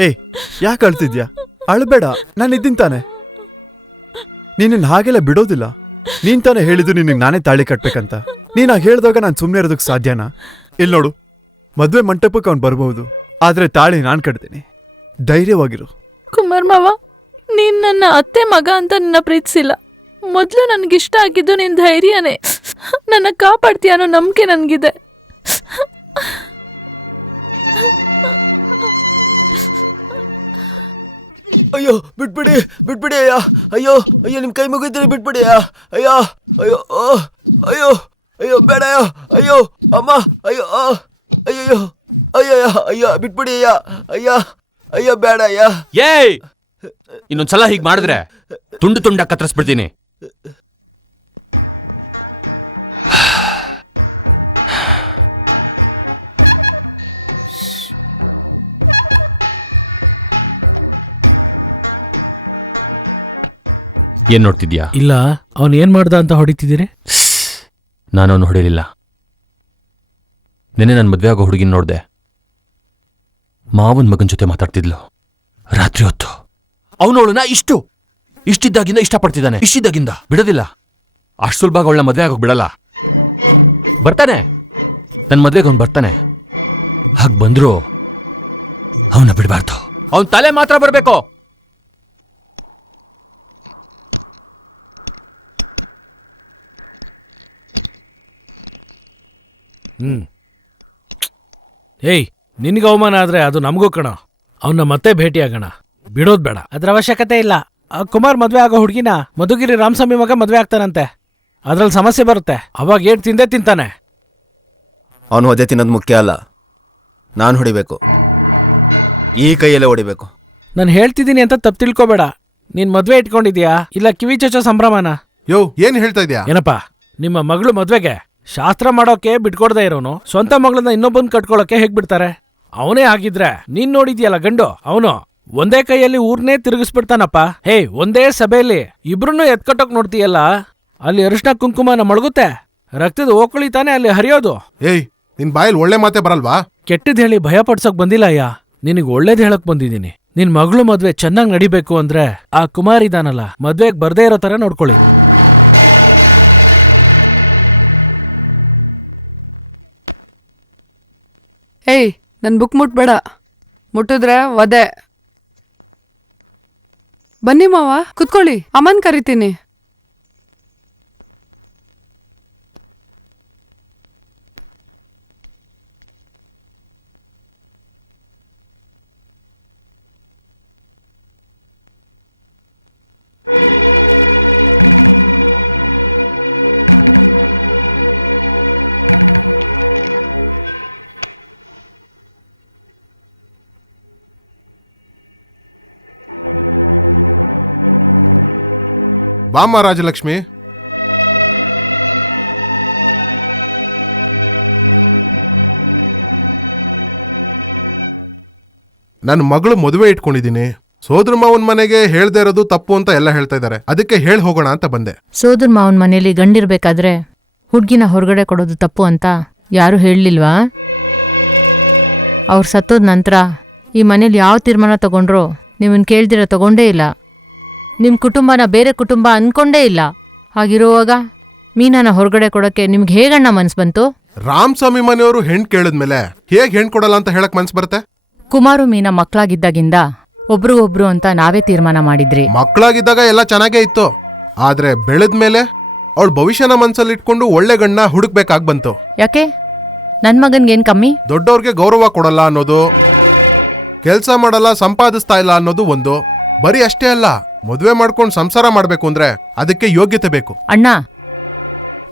ಏ, ಯಾಕೆ ಅಳ್ತಿದ್ಯಾ? ಅಳ್ಬೇಡ, ನಾನಿದ್ದೀನಿ ತಾನೆ. ನೀನನ್ನ ಹಾಗೆಲ್ಲ ಬಿಡೋದಿಲ್ಲ. ನೀನ್ ತಾನೇ ಹೇಳಿದ್ದು ನಿನಗೆ ನಾನೇ ತಾಳಿ ಕಟ್ಬೇಕಂತ. ನೀನ್ ಹಾಗೆ ಹೇಳ್ದಾಗ ನಾನು ಸುಮ್ಮನೆ ಇರೋದಕ್ಕೆ ಸಾಧ್ಯನಾ? ಇಲ್ಲಿ ನೋಡು, ಮದ್ವೆ ಮಂಟಪಕ್ಕೆ ಅವ್ನು ಬರ್ಬಹುದು, ಆದ್ರೆ ತಾಳಿ ನಾನ್ ಕಟ್ತೀನಿ. ಧೈರ್ಯವಾಗಿರು. ಕುಮಾರ್ ಮಾವ, ನೀನ್ ನನ್ನ ಅತ್ತೆ ಮಗ ಅಂತ ನಿನ್ನ ಪ್ರೀತಿಸಿಲ್ಲ. ಮೊದ್ಲು ನನ್ಗಿಷ್ಟ ಆಗಿದ್ದು ನಿನ್ ಧೈರ್ಯನೇ. ನನ್ನ ಕಾಪಾಡ್ತೀಯ ಅನ್ನೋ ನಂಬಿಕೆ ನನ್ಗಿದೆ. ಅಯ್ಯೋ ಬಿಟ್ಬಿಡಿ, ಬಿಟ್ಬಿಡಿ ಅಯ್ಯ. ಅಯ್ಯೋ ಅಯ್ಯೋ, ನಿಮ್ ಕೈ ಮುಗಿದ್ರಿ, ಬಿಟ್ಬಿಡಿ ಅಯ್ಯ. ಅಯ್ಯೋ ಅಯ್ಯೋ ಅಯ್ಯೋ ಅಯ್ಯೋ, ಬೇಡ ಅಯ್ಯೋ. ಅಯ್ಯೋ ಅಮ್ಮ, ಅಯ್ಯೋ ಅಯ್ಯೋ ಅಯ್ಯೋ ಅಯ್ಯೋ, ಬಿಟ್ಬಿಡಿ ಅಯ್ಯ. ಅಯ್ಯ ಅಯ್ಯೋ, ಬೇಡ ಅಯ್ಯ. ಏಯ್, ಇನ್ನೊಂದ್ಸಲ ಹೀಗ್ ಮಾಡಿದ್ರೆ ತುಂಡು ತುಂಡ ಕತ್ತರಿಸ್ಬಿಡ್ತೀನಿ. ಏನ್ ನೋಡ್ತಿದ್ಯಾ? ಇಲ್ಲ, ಅವನ್ ಏನ್ ಮಾಡ್ದ ಅಂತ ಹೊಡಿತಿದ್ದೀರಿ? ನಾನು ಅವನು ಹೊಡಿಲಿಲ್ಲ. ನೆನ್ನೆ ನನ್ನ ಮದ್ವೆ ಆಗೋ ಹುಡುಗಿನ ನೋಡ್ದೆ. ಮಾವನ್ ಮಗನ್ ಜೊತೆ ಮಾತಾಡ್ತಿದ್ಲು ರಾತ್ರಿ ಹೊತ್ತು. ಅವನವಳನ್ನ ಇಷ್ಟಿದ್ದಾಗಿಂದ ಇಷ್ಟಪಡ್ತಿದ್ದಾನೆ. ಇಷ್ಟಿದ್ದಾಗಿಂದ ಬಿಡೋದಿಲ್ಲ. ಅಷ್ಟು ಸುಲಭ ಅವಳನ್ನ ಮದ್ವೆ ಆಗೋಕ್ ಬಿಡಲ್ಲ. ಬರ್ತಾನೆ, ನನ್ನ ಮದ್ವೆಗೆ ಅವ್ನು ಬರ್ತಾನೆ. ಹಾಗ್ ಬಂದ್ರು ಅವನ್ನ ಬಿಡಬಾರ್ದು. ಅವನ್ ತಲೆ ಮಾತ್ರ ಬರ್ಬೇಕು. ಏಯ್, ನಿನ್ಗೆ ಅವಮಾನ ಆದ್ರೆ ಅದು ನಮಗೂ ಕಣ. ಅವನ್ನ ಮತ್ತೆ ಭೇಟಿಯಾಗೋಣ, ಬಿಡೋದ್ ಬೇಡ. ಅದ್ರ ಅವಶ್ಯಕತೆ ಇಲ್ಲ. ಆ ಕುಮಾರ್ ಮದ್ವೆ ಆಗೋ ಹುಡುಗಿನ ಮಧುಗಿರಿ ರಾಮಸ್ವಾಮಿ ಮಗ ಮದ್ವೆ ಆಗ್ತಾನಂತೆ. ಅದ್ರಲ್ಲಿ ಸಮಸ್ಯೆ ಬರುತ್ತೆ. ಅವಾಗ ಏಟ್ ತಿಂದೇ ತಿಂತಾನೆ. ಅವನು ಒದೆ ತಿನ್ನೋದು ಮುಖ್ಯ ಅಲ್ಲ, ನಾನು ಹೊಡಿಬೇಕು. ಈ ಕೈಯಲ್ಲೇ ಹೊಡಿಬೇಕು. ನಾನು ಹೇಳ್ತಿದ್ದೀನಿ ಅಂತ ತಪ್ಪು ತಿಳ್ಕೊಬೇಡ. ನೀನ್ ಮದ್ವೆ ಇಟ್ಕೊಂಡಿದ್ಯಾ ಇಲ್ಲ ಕಿವಿ ಚೊಚ್ಚೋ ಸಂಭ್ರಮನ? ಯೋ, ಏನ್ ಹೇಳ್ತಾ ಇದ್ಯಾ? ಏನಪ್ಪಾ, ನಿಮ್ಮ ಮಗಳು ಮದ್ವೆಗೆ ಶಾಸ್ತ್ರ ಮಾಡೋಕೆ ಬಿಟ್ಕೊಡ್ದೆ ಇರೋನು ಸ್ವಂತ ಮಗಳನ್ನ ಇನ್ನೊಬ್ಬನ್ ಕಟ್ಕೊಳಕ್ಕೆ ಹೇಗ್ ಬಿಡ್ತಾರೆ? ಅವನೇ ಆಗಿದ್ರೆ ನೀನ್ ನೋಡಿದ್ಯಲ್ಲ ಗಂಡು, ಅವನು ಒಂದೇ ಕೈಯಲ್ಲಿ ಊರ್ನೇ ತಿರುಗಿಸ್ಬಿಡ್ತಾನಪ್ಪ. ಹೇ, ಒಂದೇ ಸಭೆಯಲ್ಲಿ ಇಬ್ರನ್ನೂ ಎತ್ಕಟ್ಟೋಕ್ ನೋಡ್ತೀಯಲ್ಲ, ಅಲ್ಲಿ ಅರಿಶಿನ ಕುಂಕುಮನ ಮಳಗುತ್ತೆ, ರಕ್ತದ ಓಕಳಿ ತಾನೆ ಅಲ್ಲಿ ಹರಿಯೋದು. ಏಯ್, ನಿನ್ ಬಾಯಲ್ಲಿ ಒಳ್ಳೆ ಮಾತೆ ಬರಲ್ವಾ? ಕೆಟ್ಟದ್ ಹೇಳಿ ಭಯ ಪಡ್ಸೋಕ್ ಬಂದಿಲ್ಲ ಅಯ್ಯ, ನಿನಗ್ ಒಳ್ಳೇದ್ ಹೇಳಕ್ ಬಂದಿದ್ದೀನಿ. ನಿನ್ ಮಗಳು ಮದ್ವೆ ಚೆನ್ನಾಗ್ ನಡಿಬೇಕು ಅಂದ್ರೆ ಆ ಕುಮಾರ್ ಇದಾನಲ್ಲ, ಮದ್ವೆಗ್ ಬರ್ದೇ ಇರೋ ತರ ನೋಡ್ಕೊಳ್ಳಿ. ಏಯ್, ನನ್ ಬುಕ್ ಮುಟ್ಬೇಡ. ಮುಟ್ಟಿದ್ರೆ ಒದೆ. ಬನ್ನಿ ಮಾವ, ಕುತ್ಕೊಳ್ಳಿ. ಅಮ್ಮನ್ ಕರಿತೀನಿ. ಬಾಮ್ಮ ರಾಜಲಕ್ಷ್ಮಿ. ನನ್ನ ಮಗಳು ಮದುವೆ ಇಟ್ಕೊಂಡಿದ್ದೀನಿ. ಸೋದರ ಮಾವನ್ ಮನೆಗೆ ಹೇಳ್ದೇ ಇರೋದು ತಪ್ಪು ಅಂತ ಎಲ್ಲ ಹೇಳ್ತಾ ಇದ್ದಾರೆ. ಅದಕ್ಕೆ ಹೇಳ್ ಹೋಗೋಣ ಅಂತ ಬಂದೆ. ಸೋದರ ಮಾವನ್ ಮನೇಲಿ ಗಂಡಿರ್ಬೇಕಾದ್ರೆ ಹುಡ್ಗಿನ ಹೊರಗಡೆ ಕೊಡೋದು ತಪ್ಪು ಅಂತ ಯಾರು ಹೇಳಲಿಲ್ವಾ? ಅವ್ರು ಸತ್ತೋದ ನಂತರ ಈ ಮನೇಲಿ ಯಾವ ತೀರ್ಮಾನ ತಗೊಂಡ್ರೋ ನೀವನ್ ಕೇಳ್ದಿರ ತಗೊಂಡೇ ಇಲ್ಲ. ನಿಮ್ಮ ಕುಟುಂಬನ ಬೇರೆ ಕುಟುಂಬ ಅನ್ಕೊಂಡೇ ಇಲ್ಲ. ಹಾಗಿರುವಾಗ ಮೀನಾನ ಹೊರಗಡೆ ಕೊಡೋಕ್ಕೆ ನಿಮ್ಗೆ ಹೇಗಣ್ಣ ಮನ್ಸು ಬಂತು? ರಾಮಸ್ವಾಮಿ ಮನೆಯವರು ಹೆಣ್ ಕೇಳಿದ್ಮೇಲೆ ಹೇಗ್ ಹೆಣ್ ಕೊಡಲ್ಲ ಅಂತ ಹೇಳಕ್ ಮನ್ಸು ಬರುತ್ತೆ? ಕುಮಾರು ಮೀನಾ ಮಕ್ಕಳಾಗಿದ್ದಾಗಿಂದ ಒಬ್ರು ಅಂತ ನಾವೇ ತೀರ್ಮಾನ ಮಾಡಿದ್ರಿ. ಮಕ್ಕಳಾಗಿದ್ದಾಗ ಎಲ್ಲ ಚೆನ್ನಾಗೇ ಇತ್ತು. ಆದ್ರೆ ಬೆಳೆದ್ಮೇಲೆ ಅವಳ ಭವಿಷ್ಯನ ಮನ್ಸಲ್ಲಿ ಇಟ್ಕೊಂಡು ಒಳ್ಳೆ ಗಂಡ ಹುಡುಕ್ಬೇಕಾಗ್ ಬಂತು. ಯಾಕೆ? ನನ್ ಮಗನ್ಗೇನ್ ಕಮ್ಮಿ? ದೊಡ್ಡವ್ರಿಗೆ ಗೌರವ ಕೊಡಲ್ಲ ಅನ್ನೋದು, ಕೆಲ್ಸ ಮಾಡಲ್ಲ ಸಂಪಾದಿಸ್ತಾ ಇಲ್ಲ ಅನ್ನೋದು ಒಂದು. ಬರೀ ಅಷ್ಟೇ ಅಲ್ಲ, ಮದ್ವೆ ಮಾಡ್ಕೊಂಡು ಸಂಸಾರ ಮಾಡ್ಬೇಕು ಅಂದ್ರೆ ಅದಕ್ಕೆ ಯೋಗ್ಯತೆ ಬೇಕು. ಅಣ್ಣ,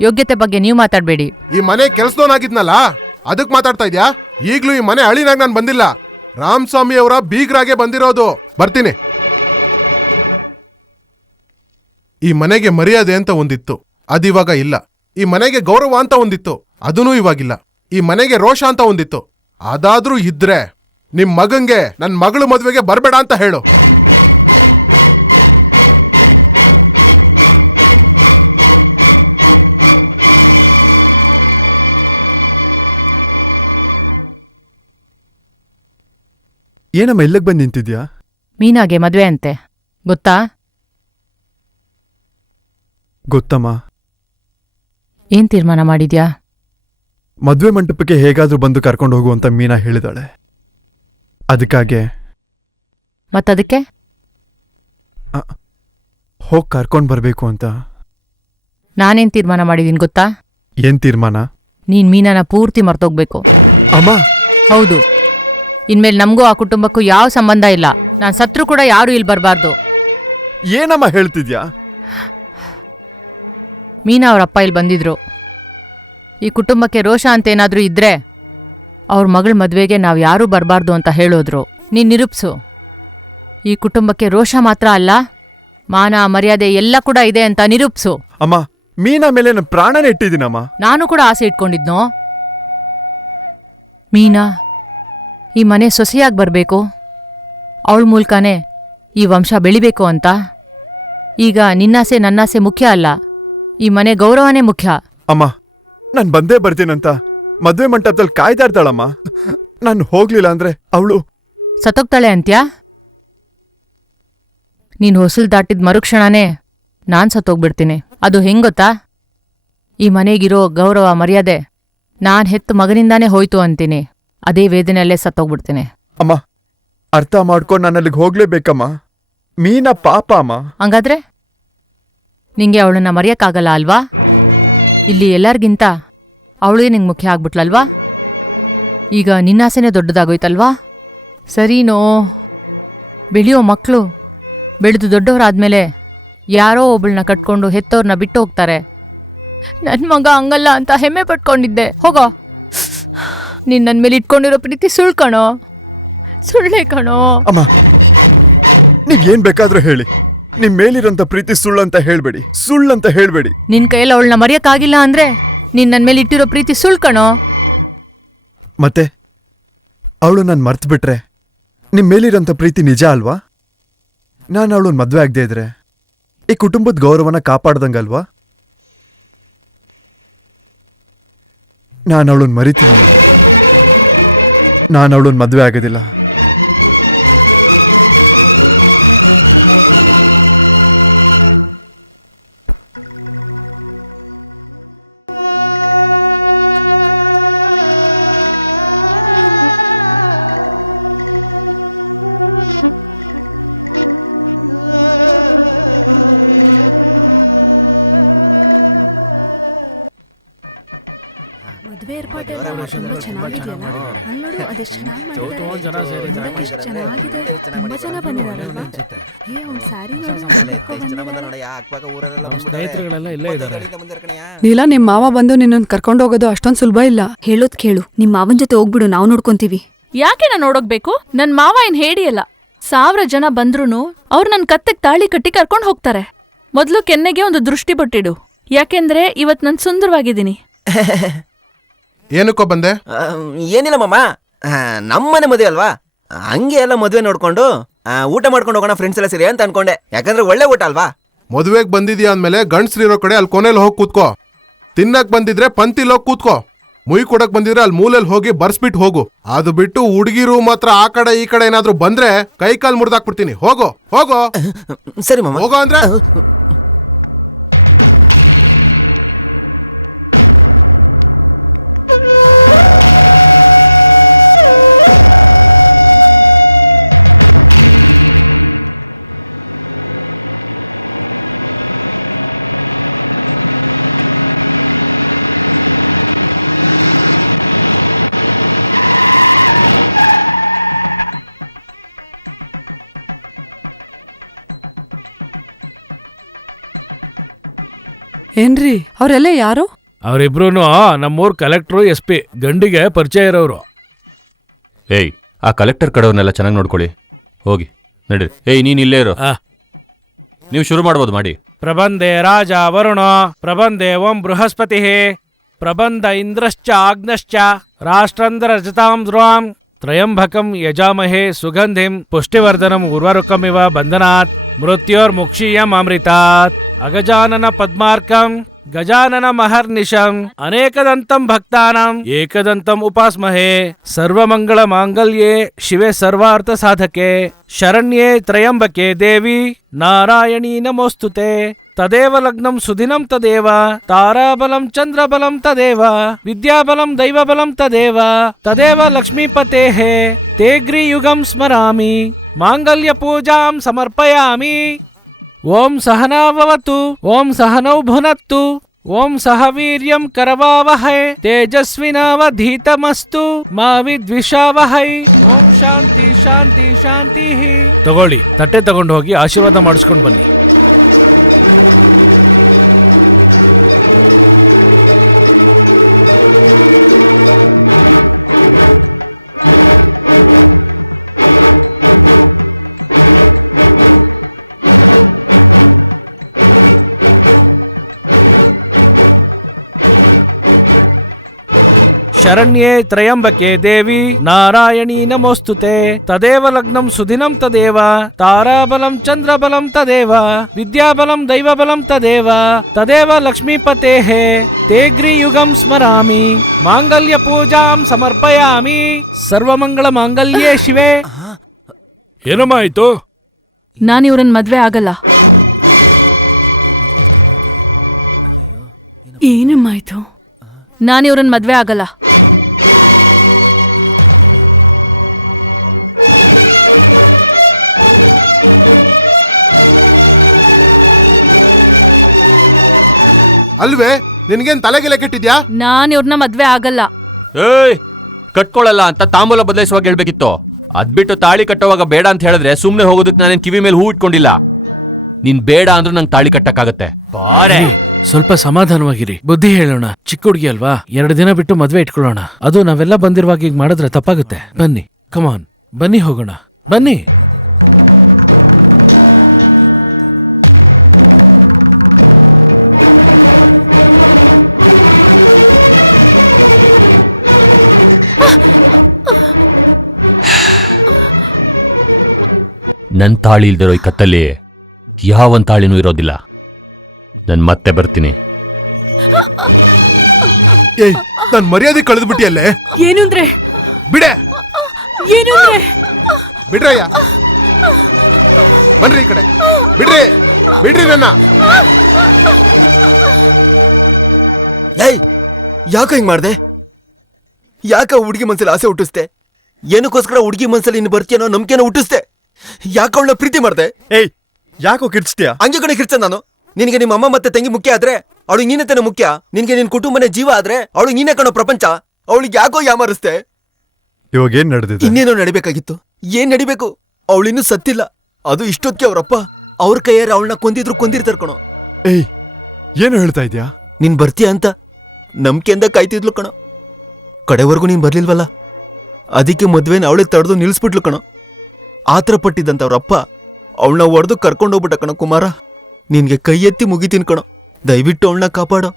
ಯೋಗ್ಯತೆ ಬಗ್ಗೆ ನೀವು ಮಾತಾಡ್ಬೇಡಿ. ಈ ಮನೆ ಕೆಲ್ಸದವನಾಗಿದ್ನಲ್ಲ ಅದಕ್ ಮಾತಾಡ್ತಾ ಇದ್ಯಾ? ಈಗ್ಲೂ ಈ ಮನೆ ಅಳಿನಾಗ ನಾನ್ ಬಂದಿಲ್ಲ. ರಾಮಸ್ವಾಮಿ ಅವರ ಬೀಗ್ರಾಗೆ ಬಂದಿರೋದು. ಬರ್ತೀನಿ. ಈ ಮನೆಗೆ ಮರ್ಯಾದೆ ಅಂತ ಒಂದಿತ್ತು, ಅದಿವಾಗ ಇಲ್ಲ. ಈ ಮನೆಗೆ ಗೌರವ ಅಂತ ಒಂದಿತ್ತು, ಅದೂ ಇವಾಗಿಲ್ಲ. ಈ ಮನೆಗೆ ರೋಷ ಅಂತ ಒಂದಿತ್ತು, ಅದಾದ್ರೂ ಇದ್ರೆ ನಿಮ್ ಮಗಂಗೆ ನನ್ ಮಗಳು ಮದ್ವೆಗೆ ಬರ್ಬೇಡ ಅಂತ ಹೇಳು. ಏನಮ್ಮ ಇಲ್ಲಿಗೆ ಬಂದು ನಿಂತಿದ್ಯಾ? ಮೀನಾಗೆ ಮದ್ವೆ ಅಂತೆ, ಗೊತ್ತಾ? ಗೊತ್ತಮ್ಮ. ಏನ್ ತೀರ್ಮಾನ ಮಾಡಿದ್ಯಾ? ಮದ್ವೆ ಮಂಟಪಕ್ಕೆ ಹೇಗಾದ್ರೂ ಬಂದು ಕರ್ಕೊಂಡು ಹೋಗು ಅಂತ ಮೀನಾ ಹೇಳಿದಾಳೆ. ಅದಕ್ಕಾಗೆ ಮತ್ತದಕ್ಕೆ ಹೋಗ್ ಕರ್ಕೊಂಡ್ ಬರ್ಬೇಕು ಅಂತ. ನಾನೇನ್ ತೀರ್ಮಾನ ಮಾಡಿದೀನಿ ಗೊತ್ತಾ? ಏನ್ ತೀರ್ಮಾನ? ನೀನ್ ಮೀನಾನ ಪೂರ್ತಿ ಮರ್ತೋಗ್ಬೇಕು. ಅಮ್ಮ. ಹೌದು. ಇನ್ಮೇಲೆ ನಮಗೂ ಆ ಕುಟುಂಬಕ್ಕೂ ಯಾವ ಸಂಬಂಧ ಇಲ್ಲ. ನಾನ್ ಸತ್ರು ಕೂಡ ಯಾರು ಇಲ್ಲಿ ಬರಬಾರ್ದು. ಏನಮ್ಮ ಹೇಳ್ತಿದ್ಯಾ? ಮೀನಾ ಅವರಪ್ಪ ಇಲ್ಲಿ ಬಂದಿದ್ರು. ಈ ಕುಟುಂಬಕ್ಕೆ ರೋಷ ಅಂತೇನಾದ್ರೂ ಇದ್ರೆ ಅವ್ರ ಮಗಳ ಮದ್ವೆಗೆ ನಾವ್ ಯಾರೂ ಬರಬಾರ್ದು ಅಂತ ಹೇಳೋದ್ರು. ನೀನ್ ನಿರೂಪ್ಸು. ಈ ಕುಟುಂಬಕ್ಕೆ ರೋಷ ಮಾತ್ರ ಅಲ್ಲ, ಮಾನ ಮರ್ಯಾದೆ ಎಲ್ಲ ಕೂಡ ಇದೆ ಅಂತ ನಿರೂಪ್ಸು. ಅಮ್ಮ, ಮೀನಾ ಮೇಲೆ ನನ್ನ ಪ್ರಾಣನೇ ಇಟ್ಟಿದ್ದೀನಮ್ಮ. ನಾನು ಕೂಡ ಆಸೆ ಇಟ್ಕೊಂಡಿದ್ನೋ ಮೀನಾ ಈ ಮನೆ ಸೊಸೆಯಾಗಿ ಬರಬೇಕು, ಅವಳ ಮೂಲಕನೇ ಈ ವಂಶ ಬೆಳಿಬೇಕು ಅಂತ. ಈಗ ನಿನ್ನಾಸೆ ನನ್ನಾಸೆ ಮುಖ್ಯ ಅಲ್ಲ, ಈ ಮನೆ ಗೌರವನೇ ಮುಖ್ಯ. ಅಮ್ಮ, ನಾನ್ ಬಂದೇ ಬರ್ತೀನಂತ ಮದ್ವೆ ಮಂಟಪದಲ್ಲಿ ಕಾಯ್ತಾ ಇರ್ತಾಳಮ್ಮ. ನಾನು ಹೋಗ್ಲಿಲ್ಲ ಅಂದ್ರೆ ಅವಳು ಸತ್ತೋಗ್ತಾಳೆ ಅಂತ್ಯಾ? ನೀನ್ ಹೊಸಲ್ ದಾಟಿದ್ ಮರುಕ್ಷಣನೇ ನಾನ್ ಸತ್ತೋಗ್ಬಿಡ್ತೀನಿ. ಅದು ಹೆಂಗೊತ್ತಾ? ಈ ಮನೆಗಿರೋ ಗೌರವ ಮರ್ಯಾದೆ ನಾನ್ ಹೆತ್ತ ಮಗನಿಂದಾನೇ ಹೋಯ್ತು ಅಂತೀನಿ. ಅದೇ ವೇದನೆಯಲ್ಲೇ ಸತ್ತೋಗ್ಬಿಡ್ತೀನಿ. ಅಮ್ಮ, ಅರ್ಥ ಮಾಡ್ಕೊಂಡು ನಾನು ಅಲ್ಲಿಗೆ ಹೋಗ್ಲೇಬೇಕಮ್ಮ. ಮೀನಾ ಪಾಪ ಅಮ್ಮ. ಹಂಗಾದ್ರೆ ನಿಂಗೆ ಅವಳನ್ನ ಮರೆಯಕ್ಕಾಗಲ್ಲ ಅಲ್ವಾ? ಇಲ್ಲಿ ಎಲ್ಲರಿಗಿಂತ ಅವಳೇ ನಿಂಗೆ ಮುಖ್ಯ ಆಗ್ಬಿಟ್ಲಲ್ವಾ? ಈಗ ನಿನ್ನಾಸೆನೇ ದೊಡ್ಡದಾಗೋಯ್ತಲ್ವಾ? ಸರಿನೋ, ಬೆಳೆಯೋ ಮಕ್ಕಳು ಬೆಳೆದು ದೊಡ್ಡವರಾದ್ಮೇಲೆ ಯಾರೋ ಒಬ್ಬಳನ್ನ ಕಟ್ಕೊಂಡು ಹೆತ್ತವ್ರನ್ನ ಬಿಟ್ಟು ಹೋಗ್ತಾರೆ. ನನ್ನ ಮಗ ಹಂಗಲ್ಲ ಅಂತ ಹೆಮ್ಮೆ ಪಟ್ಕೊಂಡಿದ್ದೆ. ಹೋಗೋ, ನೀನ್ ನನ್ನ ಮೇಲೆ ಇಟ್ಕೊಂಡಿರೋ ಪ್ರೀತಿ ಸುಳ್ಳು ಕಣೋ, ಸುಳ್ಳೇ ಕಣೋ. ಅಮ್ಮ, ನೀವ್ ಏನ್ ಬೇಕಾದ್ರೂ ಹೇಳಿ, ನಿಮ್ ಮೇಲಿರೋಂಥ ಪ್ರೀತಿ ಸುಳ್ಳಂತ ಹೇಳ್ಬೇಡಿ, ಸುಳ್ಳಂತ ಹೇಳ್ಬೇಡಿ. ನಿನ್ ಕೈಯಲ್ಲಿ ಅವಳನ್ನ ಮರೆಯಕ್ಕಾಗಿಲ್ಲ ಅಂದ್ರೆ ನೀನ್ ನನ್ನ ಮೇಲೆ ಇಟ್ಟಿರೋ ಪ್ರೀತಿ ಸುಳ್ಳು ಕಣೋ. ಮತ್ತೆ ಅವಳು ನಾನು ಮರ್ತು ಬಿಟ್ರೆ ನಿಮ್ ಮೇಲಿರೋಂಥ ಪ್ರೀತಿ ನಿಜ ಅಲ್ವಾ? ನಾನು ಅವಳನ್ನ ಮದ್ವೆ ಆಗದೆ ಇದ್ರೆ ಈ ಕುಟುಂಬದ ಗೌರವನ ಕಾಪಾಡ್ದಂಗಲ್ವಾ? ನಾನು ಅವಳನ್ನ ಮರಿತೀನಿ. ನಾನು ಅವಳನ್ನ ಮದ್ವೆ ಆಗೋದಿಲ್ಲ. ಮದುವೆ ಏರ್ಪಾಟೆಲ್ಲ ತುಂಬಾ ಚೆನ್ನಾಗಿದೆಯಲ್ಲ? ಅಲ್ಲೋಡು, ಅದೆಷ್ಟು ಚೆನ್ನಾಗಿ ಮಾಡಿದ್ದಾರೆ. ನೋಡಕ್ಕೆ ಎಷ್ಟು ಚೆನ್ನಾಗಿದೆ. ತುಂಬಾ ಜನ ಬಂದಿದಾರಲ್ವಾ? ಏ, ಅವ್ನ್ ಸ್ಯಾರಿ ಸ್ನೇಹಿತರುಗಳೆಲ್ಲ ಇಲ್ಲೇ ಇದ್ದಾರೆ. ನೀಲ, ನಿಮ್ ಮಾವ ಬಂದು ನಿನ್ನನ್ನು ಕರ್ಕೊಂಡು ಹೋಗೋದು ಅಷ್ಟೊಂದು ಸುಲಭ ಇಲ್ಲ. ಹೇಳೋದ್ ಕೇಳು, ನಿಮ್ ಮಾವನ್ ಜೊತೆ ಹೋಗ್ಬಿಡು, ನಾವು ನೋಡ್ಕೊಂತೀವಿ. ಯಾಕೆ ನಾನು ನೋಡೋಗ್ಬೇಕು? ನನ್ ಮಾವ ಏನ್ ಹೇಳಿ ಅಲ್ಲ. 1000 ಜನ ಬಂದ್ರೂನು ಅವ್ರು ನನ್ ಕತ್ತೆಗ್ ತಾಳಿ ಕಟ್ಟಿ ಕರ್ಕೊಂಡ್ ಹೋಗ್ತಾರೆ. ಮೊದ್ಲು ಕೆನ್ನೆಗೆ ಒಂದು ದೃಷ್ಟಿ ಬೊಟ್ಟಿಡು, ಯಾಕೆಂದ್ರೆ ಇವತ್ ನಾನ್ ಸುಂದರವಾಗಿದ್ದೀನಿ. ಏನಕ್ಕೋ ಬಂದೆ? ಏನಿಲ್ಲ ಮಾಮ, ನಮ್ಮನೆ ಮದುವೆ ಅಲ್ವಾ, ಹಂಗೆ ಎಲ್ಲ ಮದುವೆ ನೋಡ್ಕೊಂಡು ಊಟ ಮಾಡ್ಕೊಂಡು ಹೋಗೋಣ ಫ್ರೆಂಡ್ಸ್ ಎಲ್ಲ ಸೇರಿ ಅಂತ ಅನ್ಕೊಂಡೆ. ಯಾಕಂದ್ರೆ ಒಳ್ಳೆ ಊಟ ಅಲ್ವಾ. ಮದುವೆಗೆ ಬಂದಿದ್ಯಾ ಅಂದ್ಮೇಲೆ ಗಂಡ್ಸ್ರಿರೋ ಕಡೆ ಅಲ್ಲಿ ಕೊನೆಯಲ್ಲಿ ಹೋಗಿ ಕೂತ್ಕೋ. ತಿನ್ನಕ್ ಬಂದಿದ್ರೆ ಪಂತಿಲ್ ಹೋಗಿ ಕೂತ್ಕೋ. ಮುಯ್ ಕೊಡಕ್ ಬಂದಿದ್ರೆ ಅಲ್ಲಿ ಮೂಲೆಯಲ್ಲಿ ಹೋಗಿ ಬರ್ಸ್ಬಿಟ್ಟು ಹೋಗು. ಅದು ಬಿಟ್ಟು ಹುಡುಗಿರು ಮಾತ್ರ ಆ ಕಡೆ ಈ ಕಡೆ ಏನಾದ್ರೂ ಬಂದ್ರೆ ಕೈ ಕಾಲ್ ಮುರಿದಾಕ್ಬಿಡ್ತೀನಿ. ಹೋಗೋ ಹೋಗೋ. ಸರಿ ಮಾಮ. ಹೋಗೋ ಅಂದ್ರೆ ಏನ್ರಿ ಅವ್ರೆಲ್ಲ ಯಾರು? ಅವರಿಬ್ರು ನಮ್ಮೂರ್ ಕಲೆಕ್ಟ್ರು SP ಗಂಡಿಗೆ ಪರಿಚಯ ಇರೋರು. ಏಯ್, ಆ ಕಲೆಕ್ಟರ್ ಕಡೆಯವ್ರನ್ನೆಲ್ಲ ಚೆನ್ನಾಗಿ ನೋಡ್ಕೊಳ್ಳಿ. ಹೋಗಿ ನಡ್ರಿ. ಏಯ್, ನೀನ್ ಇಲ್ಲೇ ಇರೋ. ನೀವು ಶುರು ಮಾಡ್ಬೋದು, ಮಾಡಿ. ಪ್ರಬಂಧೆ ರಾಜ ವರುಣ, ಪ್ರಬಂಧೆ ಓಂ ಬೃಹಸ್ಪತಿ, ಪ್ರಬಂಧ ಇಂದ್ರಶ್ಚ ಆಗ್ನಶ್ಚ, ರಾಷ್ಟ್ರಂದ್ರ ರಜತಾಂ ಧ್ರುವಾಂ, ತ್ರಯಂಬಕಂ ಯಜಾಮಹೇ ಸುಗಂಧಿಂ ಪುಷ್ಟಿವರ್ಧನಂ ಉರ್ವರುಕಮಿವ ಬಂಧನಾತ್ ಮೃತ್ಯೋರ್ಮುಕ್ಷೀಯಂ ಅಮೃತಾತ್. ಅಗಜಾನನ ಪದ್ಮಾರ್ಕಂ ಗಜಾನನ ಮಹರ್ನಿಶಂ ಅನೇಕದಂತಂ ಭಕ್ತಾನಾಂ ಏಕದಂತಂ ಉಪಾಸ್ಮಹೇ. ಸರ್ವಮಂಗಳ ಮಾಂಗಲ್ಯೇ ಶಿವೆ ಸರ್ವಾರ್ಥ ಸಾಧಕೆ ಶರಣ್ಯೇ ತ್ರಯಂಬಕೆ ದೇವಿ ನಾರಾಯಣೀ ನಮೋಸ್ತುತೆ. ತದೇವ ಲಗ್ನಂ ಸುದಿನಂ ತದೇವ ತಾರಾಬಲಂ ಚಂದ್ರಬಲಂ ತದೇವ ವಿದ್ಯಾಬಲಂ ದೈವಬಲಂ ತದೇವ ತದೇವ ಲಕ್ಷ್ಮೀಪತೇಃ ತೇಗ್ರಿಯುಗಂ ಸ್ಮರಾಮಿ ಮಾಂಗಲ್ಯ ಪೂಜಾಂ ಸಮರ್ಪಯಾಮಿ. ಓಂ ಸಹನಾವವತು ಓಂ ಸಹನೌ ಭುನತ್ತು ಓಂ ಸಹ ವೀರ್ಯಂ ಕರವಾವಹೈ ತೇಜಸ್ವಿನಾವಧೀತಮಸ್ತು ಮಾ ವಿದ್ವಿಷಾವಹೈ. ಓಂ ಶಾಂತಿ ಶಾಂತಿ ಶಾಂತಿ. ತಗೊಳ್ಳಿ, ತಟ್ಟೆ ತಗೊಂಡು ಹೋಗಿ ಆಶೀರ್ವಾದ ಮಾಡಿಸ್ಕೊಂಡು ಬನ್ನಿ. ಶರಣ್ಯೇ ತ್ರಯಂಬಕೆ ದೇವಿ ನಾರಾಯಣೀ ನಮೋಸ್ತುತೆ. ತದೇವ ಲಗ್ನಂ ಸುದಿನಂ ತದೇವ ತಾರಾಬಲಂ ಚಂದ್ರಬಲಂ ತದೇವ ವಿದ್ಯಾಬಲಂ ದೈವಬಲಂ ತದೇವ ತದೇವ ಲಕ್ಷ್ಮೀಪತೇಃ ತೇಗ್ರಿಯುಗಂ ಸ್ಮರಾಮಿ ಮಾಂಗಲ್ಯ ಪೂಜಾಂ ಸಮರ್ಪಯಾಮಿ. ಸರ್ವಮಂಗಳ ಮಾಂಗಲ್ಯೇ ಶಿವೆ. ಏನಮ್ಮಾಯ್ತು? ನಾನು ಇವ್ರನ್ ಮದ್ವೆ ಆಗಲ್ಲ. ಏನಮ್ಮಾಯ್ತು? ನಾನು ಇವ್ರನ್ ಮದ್ವೆ ಆಗಲ್ಲ. ಅಲ್ವೇ, ನಿನ್ಗೇನ್ ತಲೆಗೆಲೆ ಕೆಟ್ಟಿದ್ಯಾ? ನಾನು ಇವ್ರನ್ನ ಮದ್ವೆ ಆಗಲ್ಲ. ಏಯ್, ಕಟ್ಕೊಳ್ಳಲ್ಲ ಅಂತ ತಾಂಬೂಲ ಬದಲಾಯಿಸುವಾಗ ಹೇಳ್ಬೇಕಿತ್ತು. ಅದ್ಬಿಟ್ಟು ತಾಳಿ ಕಟ್ಟುವಾಗ ಬೇಡ ಅಂತ ಹೇಳಿದ್ರೆ ಸುಮ್ನೆ ಹೋಗೋದಕ್ಕೆ ನಾನೇನ್ ಕಿವಿ ಮೇಲೆ ಹೂ ಇಟ್ಕೊಂಡಿಲ್ಲ. ನೀನ್ ಬೇಡ ಅಂದ್ರೂ ನಂಗೆ ತಾಳಿ ಕಟ್ಟಕ್ಕಾಗತ್ತೆ. ಬಾರೆ, ಸ್ವಲ್ಪ ಸಮಾಧಾನವಾಗಿರಿ, ಬುದ್ಧಿ ಹೇಳೋಣ. ಚಿಕ್ಕ ಹುಡುಗಿ ಅಲ್ವಾ, 2 ದಿನ ಬಿಟ್ಟು ಮದ್ವೆ ಇಟ್ಕೊಳ್ಳೋಣ. ಅದು ನಾವೆಲ್ಲ ಬಂದಿರುವಾಗ ಈಗ ಮಾಡಿದ್ರೆ ತಪ್ಪಾಗುತ್ತೆ. ಬನ್ನಿ, ಕಮಾನ್, ಬನ್ನಿ ಹೋಗೋಣ, ಬನ್ನಿ. ನನ್ ತಾಳಿ ಇಲ್ದಿರೋ ಈ ಕತ್ತಲ್ಲಿ ಯಾವನ್ ತಾಳಿನೂ ಇರೋದಿಲ್ಲ. ನನ್ ಮತ್ತೆ ಬರ್ತೀನಿ. ಏಯ್, ನನ್ ಮರ್ಯಾದೆ ಕಳೆದು ಬಿಟ್ಟಿಯಲ್ಲೇ. ಏನು ಅಂದ್ರೆ? ಬಿಡೆ. ಏನು ಅಂದ್ರೆ? ಬಿಡ್ರಯ್ಯ, ಬನ್ರಿ ಈ ಕಡೆ. ಬಿಡ್ರಿ, ಬಿಡ್ರಿ ನನ್ನ. ಏಯ್, ಯಾಕ ಹಿಂಗ್ ಮಾಡ್ದೆ? ಯಾಕ ಹುಡುಗಿ ಮನ್ಸಲ್ಲಿ ಆಸೆ ಹುಟ್ಟಿಸ್ದೆ? ಏನಕ್ಕೋಸ್ಕರ ಹುಡುಗಿ ಮನ್ಸಲ್ಲಿ ಇನ್ನು ಬರ್ತೀಯನೋ ನಂಬಿಕೆನೋ ಹುಟ್ಟಿಸ್ದೆ? ಯಾಕ ಅವಳನ್ನ ಪ್ರೀತಿ ಮಾಡ್ದೆ? ಏಯ್, ಯಾಕೋ ಕಿರ್ಚ್ತೀಯ? ಹಂಗೆ ಕಡೆ ಕಿರ್ಚ ನಾನು. ನಿನಗೆ ನಿಮ್ಮ ಅಮ್ಮ ಮತ್ತೆ ತಂಗಿ ಮುಖ್ಯ ಆದ್ರೆ ಅವಳಿಗೆ ನೀನೇ ತಾನೆ ಮುಖ್ಯ. ನಿನ್ಗೆ ನಿನ್ ಕುಟುಂಬನೇ ಜೀವ ಆದ್ರೆ ಅವಳಿಗೆ ನೀನೇ ಕಣೋ ಪ್ರಪಂಚ. ಅವಳಿಗೆ ಯಾಕೋ ಯಾಮಾರಿಸ್ದೆ? ಇವಾಗ ಏನ್ ನಡೆದಿದೆ? ಇನ್ನೇನೋ ನಡಿಬೇಕಾಗಿತ್ತು. ಏನ್ ನಡಿಬೇಕು? ಅವಳಿನ್ನೂ ಸತ್ತಿಲ್ಲ. ಅದು ಇಷ್ಟೊತ್ತಿಗೆ ಅವರಪ್ಪ ಅವ್ರ ಕೈಯಾರ ಅವಳನ್ನ ಕೊಂದಿರ್ತಾರ ಕಣೋ. ಏಯ್, ಏನು ಹೇಳ್ತಾ ಇದ್ಯಾ? ನೀನ್ ಬರ್ತೀಯ ಅಂತ ನಂಬಿಕೆಯಿಂದ ಕಾಯ್ತಿದ್ಲು ಕಣೋ. ಕಡೆವರೆಗೂ ನೀನ್ ಬರ್ಲಿಲ್ವಲ್ಲ, ಅದಕ್ಕೆ ಮದ್ವೆನ ಅವಳೇ ತಡೆದು ನಿಲ್ಸ್ಬಿಟ್ಲು ಕಣೋ. ಆತರ ಪಟ್ಟಿದ್ದಂತ ಅವ್ರಪ್ಪ ಅವಳನ್ನ ಹೊಡೆದು ಕರ್ಕೊಂಡೋಗ್ಬಿಟ್ಟ ಕಣೋ ಕುಮಾರ. ನಿನ್ಗೆ ಕೈ ಎತ್ತಿ ಮುಗಿತೀನಿ ಕಣೋ, ದಯವಿಟ್ಟು ಅವಳನ್ನ ಕಾಪಾಡೋ.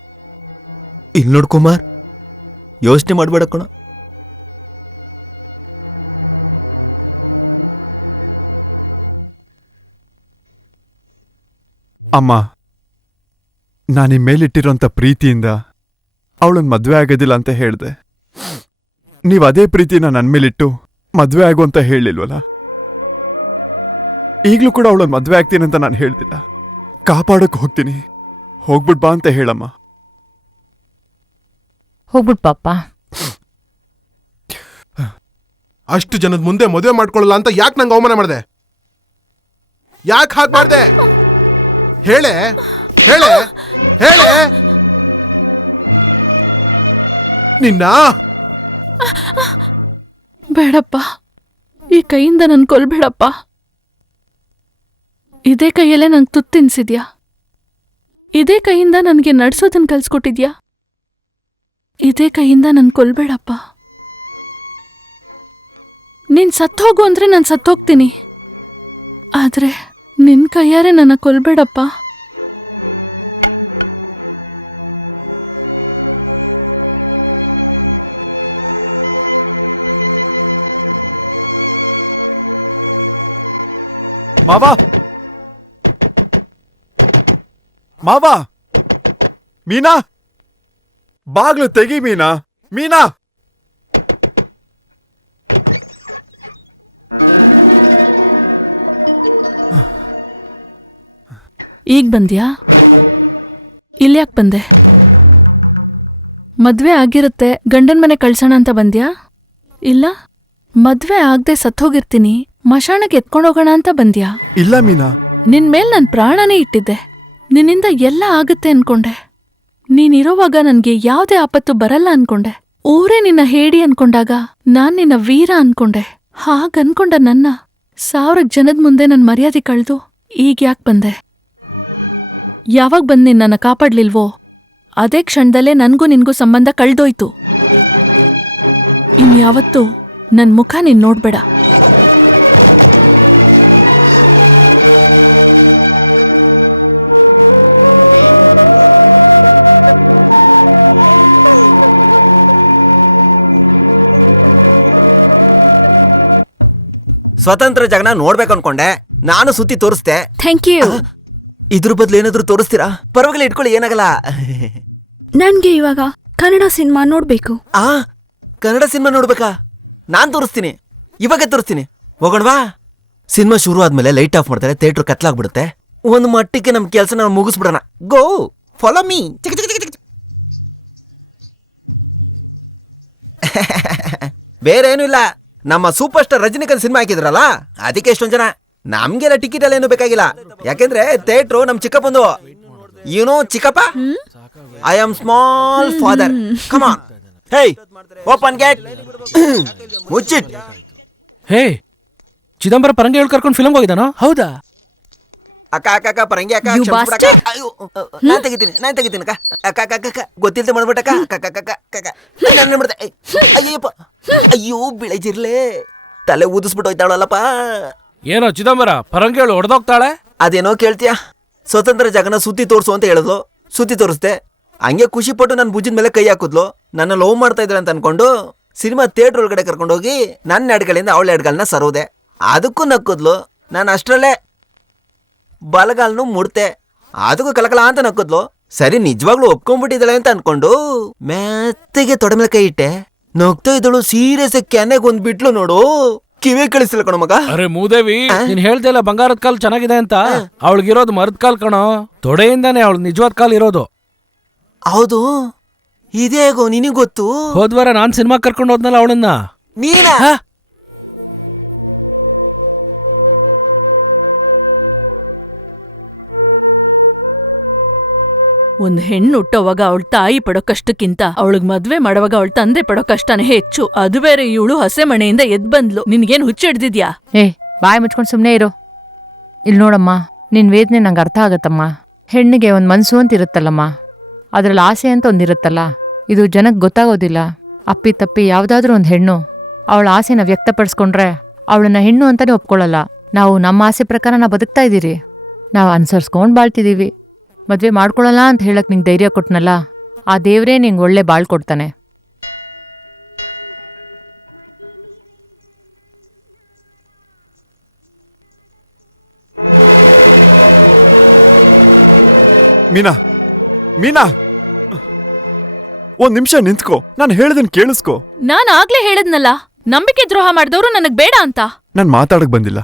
ಇಲ್ಲಿ ನೋಡ್ ಕುಮಾರ್, ಯೋಚನೆ ಮಾಡ್ಬೇಡ ಕಣೋ. ಅಮ್ಮ, ನಾನು ನಿಮ್ಮ ಮೇಲಿಟ್ಟಿರೋಂಥ ಪ್ರೀತಿಯಿಂದ ಅವಳನ್ನ ಮದ್ವೆ ಆಗೋದಿಲ್ಲ ಅಂತ ಹೇಳ್ದೆ. ನೀವು ಅದೇ ಪ್ರೀತಿನ ನನ್ನ ಮೇಲಿಟ್ಟು ಮದ್ವೆ ಆಗು ಅಂತ ಹೇಳಿಲ್ವಲ್ಲ. ಈಗಲೂ ಕೂಡ ಅವಳನ್ನ ಮದ್ವೆ ಆಗ್ತೀನಿ ಅಂತ ನಾನು ಹೇಳ್ತಿಲ್ಲ. ಕಾಪಾಡಕ್ ಹೋಗ್ತೀನಿ, ಹೋಗ್ಬಿಟ್ ಬಾ ಅಂತ ಹೇಳಮ್ಮ. ಹೋಗ್ಬಿಟ್ ಪಾಪ. ಅಷ್ಟು ಜನದ ಮುಂದೆ ಮದುವೆ ಮಾಡ್ಕೊಳ್ಳಲ್ಲ ಅಂತ ಯಾಕೆ ನಂಗೆ ಅವಮಾನ ಮಾಡಿದೆ? ಯಾಕೆ ಹಾಗೆ ಮಾಡಿದೆ? ಹೇಳೆ ಹೇಳೆ ಹೇಳೆ ನಿನ್ನ. ಬೇಡಪ್ಪ, ಈ ಕೈಯಿಂದ ನನ್ ಕೊಲ್ಬೇಡಪ್ಪ. ಇದೇ ಕೈಯಲ್ಲೇ ನಂಗೆ ತುತ್ತು ತಿನ್ಸಿದ್ಯಾ? ಇದೇ ಕೈಯಿಂದ ನನಗೆ ನಡ್ಸೋದನ್ನ ಕಲ್ಸ್ಕೊಟ್ಟಿದ್ಯಾ? ಇದೇ ಕೈಯಿಂದ ನನ್ ಕೊಲ್ಬೇಡಪ್ಪ. ನೀನ್ ಸತ್ತೋಗು ಅಂದ್ರೆ ನಾನು ಸತ್ತೋಗ್ತೀನಿ, ಆದ್ರೆ ನಿನ್ ಕೈಯಾರೆ ನನ್ನ ಕೊಲ್ಬೇಡಪ್ಪ. ಮಾವಾ, ಮಾವಾ, ಮೀನಾ, ಬಾಗ್ಲು ತೆಗಿ ಮೀನಾ. ಮೀನಾ, ಈಗ ಬಂದ್ಯಾ? ಇಲ್ಯಾಕ್ ಬಂದೆ? ಮದ್ವೆ ಆಗಿರುತ್ತೆ, ಗಂಡನ್ ಮನೆ ಕಳ್ಸೋಣ ಅಂತ ಬಂದ್ಯಾ? ಇಲ್ಲ, ಮದ್ವೆ ಆಗದೆ ಸತ್ತೋಗಿರ್ತೀನಿ, ಮಶಾಣಕ್ಕೆ ಎತ್ಕೊಂಡೋಗೋಣ ಅಂತ ಬಂದ್ಯಾ? ಇಲ್ಲ ಮೀನಾ, ನಿನ್ ಮೇಲ್ ನನ್ ಪ್ರಾಣನೇ ಇಟ್ಟಿದ್ದೆ. ನಿನ್ನಿಂದ ಎಲ್ಲ ಆಗುತ್ತೆ ಅನ್ಕೊಂಡೆ. ನೀನಿರೋವಾಗ ನನ್ಗೆ ಯಾವ್ದೇ ಆಪತ್ತು ಬರಲ್ಲ ಅನ್ಕೊಂಡೆ. ಊರೇ ನಿನ್ನ ಹೇಡಿ ಅನ್ಕೊಂಡಾಗ ನಾನ್ ನಿನ್ನ ವೀರ ಅನ್ಕೊಂಡೆ. ಹಾಗನ್ಕೊಂಡ ನನ್ನ 1000 ಜನದ ಮುಂದೆ ನನ್ ಮರ್ಯಾದೆ ಕಳ್ದು ಈಗ ಯಾಕೆ ಬಂದೆ? ಯಾವಾಗ ಬಂದ್ ನೀನ್ ನನ್ನ ಕಾಪಾಡ್ಲಿಲ್ವೋ ಅದೇ ಕ್ಷಣದಲ್ಲೇ ನನ್ಗೂ ನಿನ್ಗೂ ಸಂಬಂಧ ಕಳ್ದೋಯ್ತು. ಇನ್ಯಾವತ್ತೂ ನನ್ ಮುಖ ನೀನ್ ನೋಡ್ಬೇಡ. ಸ್ವತಂತ್ರ ಜಗನ ನೋಡ್ಬೇಕು ಅನ್ಕೊಂಡೆ, ನಾನು ಸುತ್ತಿ ತೋರಿಸ್ದೆ. Thank you. ಇದ್ರ ಬದಲು ಏನಾದ್ರೂ ತೋರಿಸ್ತೀರಾ? ಪರವಾಗಿಲ್ಲ, ಇಟ್ಕೊಳ್ಳಿ, ಏನಾಗಲ್ಲ. ನನ್ಗೆ ಇವಾಗ ಕನ್ನಡ ಸಿನಿಮಾ ನೋಡ್ಬೇಕು. ಕನ್ನಡ ಸಿನಿಮಾ ನೋಡ್ಬೇಕಾ? ನಾನ್ ತೋರಿಸ್ತೀನಿ, ಇವಾಗೇ ತೋರಿಸ್ತೀನಿ. ಹೋಗೋಣವಾ? ಸಿನಿಮಾ ಶುರು ಆದ್ಮೇಲೆ ಲೈಟ್ ಆಫ್ ಮಾಡ್ತಾರೆ, ಥಿಯೇಟರ್ ಕತ್ಲಾಗ್ಬಿಡುತ್ತೆ. ಒಂದು ಮಟ್ಟಿಗೆ ನಮ್ ಕೆಲಸ ನಾವು ಮುಗಿಸ್ಬಿಡೋಣ. ಗೋ ಫಾಲೋ ಮೀ. ಬೇರೆ ಏನೂ ಇಲ್ಲ, ನಮ್ಮ ಸೂಪರ್ ಸ್ಟಾರ್ ರಜನಿಕಾಂತ್ ಸಿನಿಮಾ ಹಾಕಿದ್ರಲ್ಲ, ಅದಕ್ಕೆ ಎಷ್ಟೊಂದ್ ಜನ. ನಮ್ಗೆಲ್ಲ ಟಿಕೆಟ್ ಎಲ್ಲ ಏನು ಬೇಕಾಗಿಲ್ಲ, ಯಾಕೆಂದ್ರೆ ಥಿಯೇಟ್ರು ನಮ್ ಚಿಕ್ಕಪ್ಪಂದು. ಏನೋ ಚಿಕ್ಕಪ್ಪ, I am small father. Come on, hey open gate, ಮುಚ್ಚಿಟ್. ಹೇ, ಚಿದಂಬರ ಪರಂಗಿ ಹೇಳಿ ಕರ್ಕೊಂಡು ಫಿಲ್ಮ್ ಹೋಗಿದ್ದಾನೋ? ಹೌದಾ? ಅಕ್ಕ ಅಕ್ಕ ಅಕ್ಕ ಪರಂಗಿ ಅಕ್ಕ, ಕ್ಷಮಿಸ್ಬಿಡಕ್ಕ. ಅಯ್ಯೋ, ನಾನ್ ತೆಗಿತೀನಿ ಅಕ್ಕ. ಅಕ್ಕ ಅಕ್ಕ ಅಕ್ಕ ಗೊತ್ತಿಲ್ದೆ ಮಾಡ್ಬಿಟ್ಟಕ್ಕ. ಅಕ್ಕ ಅಕ್ಕ ಅಕ್ಕ ನಾನು ಮಾಡ್ದೆ. ಅಯ್ಯಪ್ಪ, ಅಯ್ಯೋ ಬಿಳಜಿರ್ಲೆ, ತಲೆ ಊದಿಸ್ಬಿಟ್ಟೋಯ್ತಾಳಲ್ಲಪ್ಪ. ಏನೋ ಚಿದಂಬರ ಪರಂಗಿ ಹೇಳಿ ಹೊಡೆದೋಗ್ತಾಳೆ? ಅದೇನೋ ಕೇಳ್ತೀಯ? ಸ್ವತಂತ್ರ ಜಗನ ಸುತ್ತಿ ತೋರ್ಸು ಅಂತ ಹೇಳಿದ್ಲು, ಸುತ್ತಿ ತೋರಿಸ್ದೆ. ಹಂಗೆ ಖುಷಿ ಪಟ್ಟು ನನ್ನ ಭುಜದ ಮೇಲೆ ಕೈ ಹಾಕಿದ್ಲು. ನನ್ನ ಲವ್ ಮಾಡ್ತಾ ಇದ್ರೆ ಅಂತ ಅನ್ಕೊಂಡು ಸಿನಿಮಾ ಥಿಯೇಟರ್ ಒಳಗಡೆ ಕರ್ಕೊಂಡೋಗಿ ನನ್ನ ಎಡ್ಗಳಿಂದ ಅವಳ ಎಡ್ಗಳನ್ನ ಸರೋದೆ. ಅದಕ್ಕೂ ನಕ್ಕದ್ಲು. ನಾನು ಅಷ್ಟರಲ್ಲೇ ಬಲಗಾಲ್ನು ಮುಡ್ತೆ, ಅದಕ್ಕೂ ಕಲಕಲ ಅಂತ ನಕ್ಕದ್ಲು. ಸರಿ, ನಿಜವಾಗ್ಲೂ ಒಪ್ಕೊಂಡ್ಬಿಟ್ಟಿದ್ದಾಳೆ ಅಂತ ಅನ್ಕೊಂಡು ಮೆತ್ತಗೆ ತೊಡೆ ಮೇಲೆ ಕೈ ಇಟ್ಟೆ. ನಗ್ತಾ ಇದ್ದಳು, ಸೀರಿಯಸ್ ಕೆನೆಗೆ ಒಂದ್ ಬಿಟ್ಲು ನೋಡು. ಕಿವಿ ಕಳಿಸಿಲ್ಲ ಕಣೋ ಮಗ. ಅರೆ ಮೂದೇವಿ, ನೀನ್ ಹೇಳ್ದೆಲ್ಲ ಬಂಗಾರದ ಕಾಲ್ ಚೆನ್ನಾಗಿದೆ ಅಂತ. ಅವಳಿಗಿರೋದು ಮರದ ಕಾಲ್ ಕಣೋ, ತೊಡೆಯಿಂದಾನೆ ಅವಳು ನಿಜವಾದ ಕಾಲ್ ಇರೋದು. ಹೌದು, ಇದೇಗೋ ನಿನಗ್ ಗೊತ್ತು? ಹೋದ್ವಾರ ನಾನ್ ಸಿನಿಮಾ ಕರ್ಕೊಂಡು ಹೋದ್ನಲ್ಲ ಅವಳನ್ನ. ನೀನ ಒಂದ್ ಹೆಣ್ಣು ಹುಟ್ಟೋವಾಗ ಅವಳ ತಾಯಿ ಪಡೋ ಕಷ್ಟಕ್ಕಿಂತ ಅವಳಿಗೆ ಮದ್ವೆ ಮಾಡೋವಾಗ ಅವಳ ತಂದೆ ಪಡೋ ಕಷ್ಟನೇ ಹೆಚ್ಚು. ಅದು ಬೇರೆ ಇವಳು ಹಸೆ ಮನೆಯಿಂದ ಎದ್ ಬಂದ್ಲು. ನಿನ್ಗೇನ್ ಹುಚ್ಚಿಡ್ದಿದ್ಯಾ? ಬಾಯಿ ಮುಚ್ಕೊಂಡು ಸುಮ್ನೆ ಇರು. ಇಲ್ಲಿ ನೋಡಮ್ಮ, ನಿನ್ ವೇದನೆ ನಂಗೆ ಅರ್ಥ ಆಗತ್ತಮ್ಮ. ಹೆಣ್ಣಿಗೆ ಒಂದ್ ಮನ್ಸು ಅಂತ ಇರುತ್ತಲ್ಲಮ್ಮ, ಅದ್ರಲ್ಲಿ ಆಸೆ ಅಂತ ಒಂದಿರುತ್ತಲ್ಲ, ಇದು ಜನಕ್ಕೆ ಗೊತ್ತಾಗೋದಿಲ್ಲ. ಅಪ್ಪಿ ತಪ್ಪಿ ಯಾವ್ದಾದ್ರೂ ಒಂದ್ ಹೆಣ್ಣು ಅವಳ ಆಸೆನ ವ್ಯಕ್ತಪಡಿಸ್ಕೊಂಡ್ರೆ ಅವಳನ್ನ ಹೆಣ್ಣು ಅಂತಾನೆ ಒಪ್ಕೊಳ್ಳಲ್ಲ. ನಾವು ನಮ್ಮ ಆಸೆ ಪ್ರಕಾರ ನಾವು ಬದುಕ್ತಾ ಇದ್ದೀರಿ, ನಾವು ಅನ್ಸರ್ಸ್ಕೊಂಡ್ ಬಾಳ್ತಿದೀವಿ. ಮದ್ವೆ ಮಾಡ್ಕೊಳಲ್ಲ ಅಂತ ಹೇಳಕ್ ನಿಂಗೆ ಧೈರ್ಯ ಕೊಟ್ನಲ್ಲ, ಆ ದೇವ್ರೇ ನಿಂಗೆ ಒಳ್ಳೆ ಬಾಳ್ ಕೊಡ್ತಾನೆ. ಮೀನಾ, ಮೀನಾ, ಒಂದ್ ನಿಮಿಷ ನಿಂತ್ಕೋ, ನಾನು ಹೇಳ್ದನ್ ಕೇಳಿಸ್ಕೋ. ನಾನ್ ಆಗ್ಲೇ ಹೇಳದ್ನಲ್ಲ, ನಂಬಿಕೆ ದ್ರೋಹ ಮಾಡಿದವರು ನನಗ್ ಬೇಡ ಅಂತ. ನಾನ್ ಮಾತಾಡಕ್ ಬಂದಿಲ್ಲ,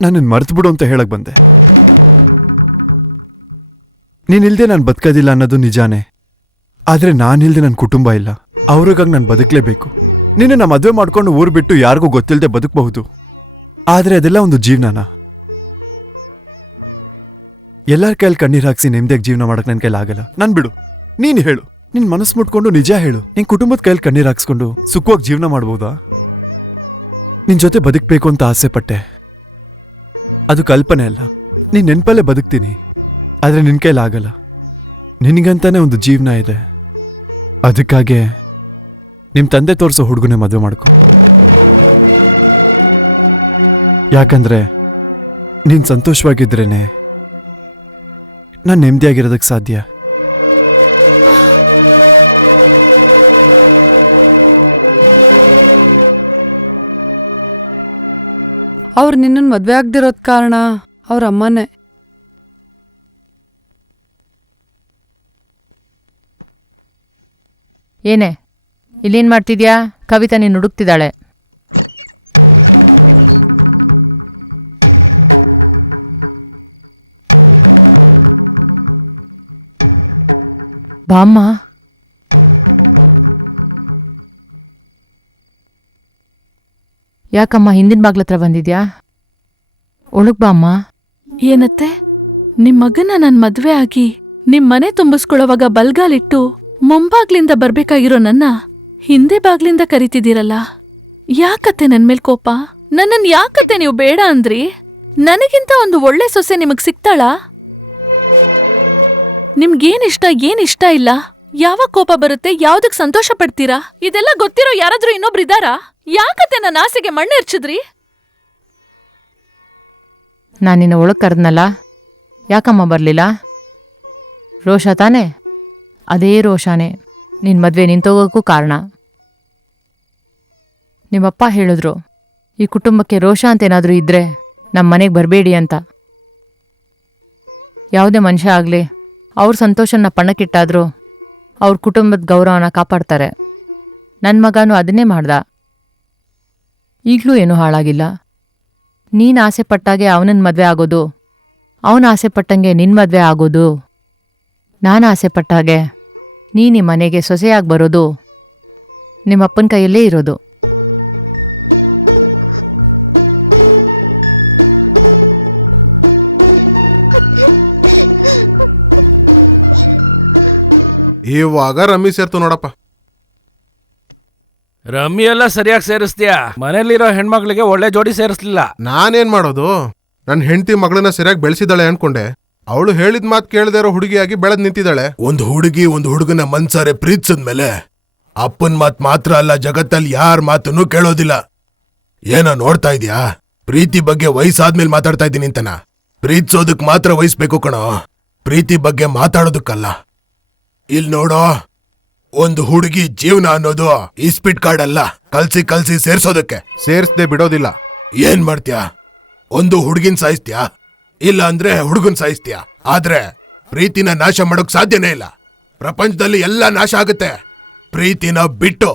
ನನ್ನ ಮರ್ತು ಬಿಡು ಅಂತ ಹೇಳಕ್ ಬಂದೆ. ನೀನಿಲ್ದೆ ನಾನು ಬದುಕೋದಿಲ್ಲ ಅನ್ನೋದು ನಿಜಾನೇ, ಆದ್ರೆ ನಾನಿಲ್ದೆ ನನ್ನ ಕುಟುಂಬ ಇಲ್ಲ. ಅವ್ರಿಗಾಗಿ ನಾನು ಬದುಕಲೇಬೇಕು. ನಿನ್ನ ಮದುವೆ ಮಾಡ್ಕೊಂಡು ಊರು ಬಿಟ್ಟು ಯಾರಿಗೂ ಗೊತ್ತಿಲ್ಲದೆ ಬದುಕಬಹುದು, ಆದ್ರೆ ಅದೆಲ್ಲ ಒಂದು ಜೀವನನ. ಎಲ್ಲರ ಕೈಯಲ್ಲಿ ಕಣ್ಣೀರ್ ಹಾಕ್ಸಿ ನೆಮ್ಮದಿಯಾಗಿ ಜೀವನ ಮಾಡಕ್ ನನ್ನ ಕೈಲಿ ಆಗಲ್ಲ. ನನ್ ಬಿಡು, ನೀನ್ ಹೇಳು, ನಿನ್ ಮನಸ್ಸು ಮುಟ್ಕೊಂಡು ನಿಜ ಹೇಳು. ನಿನ್ ಕುಟುಂಬದ ಕೈಯಲ್ಲಿ ಕಣ್ಣೀರ್ ಹಾಕ್ಸ್ಕೊಂಡು ಸುಖವಾಗಿ ಜೀವನ ಮಾಡ್ಬೋದಾ? ನಿನ್ ಜೊತೆ ಬದುಕಬೇಕು ಅಂತ ಆಸೆ ಪಟ್ಟೆ, ಅದು ಕಲ್ಪನೆ ಅಲ್ಲ. ನೀನ್ ನೆನ್ಪಲ್ಲೇ ಬದುಕ್ತೀನಿ, ಆದ್ರೆ ನಿನ್ ಕೈಲಿ ಆಗಲ್ಲ. ನಿನ್ಗಂತಾನೆ ಒಂದು ಜೀವನ ಇದೆ, ಅದಕ್ಕಾಗೆ ನಿಮ್ ತಂದೆ ತೋರಿಸೋ ಹುಡುಗನೇ ಮದುವೆ ಮಾಡ್ಕೊ. ಯಾಕಂದ್ರೆ ನೀನ್ ಸಂತೋಷವಾಗಿದ್ರೇನೆ ನಾನು ನೆಮ್ಮದಿಯಾಗಿರೋದಕ್ಕೆ ಸಾಧ್ಯ. ಅವ್ರು ನಿನ್ನನ್ ಮದ್ವೆ ಆಗ್ದಿರೋದ್ ಕಾರಣ ಅವ್ರ ಅಮ್ಮನೇ. ಏನೇ ಇಲ್ಲೇನ್ ಮಾಡ್ತಿದ್ಯಾ? ಕವಿತಾ ನೀನು ಹುಡುಕ್ತಿದ್ದಾಳೆ. ಬಾಮ್ಮ. ಯಾಕಮ್ಮ ಹಿಂದಿನ ಬಾಗ್ಲತ್ರ ಬಂದಿದ್ಯಾ? ಒಳಗ್ ಬಾಮ್ಮ. ಏನತ್ತೆ, ನಿಮ್ ಮಗನ ನನ್ ಮದ್ವೆ ಆಗಿ ನಿಮ್ ಮನೆ ತುಂಬಿಸ್ಕೊಳ್ಳೋವಾಗ ಬಲ್ಗಾಲಿಟ್ಟು ಮುಂಬಾಗ್ಲಿಂದ ಬರ್ಬೇಕಾಗಿರೋ ನನ್ನ ಹಿಂದೆ ಬಾಗ್ಲಿಂದ ಕರಿತಿದ್ದೀರಲ್ಲ, ಯಾಕತ್ತೆ ನನ್ ಮೇಲ್ ಕೋಪ? ನನ್ನನ್ ಯಾಕತ್ತೆ ನೀವು ಬೇಡ ಅಂದ್ರಿ? ನನಗಿಂತ ಒಂದು ಒಳ್ಳೆ ಸೊಸೆ ನಿಮಗ್ ಸಿಗ್ತಾಳಾ? ನಿಮ್ಗೇನಿಷ್ಟ ಏನಿಷ್ಟ ಇಲ್ಲ, ಯಾವಾಗ ಕೋಪ ಬರುತ್ತೆ, ಯಾವ್ದಕ್ ಸಂತೋಷ ಪಡ್ತೀರಾ, ಇದೆಲ್ಲ ಗೊತ್ತಿರೋ ಯಾರಾದ್ರೂ ಇನ್ನೊಬ್ರಿದಾರಾ? ಯಾಕತ್ತೆ ನನ್ನ ಆಸೆಗೆ ಮಣ್ಣೆರ್ಚಿದ್ರಿ? ನಾನು ನಿನ್ನ ಒಳಗ್ ಕರೆದ್ನಲ್ಲ, ಯಾಕಮ್ಮ ಬರ್ಲಿಲ್ಲ? ರೋಷ ತಾನೆ? ಅದೇ ರೋಷಾನೇ ನಿನ್ ಮದ್ವೆ ನಿಂತೋಗೋಕ್ಕೂ ಕಾರಣ. ನಿಮ್ಮಪ್ಪ ಹೇಳಿದ್ರು, ಈ ಕುಟುಂಬಕ್ಕೆ ರೋಷ ಅಂತೇನಾದ್ರೂ ಇದ್ರೆ ನಮ್ಮ ಮನೆಗೆ ಬರಬೇಡಿ ಅಂತ. ಯಾವುದೇ ಮನುಷ್ಯ ಆಗಲಿ ಅವ್ರ ಸಂತೋಷನ ಪಣಕ್ಕಿಟ್ಟಾದ್ರೂ ಅವ್ರ ಕುಟುಂಬದ ಗೌರವನ ಕಾಪಾಡ್ತಾರೆ. ನನ್ನ ಮಗನೂ ಅದನ್ನೇ ಮಾಡ್ದ. ಈಗಲೂ ಏನೂ ಹಾಳಾಗಿಲ್ಲ. ನೀನು ಆಸೆ ಪಟ್ಟಾಗೆ ಅವನನ್ನ ಮದುವೆ ಆಗೋದು, ಅವನ ಆಸೆ ಪಟ್ಟಂಗೆ ನಿನ್ನ ಮದುವೆ ಆಗೋದು, ನಾನು ಆಸೆ ಪಟ್ಟಾಗೆ ನೀನು ಮನೆಗೆ ಸೊಸೆಯಾಗಿ ಬರೋದು ನಿಮ್ಮಪ್ಪನ ಕೈಯಲ್ಲೇ ಇರೋದು. ಇವಾಗ ರಮ್ಮಿ ಸೇರ್ತು ನೋಡಪ್ಪ. ರಮ್ಮಿ ಎಲ್ಲ ಸರಿಯಾಗಿ ಸೇರಿಸ್ತೀಯಾ? ಮನೇಲಿರೋ ಹೆಣ್ಮಕ್ಳಿಗೆ ಒಳ್ಳೆ ಜೋಡಿ ಸೇರಿಸ್ಲಿಲ್ಲ. ನಾನೇನ್ ಮಾಡೋದು? ನನ್ನ ಹೆಂಡತಿ ಮಗಳನ್ನ ಸರಿಯಾಗಿ ಬೆಳೆಸಿದಾಳೆ ಅನ್ಕೊಂಡೆ. ಅವಳು ಹೇಳಿದ ಮಾತು ಕೇಳದೇ ಇರೋ ಹುಡುಗಿಯಾಗಿ ಬೆಳೆದ್ ನಿಂತಿದ್ದಾಳೆ. ಒಂದು ಹುಡುಗಿ ಒಂದು ಹುಡುಗನ ಮನ್ಸಾರೆ ಪ್ರೀತಿಸಿದ್ಮೇಲೆ ಅಪ್ಪನ್ ಮಾತ್ ಮಾತ್ರ ಅಲ್ಲ, ಜಗತ್ತಲ್ಲಿ ಯಾರ ಮಾತನ್ನು ಕೇಳೋದಿಲ್ಲ. ಏನೋ ನೋಡ್ತಾ ಇದ್ಯಾ? ಪ್ರೀತಿ ಬಗ್ಗೆ ವಯಸ್ಸಾದ್ಮೇಲೆ ಮಾತಾಡ್ತಾ ಇದ್ದೀನಿ ಅಂತನ? ಪ್ರೀತಿಸೋದಕ್ ಮಾತ್ರ ವಯಸ್ಬೇಕು ಕಣೋ, ಪ್ರೀತಿ ಬಗ್ಗೆ ಮಾತಾಡೋದಕ್ಕಲ್ಲ. ಇಲ್ ನೋಡೋ, ಒಂದು ಹುಡುಗಿ ಜೀವನ ಅನ್ನೋದು ಇಸ್ಪಿಟ್ ಕಾರ್ಡ್ ಅಲ್ಲ, ಕಲ್ಸಿ ಕಲ್ಸಿ ಸೇರ್ಸೋದಕ್ಕೆ. ಸೇರ್ಸ್ದೆ ಬಿಡೋದಿಲ್ಲ. ಏನ್ ಮಾಡ್ತ್ಯಾ? ಒಂದು ಹುಡುಗಿನ್ ಸಾಯಿಸ್ತ್ಯಾ, ಇಲ್ಲ ಅಂದ್ರೆ ಹುಡುಗನ್ ಸಾಯಿಸ್ತ್ಯಾ. ಆದ್ರೆ ಪ್ರೀತಿನ ನಾಶ ಮಾಡೋಕ್ ಸಾಧ್ಯನೇ ಇಲ್ಲ. ಪ್ರಪಂಚದಲ್ಲಿ ಎಲ್ಲ ನಾಶ ಆಗುತ್ತೆ ಪ್ರೀತಿನ ಬಿಟ್ಟು.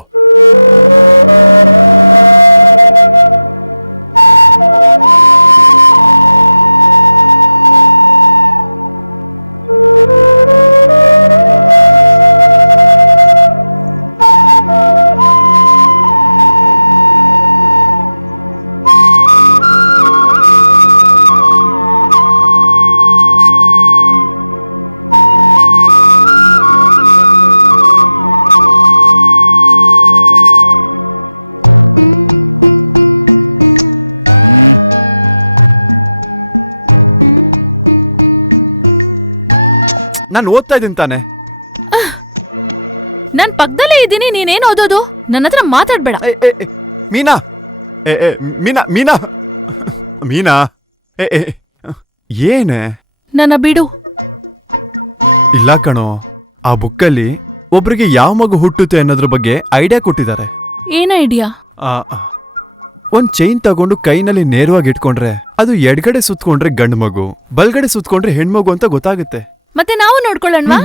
ನಾನು ಓದ್ತಾ ಇದ್ದೀನಿ ತಾನೆ. ನಾನ್ ಪಕ್ಕದಲ್ಲೇ ಇದ್ದೀನಿ, ನೀನೇನ್ ಓದೋದು? ನನ್ನ ಹತ್ರ ಮಾತಾಡ್ಬೇಡ. ಮೀನಾ, ಮೀನಾ, ಮೀನಾ, ಮೀನಾ, ಏನೇ? ನನ್ನ ಬಿಡು. ಇಲ್ಲ ಕಣೋ, ಆ ಬುಕ್ಕಲ್ಲಿ ಒಬ್ರಿಗೆ ಯಾವ ಮಗು ಹುಟ್ಟುತ್ತೆ ಅನ್ನೋದ್ರ ಬಗ್ಗೆ ಐಡಿಯಾ ಕೊಟ್ಟಿದ್ದಾರೆ. ಏನ ಐಡಿಯಾ? ಒಂದ್ ಚೈನ್ ತಗೊಂಡು ಕೈನಲ್ಲಿ ನೇರವಾಗಿ ಇಟ್ಕೊಂಡ್ರೆ ಅದು ಎಡ್ಗಡೆ ಸುತ್ಕೊಂಡ್ರೆ ಗಂಡು ಮಗು, ಬಲ್ಗಡೆ ಸುತ್ಕೊಂಡ್ರೆ ಹೆಣ್ಮಗು ಅಂತ ಗೊತ್ತಾಗುತ್ತೆ. ಮತ್ತೆ ನಾವು ನೋಡ್ಕೊಳ್ಳೋಣವಾ?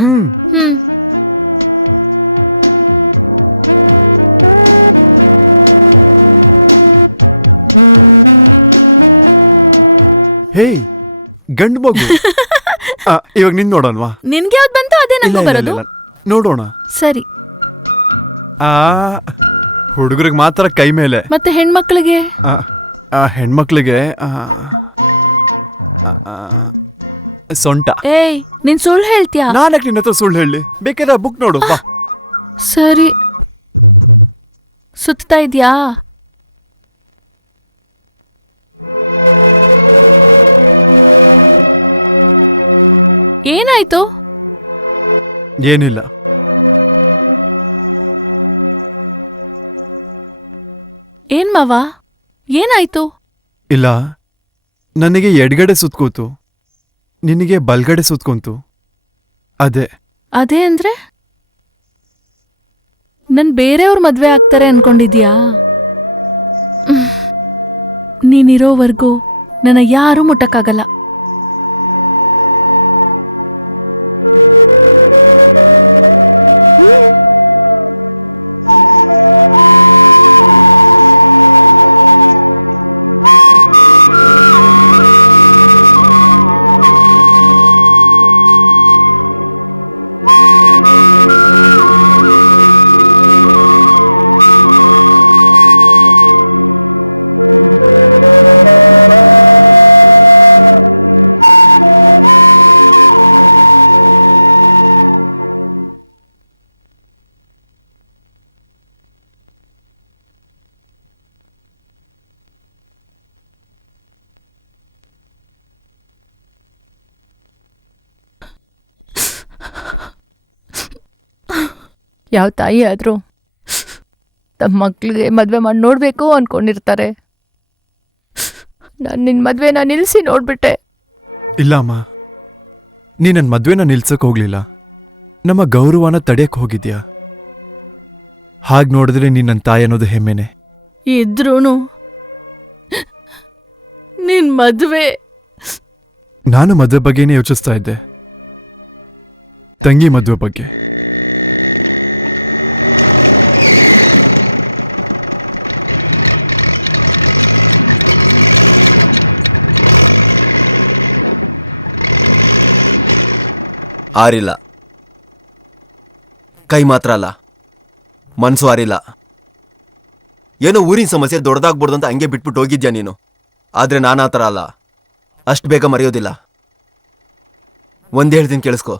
ಹೇಯ್, ಗಂಡು ಮಗು. ಇವಾಗ ನಿನ್ ನೋಡೋಣವಾ? ನಿನ್ಗೆ ಯಾವ್ದು ಬಂತು ಅದೇ ನಂಗೂ ಬರೋದು. ನೋಡೋಣ. ಸರಿ. ಹುಡುಗರಿಗೆ ಮಾತ್ರ ಕೈ ಮೇಲೆ. ಮತ್ತೆ ಹೆಣ್ಮಕ್ಳಿಗೆ? ಹೆಣ್ಮಕ್ಳಿಗೆ ಸೊಂಟ. ಏಯ್, ನೀನ್ ಸುಳ್ಳು ಹೇಳ್ತೀಯಾ? ನಾನಕ್ಕೆ ನಿನ್ನ ಹತ್ರ ಸುಳ್ಳು ಹೇಳಿ? ಬೇಕಾದ್ರೆ ಬುಕ್ ನೋಡು ಬಾ. ಸರಿ. ಸುತ್ತಾ ಇದ್ಯಾ? ಏನಾಯ್ತು? ಏನಿಲ್ಲ. ಏನ್ ಮಾವ, ಏನಾಯ್ತು? ಇಲ್ಲ, ನನಗೆ ಎಡ್ಗಡೆ ಸುತ್ಕೋತು, ನಿನಗೆ ಬಲ್ಗಡೆ ಸುತ್ಕೊಂತು. ಅದೇ ಅದೇ ಅಂದ್ರೆ ನನ್ ಬೇರೆಯವ್ರ ಮದ್ವೆ ಆಗ್ತಾರೆ ಅನ್ಕೊಂಡಿದ್ಯಾ? ನೀನಿರೋವರೆಗೂ ನನ್ನ ಯಾರೂ ಮುಟ್ಟಕ್ಕಾಗಲ್ಲ. ಯಾವ ತಾಯಿ ಆದ್ರೂ ತಮ್ಮ ಮಕ್ಳಿಗೆ ಮದ್ವೆ ಮಾಡಿ ನೋಡ್ಬೇಕು ಅನ್ಕೊಂಡಿರ್ತಾರೆ. ನಾನು ನಿನ್ ಮದ್ವೆನ ನಿಲ್ಸಿ ನೋಡ್ಬಿಟ್ಟೆ. ಇಲ್ಲ ಅಮ್ಮ, ನೀ ನನ್ನ ಮದ್ವೆನ ನಿಲ್ಸಕ್ ಹೋಗ್ಲಿಲ್ಲ, ನಮ್ಮ ಗೌರವನ ತಡೆಯಕ್ ಹೋಗಿದ್ಯಾ. ಹಾಗ್ ನೋಡಿದ್ರೆ ನೀನ್ ನನ್ನ ತಾಯಿ ಅನ್ನೋದು ಹೆಮ್ಮೆನೆ. ಇದ್ರೂನು ನಿನ್ ಮದ್ವೆ. ನಾನು ಮದ್ವೆ ಬಗ್ಗೆನೇ ಯೋಚಿಸ್ತಾ ಇದ್ದೆ, ತಂಗಿ ಮದ್ವೆ ಬಗ್ಗೆ. ಆರಿಲ್ಲ, ಕೈ ಮಾತ್ರ ಅಲ್ಲ, ಮನ್ಸು ಆರಿಲ್ಲ. ಏನೋ ಊರಿನ ಸಮಸ್ಯೆ ದೊಡ್ಡದಾಗ್ಬಿಡ್ದು ಅಂತ ಹಂಗೆ ಬಿಟ್ಬಿಟ್ಟು ಹೋಗಿದ್ಯಾ ನೀನು. ಆದ್ರೆ ನಾನು ಆ ಥರ ಅಲ್ಲ, ಅಷ್ಟು ಬೇಗ ಮರೆಯೋದಿಲ್ಲ. ಒಂದೇ ಹೇಳ್ತೀನಿ ಕೇಳಿಸ್ಕೊ,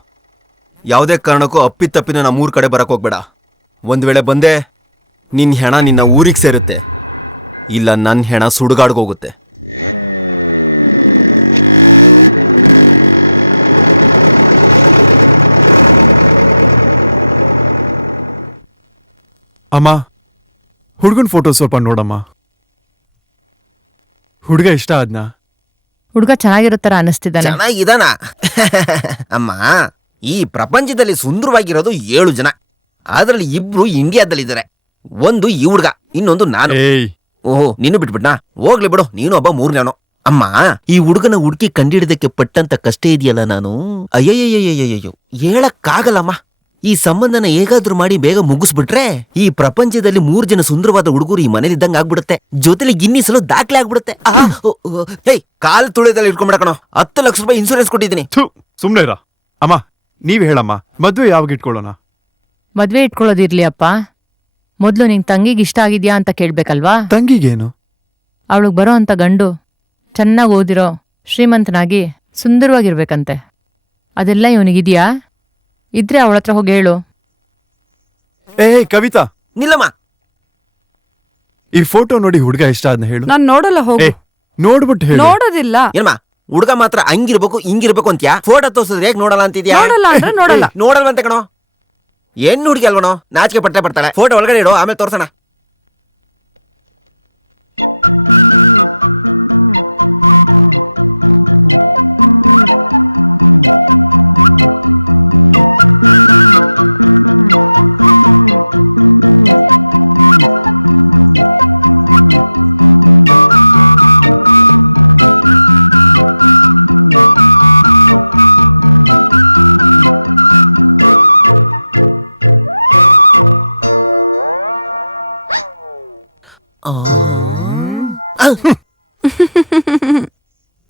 ಯಾವುದೇ ಕಾರಣಕ್ಕೂ ಅಪ್ಪಿತಪ್ಪಿನ ನಮ್ಮ ಊರ್ ಕಡೆ ಬರಕ್ ಹೋಗ್ಬೇಡ. ಒಂದ್ ವೇಳೆ ಬಂದೆ, ನಿನ್ನ ಹೆಣ ನಿನ್ನ ಊರಿಗೆ ಸೇರುತ್ತೆ, ಇಲ್ಲ ನನ್ನ ಹೆಣ ಸುಡುಗಾಡ್ಗೋಗುತ್ತೆ. ಅಮ್ಮ, ಹುಡುಗನ ಫೋಟೋ ಸ್ವಲ್ಪ ನೋಡಮ್ಮ. ಹುಡುಗ ಇಷ್ಟ ಆದ್ನಾ? ಹುಡುಗ ಚೆನ್ನಾಗಿರುತ್ತಾರ ಅನಿಸ್ತಿದ್ದಾನೆ. ಚೆನ್ನಾಗಿದಾನ? ಅಮ್ಮ, ಈ ಪ್ರಪಂಚದಲ್ಲಿ ಸುಂದರವಾಗಿರೋದು 7 ಜನ, ಅದರಲ್ಲಿ 2 ಇಂಡಿಯಾದಲ್ಲಿದ್ದಾರೆ. ಒಂದು ಈ ಹುಡುಗ, ಇನ್ನೊಂದು ನಾನು. ಓಹೋ, ನೀನು ಬಿಟ್ಬಿಟ್ನಾ? ಹೋಗ್ಲಿ ಬಿಡು, ನೀನು ಒಬ್ಬ 3ನೇನೋ. ಅಮ್ಮ, ಈ ಹುಡುಗನ ಹುಡುಕಿ ಕಂಡಿಡಿದಕ್ಕೆ ಪಟ್ಟಂತ ಕಷ್ಟ ಇದೆಯಲ್ಲ ನಾನು, ಅಯ್ಯಯ್ಯಯ್ಯಯ್ಯಯ್ಯೋ ಹೇಳಕ್ಕಾಗಲ್ಲಮ್ಮ. ಈ ಸಂಬಂಧನ ಹೇಗಾದ್ರೂ ಮಾಡಿ ಬೇಗ ಮುಗಿಸ್ಬಿಟ್ರೆ ಈ ಪ್ರಪಂಚದಲ್ಲಿ 3 ಜನ ಸುಂದರವಾದ ಹುಡುಗರು ಈ ಮನೇಲಿ ಇದ್ದಂಗೆ ಆಗ್ಬಿಡುತ್ತೆ. ಜೊತೆಲಿ ಗಿನ್ನಿಸಲು ದಾಖಲೆ ಆಗ್ಬಿಡುತ್ತೆ. ಕಾಲ್ ತುಳಿದಲ್ಲಿ ಇಟ್ಕೊಂಡ್ಬಿಡಕಣೋ, 10 ಲಕ್ಷ ರೂಪಾಯಿ ಇನ್ಸೂರೆನ್ಸ್ ಕೊಟ್ಟಿದ್ದೀನಿ. ಸುಮ್ನೆ ಇರ. ಅಮ್ಮ, ನೀವ್ ಹೇಳಮ್ಮ, ಮದ್ವೆ ಯಾವಾಗ ಇಟ್ಕೊಳ್ಳೋಣ? ಮದ್ವೆ ಇಟ್ಕೊಳ್ಳೋದಿರ್ಲಿ ಅಪ್ಪ, ಮೊದ್ಲು ನಿನ್ ತಂಗಿಗೆ ಇಷ್ಟ ಆಗಿದ್ಯಾ ಅಂತ ಕೇಳ್ಬೇಕಲ್ವಾ? ತಂಗಿಗೇನು? ಅವಳಿಗೆ ಬರೋ ಅಂತ ಗಂಡು ಚೆನ್ನಾಗಿ ಓದಿರೋ ಶ್ರೀಮಂತನಾಗಿ ಸುಂದರವಾಗಿರ್ಬೇಕಂತೆ. ಅದೆಲ್ಲ ಇವನಿಗಿದ್ಯಾ? ಇದ್ರೆ ಅವಳ ಹತ್ರ ಹೋಗಿ ಹೇಳು. ಕವಿತಾ, ನಿಲ್ಲಮ್ಮ. ಈ ಫೋಟೋ ನೋಡಿ ಹುಡುಗ ಇಷ್ಟ ಆದ್ನ ಹೇಳು. ನಾನ್ ನೋಡಲ್ಲ, ಹೋಗು. ನೋಡ್ಬಿಟ್ಟು ಹೇಳು. ನೋಡೋದಿಲ್ಲ. ಏನಮ್ಮ, ಹುಡುಗ ಮಾತ್ರ ಹಂಗಿರ್ಬೇಕು ಹಿಂಗಿರ್ಬೇಕು ಅಂತ್ಯಾ? ಫೋಟೋ ತೋರ್ಸಿದ್ರೆ ಹೇಗ್ ನೋಡಲ್ಲ ಅಂತಿದ್ಯಾ? ನೋಡಲ್ಲ ಅಂದ್ರೆ ನೋಡಲ್ಲ. ನೋಡಲ್ವಂತೆ ಕಣೋ. ಏನ್ ಹುಡುಗಿ ಅಲ್ವಣೋ, ನಾಚಿಕೆ ಪಟ್ಟೆ ಪಡ್ತಾಳೆ. ಫೋಟೋ ಒಳಗಡೆ ಇಡು, ಆಮೇಲೆ ತೋರ್ಸೋಣ.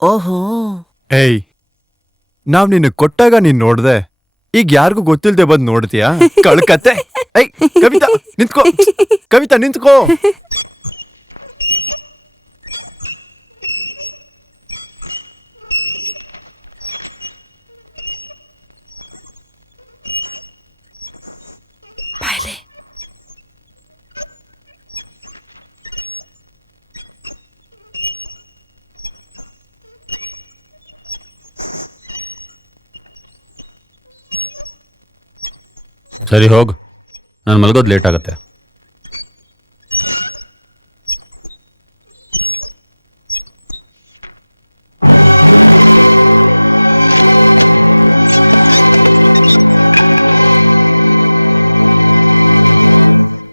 ಓಹೋ. ಏಯ್, ನಾವ್ ನಿನ್ನ ಕೊಟ್ಟಾಗ ನೀನ್ ನೋಡ್ದೆ, ಈಗ ಯಾರಿಗೂ ಗೊತ್ತಿಲ್ದೆ ಬಂದ್ ನೋಡ್ತೀಯಾ? ಕಳ್ಕತ್ತೆ. ಏಯ್ ಕವಿತಾ ನಿಂತ್ಕೋ, ಕವಿತಾ ನಿಂತ್ಕೋ. ಸರಿ ಹೋಗು, ನಾನು ಮಲಗೋದು ಲೇಟ್ ಆಗತ್ತೆ.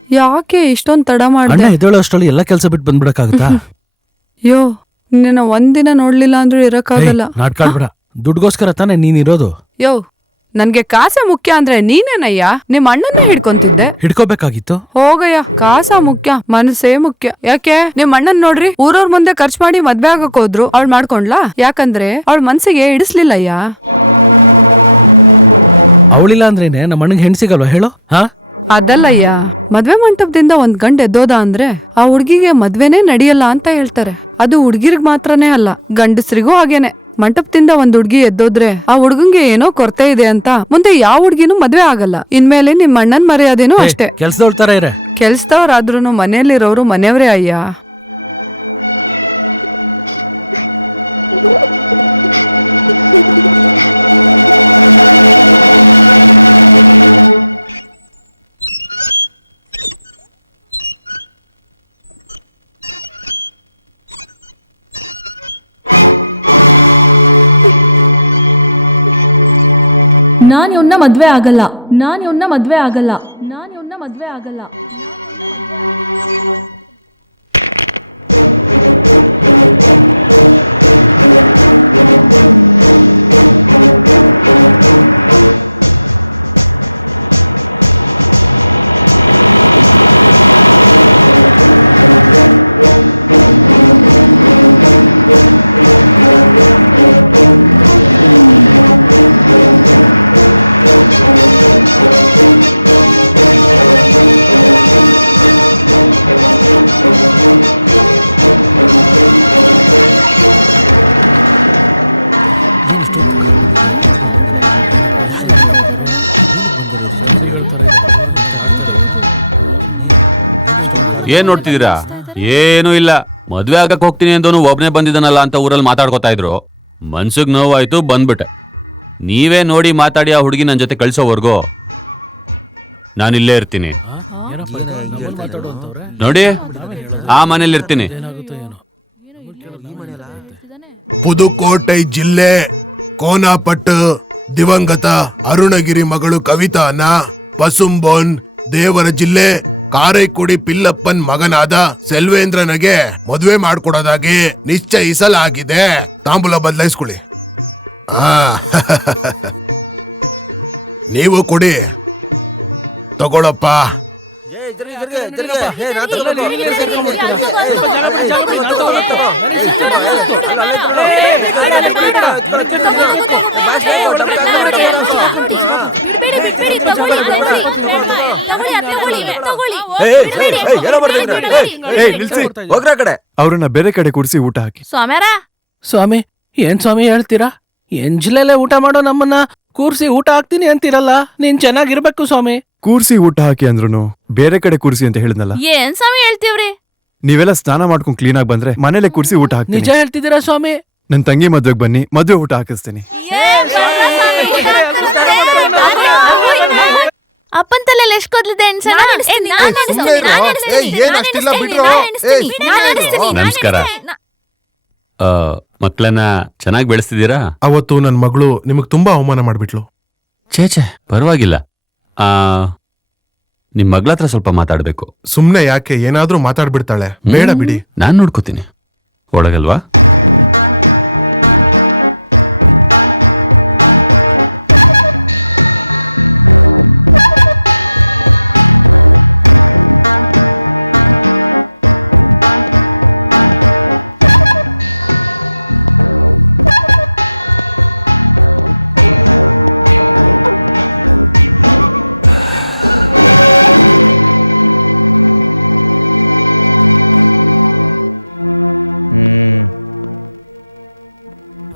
ಯಾಕೆ ಇಷ್ಟೊಂದ್ ತಡ ಅಣ್ಣ ಮಾಡ್ದೆ? ಎದ್ದೇಳೋ ಅಷ್ಟರಲ್ಲಿ ಎಲ್ಲ ಕೆಲಸ ಬಿಟ್ಟು ಬಂದ್ಬಿಡಕ್ಕಾಗತ್ತಾ? ಯೋ, ನಿನ್ನ ಒಂದಿನ ನೋಡ್ಲಿಲ್ಲ ಅಂದ್ರೂ ಇರಕ್ಕಾಗಲ್ಲ. ನಾಟಕ ಆಡ್ಬೇಡ, ದುಡ್ಗೋಸ್ಕರ ತಾನೇ ನೀನಿರೋದು. ಯೋ, ನನ್ಗೆ ಕಾಸೆ ಮುಖ್ಯ ಅಂದ್ರೆ ನೀನೇನಯ್ಯ ನಿಮ್ ಅಣ್ಣನ್ನೇ ಹಿಡ್ಕೊಂತಿದ್ದೆ. ಹಿಡ್ಕೋಬೇಕಾಗಿತ್ತು. ಹೋಗಯ್ಯ, ಕಾಸ ಮುಖ್ಯ, ಮನಸ್ಸೇ ಮುಖ್ಯ. ಯಾಕೆ ನಿಮ್ ಅಣ್ಣನ್ ನೋಡ್ರಿ, ಊರವ್ರ ಮುಂದೆ ಖರ್ಚು ಮಾಡಿ ಮದ್ವೆ ಆಗಕ್ ಹೋದ್ರು. ಅವಳು ಮಾಡ್ಕೊಂಡ್ಲಾ? ಯಾಕಂದ್ರೆ ಅವಳ ಮನ್ಸಿಗೆ ಇಡಿಸ್ಲಿಲ್ಲಯ್ಯ. ಅವಳಿಲ್ಲ ಅಂದ್ರೇನೆ ನಮ್ಮ ಅಣ್ಣಂಗೆ ಹೆಣ್ ಸಿಗಲ್ವಾ ಹೇಳು? ಹಾ, ಅದಲ್ಲಯ್ಯ, ಮದ್ವೆ ಮಂಟಪದಿಂದ ಒಂದ್ ಗಂಡ ಎದ್ದೋದ ಅಂದ್ರೆ ಆ ಹುಡ್ಗಿಗೆ ಮದ್ವೆನೇ ನಡೆಯಲ್ಲ ಅಂತ ಹೇಳ್ತಾರೆ. ಅದು ಹುಡ್ಗಿರ್ಗ್ ಮಾತ್ರನೇ ಅಲ್ಲ, ಗಂಡಸ್ರಿಗೂ ಹಾಗೇನೆ. ಮಂಟಪದಿಂದ ಒಂದ್ ಹುಡ್ಗಿ ಎದ್ದೋದ್ರೆ ಆ ಹುಡ್ಗಂಗೆ ಏನೋ ಕೊರತೆ ಇದೆ ಅಂತ ಮುಂದೆ ಯಾವ ಹುಡ್ಗಿನೂ ಮದ್ವೆ ಆಗಲ್ಲ. ಇನ್ಮೇಲೆ ನಿಮ್ ಅಣ್ಣನ್ ಮರ್ಯಾದೆನೂ ಅಷ್ಟೇ. ಕೆಲ್ಸದವ್ರ ತರ ಇರೆ. ಕೆಲ್ಸದವ್ರಾದ್ರೂ ಮನೆಯಲ್ಲಿರೋರು ಮನೆಯವ್ರೇ ಅಯ್ಯ. ನಾನು ಇವನ್ನ ಮದ್ವೆ ಆಗಲ್ಲ, ನಾನು ಇವನ್ನ ಮದ್ವೆ ಆಗಲ್ಲ, ನಾನು ಇವನ್ನ ಮದ್ವೆ ಆಗಲ್ಲ. ಏನ್ ನೋಡ್ತಿದ್ದೀರಾ? ಏನೂ ಇಲ್ಲ. ಮದ್ವೆ ಆಗಕ್ ಹೋಗ್ತೀನಿ ಅಂದೋನು ಒಬ್ನೇ ಬಂದಿದ್ದಾನಲ್ಲ ಅಂತ ಊರಲ್ಲಿ ಮಾತಾಡ್ಕೊತಾ ಇದ್ರು. ಮನ್ಸಿಗೆ ನೋವಾಯ್ತು, ಬಂದ್ಬಿಟ್ಟೆ. ನೀವೇ ನೋಡಿ ಮಾತಾಡಿ ಆ ಹುಡುಗಿ ನನ್ನ ಜೊತೆ ಕಳ್ಸೋವರ್ಗೂ ನಾನಿಲ್ಲೇ ಇರ್ತೀನಿ. ನೋಡಿ, ಆ ಮನೇಲಿ ಇರ್ತೀನಿ. ಪುದುಕೋಟೈ ಜಿಲ್ಲೆ ಕೋನಾಪಟ್ಟು ದಿವಂಗತ ಅರುಣಗಿರಿ ಮಗಳು ಕವಿತಾನ ಪಸುಂಬೋನ್ ದೇವರ ಜಿಲ್ಲೆ ಕಾರೈಕುಡಿ ಪಿಲ್ಲಪ್ಪನ್ ಮಗನಾದ ಸೆಲ್ವೇಂದ್ರನಿಗೆ ಮದುವೆ ಮಾಡ್ಕೊಡೋದಾಗಿ ನಿಶ್ಚಯಿಸಲಾಗಿದೆ. ತಾಂಬೂಲ ಬದಲಾಯಿಸ್ಕೊಳ್ಳಿ. ನೀವು ಕೊಡಿ, ತಗೊಳಪ್ಪ. ಅವ್ರನ್ನ ಬೇರೆ ಕಡೆ ಕೂರಿಸಿ ಊಟ ಹಾಕಿ. ಸ್ವಾಮಿ, ಏನ್ ಸ್ವಾಮಿ ಹೇಳ್ತೀರಾ? ಎಂಜ್ಲೆಲೆ ಊಟ ಮಾಡೋ ನಮ್ಮನ್ನ ಕೂರ್ಸಿ ಊಟ ಹಾಕ್ತೀನಿ ಅಂತೀರಲ್ಲ, ನೀನ್ ಚೆನ್ನಾಗಿರ್ಬೇಕು ಸ್ವಾಮಿ. ಕೂರ್ಸಿ ಊಟ ಹಾಕಿ ಅಂದ್ರೂ ಬೇರೆ ಕಡೆ ಕೂರಿಸಿ ಅಂತ ಹೇಳಿದ್ನಲ್ಲ. ಏನ್ ಸ್ವಾಮಿ ಹೇಳ್ತೀವ್ರಿ? ನೀವೆಲ್ಲ ಸ್ನಾನ ಮಾಡ್ಕೊಂಡ್ ಕ್ಲೀನ್ ಆಗಿ ಬಂದ್ರೆ ಮನೇಲೆ ಕೂರಿಸಿ ಊಟ ಹಾಕ್ತೀನಿ. ನಿಜ ಹೇಳ್ತಿದ್ದೀರಾ ಸ್ವಾಮಿ? ನನ್ ತಂಗಿ ಮದ್ವೆಗ್ ಬನ್ನಿ, ಮದ್ವೆ ಊಟ ಹಾಕಿಸ್ತೀನಿ. ಅಪ್ಪನ್ ತಲೆಯಲ್ಲಿ ಎಷ್ಟು ಕೊದ್ಲಿದೆ ನಮಸ್ಕಾರ. ಮಕ್ಕಳನ್ನ ಚೆನ್ನಾಗಿ ಬೆಳೆಸ್ತಿದ್ದೀರಾ? ಅವತ್ತು ನನ್ ಮಗಳು ನಿಮಗ್ ತುಂಬಾ ಅವಮಾನ ಮಾಡ್ಬಿಟ್ಲು. ಛೇ, ಪರವಾಗಿಲ್ಲ. ನಿಮ್ ಮಗಳ ಹತ್ರ ಸ್ವಲ್ಪ ಮಾತಾಡ್ಬೇಕು. ಸುಮ್ನೆ ಯಾಕೆ, ಏನಾದ್ರೂ ಮಾತಾಡ್ಬಿಡ್ತಾಳೆ. ಬೇಡ ಬಿಡಿ, ನಾನ್ ನೋಡ್ಕೋತೀನಿ. ಒಳಗಲ್ವಾ?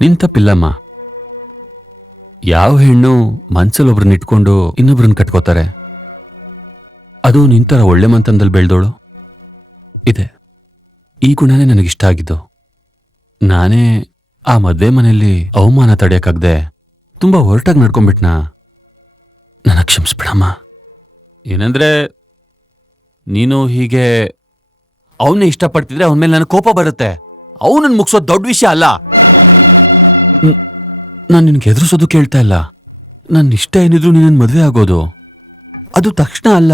ನಿನ್ ತಪ್ಪಿಲ್ಲಮ್ಮ. ಯಾವ ಹೆಣ್ಣು ಮನ್ಸಲ್ಲಿ ಒಬ್ರನ್ನ ಇಟ್ಕೊಂಡು ಇನ್ನೊಬ್ರನ್ನ ಕಟ್ಕೋತಾರೆ? ಅದು ನಿಂತರ ಒಳ್ಳೆ ಮಂತನದಲ್ಲಿ ಬೆಳೆದೋಳು ಇದೆ. ಈ ಗುಣನೇ ನನಗಿಷ್ಟ ಆಗಿದ್ದು. ನಾನೇ ಆ ಮದ್ವೆ ಮನೆಯಲ್ಲಿ ಅವಮಾನ ತಡೆಯಕ್ಕಾಗ್ದೆ ತುಂಬಾ ಹೊರಟಾಗಿ ನಡ್ಕೊಂಡ್ಬಿಟ್ನಾ. ನನ್ನ ಕ್ಷಮಿಸ್ಬಿಡಮ್ಮ. ಏನಂದ್ರೆ ನೀನು ಹೀಗೆ ಅವನ್ನೇ ಇಷ್ಟಪಡ್ತಿದ್ರೆ ಅವನ ಮೇಲೆ ನನಗೆ ಕೋಪ ಬರುತ್ತೆ. ಅವನನ್ನು ಮುಗಿಸೋದು ದೊಡ್ಡ ವಿಷಯ ಅಲ್ಲ. ನಾನು ನಿನ್ಗೆ ಎದುರಿಸೋದು ಕೇಳ್ತಾ ಇಲ್ಲ. ನನ್ನ ಇಷ್ಟ ಏನಿದ್ರು ನೀನು ಮದುವೆ ಆಗೋದು ಅದು ತಕ್ಷಣ ಅಲ್ಲ.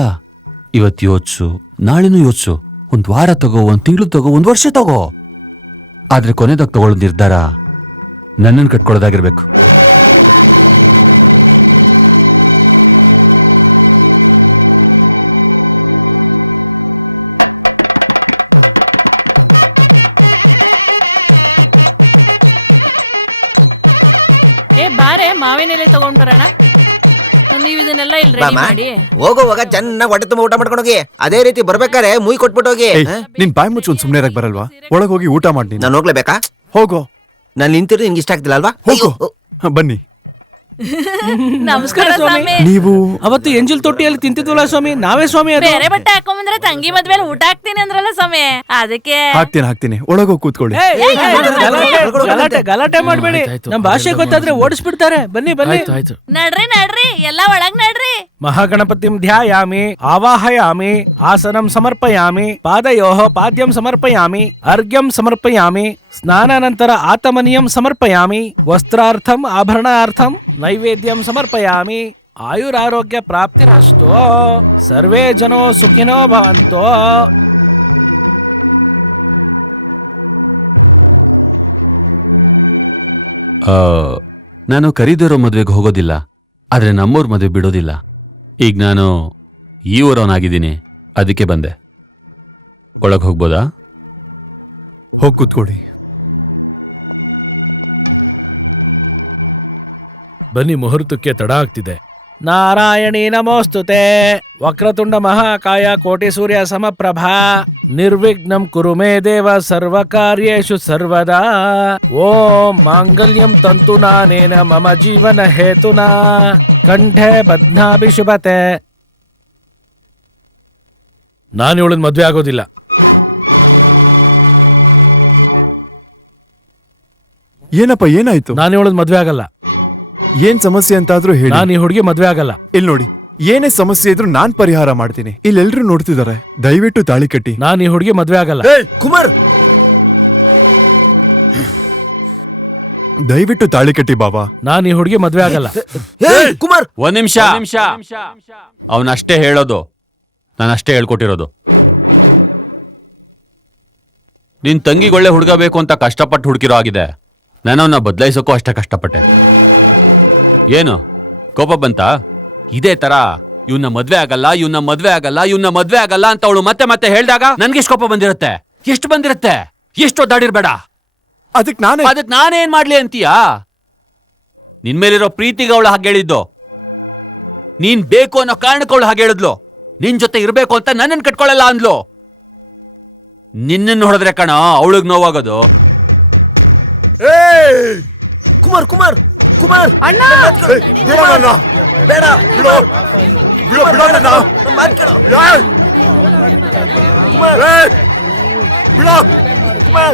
ಇವತ್ತು ಯೋಚಿಸು, ನಾಳೆನೂ ಯೋಚಿಸು. 1 ವಾರ ತಗೋ, 1 ತಿಂಗಳು ತಗೋ, 1 ವರ್ಷ ತಗೋ. ಆದ್ರೆ ಕೊನೆದಾಗ ತಗೊಳ್ಳೋ ನಿರ್ಧಾರ ನನ್ನನ್ನು ಕಟ್ಕೊಳ್ಳೋದಾಗಿರ್ಬೇಕು. ಏ ಬಾರೆ, ಮಾವಿನೆಲೆ ತಗೊಂಡ್ ಬರೋಣ. ನೀವ್ ಇದನ್ನೆಲ್ಲ ಇಲ್ಲಿ ರೆಡಿ ಮಾಡಿ. ಹೋಗುವಾಗ ಚೆನ್ನಾಗಿ ಹೊಟ್ಟೆ ತುಂಬ ಊಟ ಮಾಡ್ಕೊಂಡು ಹೋಗಿ. ಅದೇ ರೀತಿ ಬರ್ಬೇಕಾರೆ ಮುಯ್ ಕೊಟ್ಬಿಟ್ಟು ಹೋಗಿ. ನಿನ್ ಬಾಯಿ ಮುಚ್ಚು ಒಂದ್ ಸುಮ್ನೆ ಇರಕ್ ಬರಲ್ವಾ? ಒಳಗ್ ಹೋಗಿ ಊಟ ಮಾಡಿ. ನಾನು ಹೋಗ್ಲೇಬೇಕಾ? ಹೋಗೋ. ನಾನು ನಿಂತಿರೋದು ನಿಂಗೆ ಇಷ್ಟ ಆಗ್ತಿಲ್ಲ ಅಲ್ವಾ? ಹೋಗೋ. ಬನ್ನಿ. ನಮಸ್ಕಾರ ಸ್ವಾಮಿ. ನೀವು ಅವತ್ತು ಎಂಜಲ್ ತೊಟ್ಟಿಯಲ್ಲಿ ತಿಂತಿದ್ವಲ್ಲ ಸ್ವಾಮಿ, ನಾವೇ ಸ್ವಾಮಿ. ಬೇರೆ ಬಟ್ಟೆ ಹಾಕೊಂಬಂದ್ರೆ ತಂಗಿ ಮದ್ವೆಲಿ ಊಟ ಹಾಕ್ತೀನಿ ಅಂದ್ರಲ್ಲ ಸ್ವಾಮಿ, ಅದಕ್ಕೆ. ಹಾಕ್ತೀನಿ. ಒಳಗೋಗಿ ಕೂತ್ಕೊಳ್ಳಿ. ಗಲಾಟೆ ಮಾಡ್ಬೇಡಿ. ನಮ್ ಭಾಷೆ ಗೊತ್ತಾದ್ರೆ ಓಡಿಸ್ಬಿಡ್ತಾರೆ. ಬನ್ನಿ. ನಡ್ರಿ ಎಲ್ಲ ಒಳಗ್ ನಡ್ರಿ. ಮಹಾಗಣಪತಿಂ ಧ್ಯಾಯಾಮಿ, ಆವಾಹಯಾಮಿ, ಆಸನಂ ಸಮರ್ಪಯಾಮಿ, ಪಾದಯೋಃ ಪಾದ್ಯಂ ಸಮರ್ಪಯಾಮಿ, ಅರ್ಘ್ಯಂ ಸಮರ್ಪಯಾಮಿ, ಸ್ನಾನಾನಂತರ ಆತಮನೀಯಂ ಸಮರ್ಪಯಾಮಿ, ವಸ್ತ್ರಾರ್ಥಂ ಆಭರಣಾರ್ಥಂ ನೈವೇದ್ಯಂ ಸಮರ್ಪಯಾಮಿ, ಆಯುರಾರೋಗ್ಯ ಪ್ರಾಪ್ತಿರಸ್ತೋ, ಸರ್ವೇ ಜನೋ ಸುಖಿನೋ ಭವಂತೋ. ನಾನು ಕರೀದಿರೋ ಮದುವೆಗೆ ಹೋಗೋದಿಲ್ಲ, ಆದ್ರೆ ನಮ್ಮೂರ್ ಮದುವೆ ಬಿಡೋದಿಲ್ಲ. ಈಗ ನಾನು ಈ ಊರವನಾಗಿದ್ದೀನಿ, ಅದಕ್ಕೆ ಬಂದೆ. ಒಳಗೆ ಹೋಗ್ಬೋದಾ? ಹೋಗಿ ಕೂತ್ಕೊಳ್ಳಿ. ಬನ್ನಿ, ಮುಹೂರ್ತಕ್ಕೆ ತಡ ಆಗ್ತಿದೆ. ನಾರಾಯಣಿ ನಮೋಸ್ತುತೆ, ವಕ್ರತುಂಡ ಮಹಾಕಾಯ ಕೋಟಿ ಸೂರ್ಯ ಸಮಪ್ರಭಾ, ನಿರ್ವಿಘ್ನಂ ಕುರು ಮೇ ದೇವ ಸರ್ವಕಾರ್ಯೇಷು ಸರ್ವದಾ. ಓಂ ಮಾಂಗಲ್ಯಂ ತಂತುನಾನೇನ ಮಮ ಜೀವನ ಹೇತುನಾ ಕಂಠೆ ಬದ್ನಾಭಿ ಶುಭತೆ. ನಾನು ಇವಳನ್ನ ಮದ್ವೆ ಆಗೋದಿಲ್ಲ. ಏನಪ್ಪ, ಏನಾಯ್ತು? ನಾನು ಇವಳನ್ನ ಮದ್ವೆ ಆಗಲ್ಲ. ಏನ್ ಸಮಸ್ಯೆ ಅಂತಾದ್ರೂ ಹೇಳಿ. ನಾನು ಈ ಹುಡುಗಿ ಮದ್ವೆ ಆಗಲ್ಲ. ಇಲ್ಲಿ ನೋಡಿ, ಏನೇ ಸಮಸ್ಯೆ ಇದ್ರೂ ನಾನ್ ಪರಿಹಾರ ಮಾಡ್ತೀನಿ. ಇಲ್ಲೆಲ್ರೂ ನೋಡ್ತಿದ್ದಾರೆ, ದಯವಿಟ್ಟು ತಾಳಿ ಕಟ್ಟಿ. ನಾನು ಈ ಹುಡುಗಿ ಮದ್ವೆ ಆಗಲ್ಲ. ಕುಮಾರ್, ದಯವಿಟ್ಟು ತಾಳಿ ಕಟ್ಟಿ ಬಾಬಾ. ನಾನು ಈ ಹುಡುಗಿ ಮದ್ವೆ ಆಗಲ್ಲ. ಕುಮಾರ್, ಒಂದ್ ನಿಮಿಷ. ಅವನಷ್ಟೇ ಹೇಳೋದು, ನಾನಷ್ಟೇ ಹೇಳ್ಕೊಟ್ಟಿರೋದು. ನಿನ್ ತಂಗಿಗೆ ಒಳ್ಳೆ ಹುಡುಗ ಬೇಕು ಅಂತ ಕಷ್ಟಪಟ್ಟು ಹುಡುಕಿರೋ ಆಗಿದೆ. ನಾನು ಅವನ್ನ ಬದಲಾಯಿಸೋಕ್ಕೂ ಅಷ್ಟೇ ಕಷ್ಟಪಟ್ಟೆ. ಏನು ಕೋಪ ಬಂತ? ಇದೇ ತರ ಇವನ್ನ ಮದ್ವೆ ಆಗಲ್ಲ, ಇವನ್ನ ಮದ್ವೆ ಆಗಲ್ಲ, ಇವನ್ನ ಮದ್ವೆ ಆಗಲ್ಲ ಅಂತ ಅವಳು ಮತ್ತೆ ಮತ್ತೆ ಹೇಳ್ದಾಗ ನನ್ಗೆಷ್ಟು ಕೋಪ ಬಂದಿರುತ್ತೆ? ಎಷ್ಟು ಬಂದಿರುತ್ತೆ? ಎಷ್ಟು ಒದ್ದಾಡಿರ್ಬೇಡ. ಅದಕ್ಕೆ ನಾನೇನ್ ಮಾಡ್ಲಿ ಅಂತೀಯಾ? ನಿನ್ ಮೇಲಿರೋ ಪ್ರೀತಿಗೆ ಅವಳು ಹಾಗೆ ಹೇಳಿದ್ದು. ನೀನ್ ಬೇಕು ಅನ್ನೋ ಕಾರಣಕ್ಕೆ ಅವಳು ಹಾಗೆ ಹೇಳಿದ್ಲು. ನಿನ್ ಜೊತೆ ಇರ್ಬೇಕು ಅಂತ ನನ್ನನ್ನು ಕಟ್ಕೊಳ್ಳಲ್ಲ ಅಂದ್ಲು. ನಿನ್ನನ್ನು ಹೊಡೆದ್ರೆ ಕಣ ಅವಳಿಗೆ ನೋವಾಗೋದು. ಕುಮಾರ್ ಕುಮಾರ್ ಕುಮಾರ್, ಅಣ್ಣ, ಬೇಡ, ಕುಮಾರ್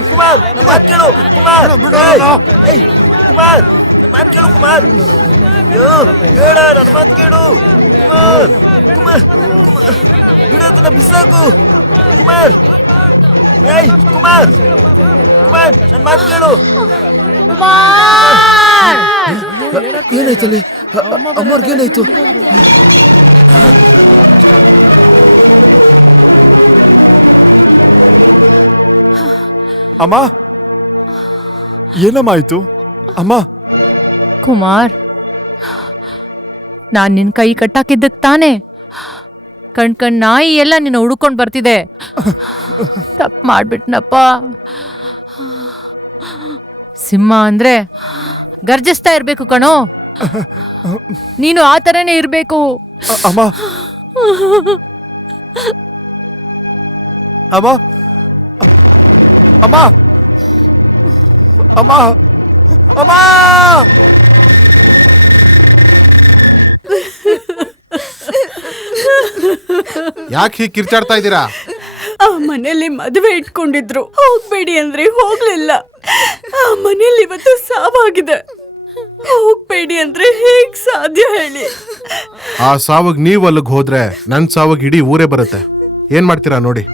ಕುಮಾರ್, ಮಾತ್ ಕೇಳು ಕುಮಾರ್. ಕುಮಾರ್, ಮಾತ್ ಕೇಳು ಕುಮಾರ್. ಬೇಡ, ನನ್ನ ಮಾತ್ ಕೇಳು ಕುಮಾರ್. ಕುಮಾರ್ ಬಿಡೋದನ್ನ ಬಿಸಾಕು ಕುಮಾರ್. ಕುಮಾರ್ ಕುಮಾರ್, ನನ್ನ ಮಾತ್ ಕೇಳು. ಏನಾಯ್ತಲ್ಲಿ? ಅಮ್ಮವ್ರಿಗೇನಾಯ್ತು? ಅಮ್ಮ, ಏನಮ್ಮ ಆಯ್ತು? ಅಮ್ಮ. ಕುಮಾರ್, ನಾನ್ ನಿನ್ ಕೈ ಕಟ್ಟಾಕಿದ್ದಕ್ ತಾನೆ ಕಣ್ ನಾಯಿ ಎಲ್ಲ ನಿನ್ನ ಹುಡುಕೊಂಡ್ ಬರ್ತಿದೆ. ತಪ್ಪು ಮಾಡ್ಬಿಟ್ನಪ್ಪ. ಸಿಂಹ ಅಂದ್ರೆ ಗರ್ಜಿಸ್ತಾ ಇರ್ಬೇಕು ಕಣೋ, ನೀನು ಆ ಥರನೇ ಇರ್ಬೇಕು. ಅಮ್ಮ ಅಮ್ಮ ಅಮ್ಮ ಅಮ್ಮ ಅಮ್ಮ ಯಾಕೆ ಹೀಗೆ ಕಿರ್ಚಾಡ್ತಾ ಇದ್ದೀರಾ? ಆ ಮನೆಯಲ್ಲಿ ಮದುವೆ ಇಟ್ಕೊಂಡಿದ್ರು, ಹೋಗ್ಬೇಡಿ ಅಂದ್ರೆ ಹೋಗ್ಲಿಲ್ಲ. ಆ ಮನೆಯಲ್ಲಿ ಇವತ್ತು ಸಾವಾಗಿದೆ, ಹೋಗ್ಬೇಡಿ ಅಂದ್ರೆ ಹೇಗ್ ಸಾಧ್ಯ ಹೇಳಿ? ಆ ಸಾವಗ್ ನೀವ್ ಅಲ್ಲಿಗೆ ಹೋದ್ರೆ ನನ್ ಸಾವಗ್ ಇಡೀ ಊರೇ ಬರುತ್ತೆ. ಏನ್ ಮಾಡ್ತೀರಾ ನೋಡಿ.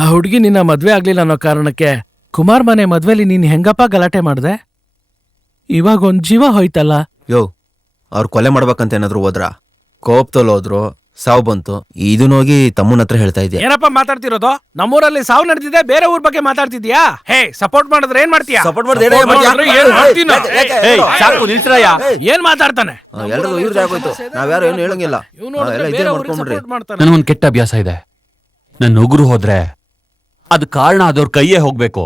ಆ ಹುಡುಗಿ ನಿನ್ನ ಮದ್ವೆ ಆಗ್ಲಿಲ್ಲ ಅನ್ನೋ ಕಾರಣಕ್ಕೆ ಕುಮಾರ್ ಮನೆ ಮದ್ವೆಲಿ ನೀನ್ ಹೆಂಗಪ್ಪ ಗಲಾಟೆ ಮಾಡ್ದೆ? ಇವಾಗ ಒಂದ್ ಜೀವ ಹೋಯ್ತಲ್ಲ. ಯೋ, ಅವ್ರು ಕೊಲೆ ಮಾಡ್ಬೇಕಂತ ಏನಾದ್ರು ಹೋದ್ರ? ಕೋಪ್ತಲ್ ಹೋದ್ರು, ಸಾವು ಬಂತು. ಇದನ್ನ ಹೋಗಿ ತಮ್ಮನ ಹತ್ರ ಹೇಳ್ತಾ ಇದ್ಯಾ? ಏನಪ್ಪ ಮಾತಾಡ್ತಿರೋದು? ನಮ್ಮೂರಲ್ಲಿ ಸಾವು ನಡೆದಿದೆ, ಬೇರೆ ಊರ್ ಬಗ್ಗೆ ಮಾತಾಡ್ತಿದ್ಯಾ? ಹೇ, ಸಪೋರ್ಟ್ ಮಾಡಿದ್ರೆ ಏನ್ ಮಾಡ್ತೀಯಾ? ಸಪೋರ್ಟ್ ಮಾಡಿದ್ರೆ ಏನ್ ಮಾಡ್ತೀನೋ? ಸಾಕು ನಿಲ್ಸ್ರಯ್ಯ. ಏನ್ ಮಾತಾಡ್ತಾನೆ? ಎಲ್ರದು ಇವ್ರದ್ದು ಆಗೋಯ್ತು, ನಾವ್ಯಾರು ಏನು ಹೇಳಂಗಿಲ್ಲ. ಎಲ್ಲ ಇದೇ ಮಾಡ್ಕೊಂಡ್ಬಿಡ್ರಿ. ನನಗೊಂದು ಕೆಟ್ಟ ಅಭ್ಯಾಸ ಇದೆ. ನನ್ನ ಉಗುರು ಹೋದ್ರೆ ಅದು ಕಾರಣ ಆದವ್ರ ಕೈಯೇ ಹೋಗ್ಬೇಕು.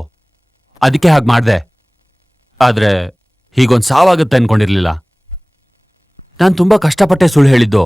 ಅದಕ್ಕೆ ಹಾಗೆ ಮಾಡ್ದೆ. ಆದ್ರೆ ಹೀಗೊಂದು ಸಾವಾಗುತ್ತೆ ಅನ್ಕೊಂಡಿರ್ಲಿಲ್ಲ. ನಾನು ತುಂಬಾ ಕಷ್ಟಪಟ್ಟೆ ಸುಳ್ಳು ಹೇಳಿದ್ದು.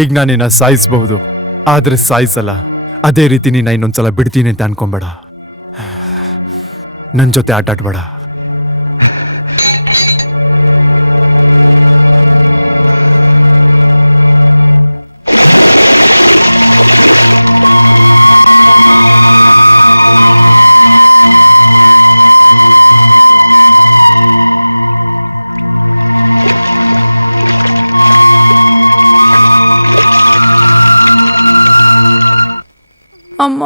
ಈಗ ನಾನಿನ್ನ ಸಾಯಿಸಬಹುದು, ಆದ್ರೆ ಸಾಯಿಸಲ್ಲ. ಅದೇ ರೀತಿ ನೀನ ಇನ್ನೊಂದ್ಸಲ ಬಿಡ್ತೀನಿ ಅಂತ ಅನ್ಕೊಂಬೇಡ. ನನ್ ಜೊತೆ ಆಟ ಆಡ್ಬೇಡ. ಅಮ್ಮ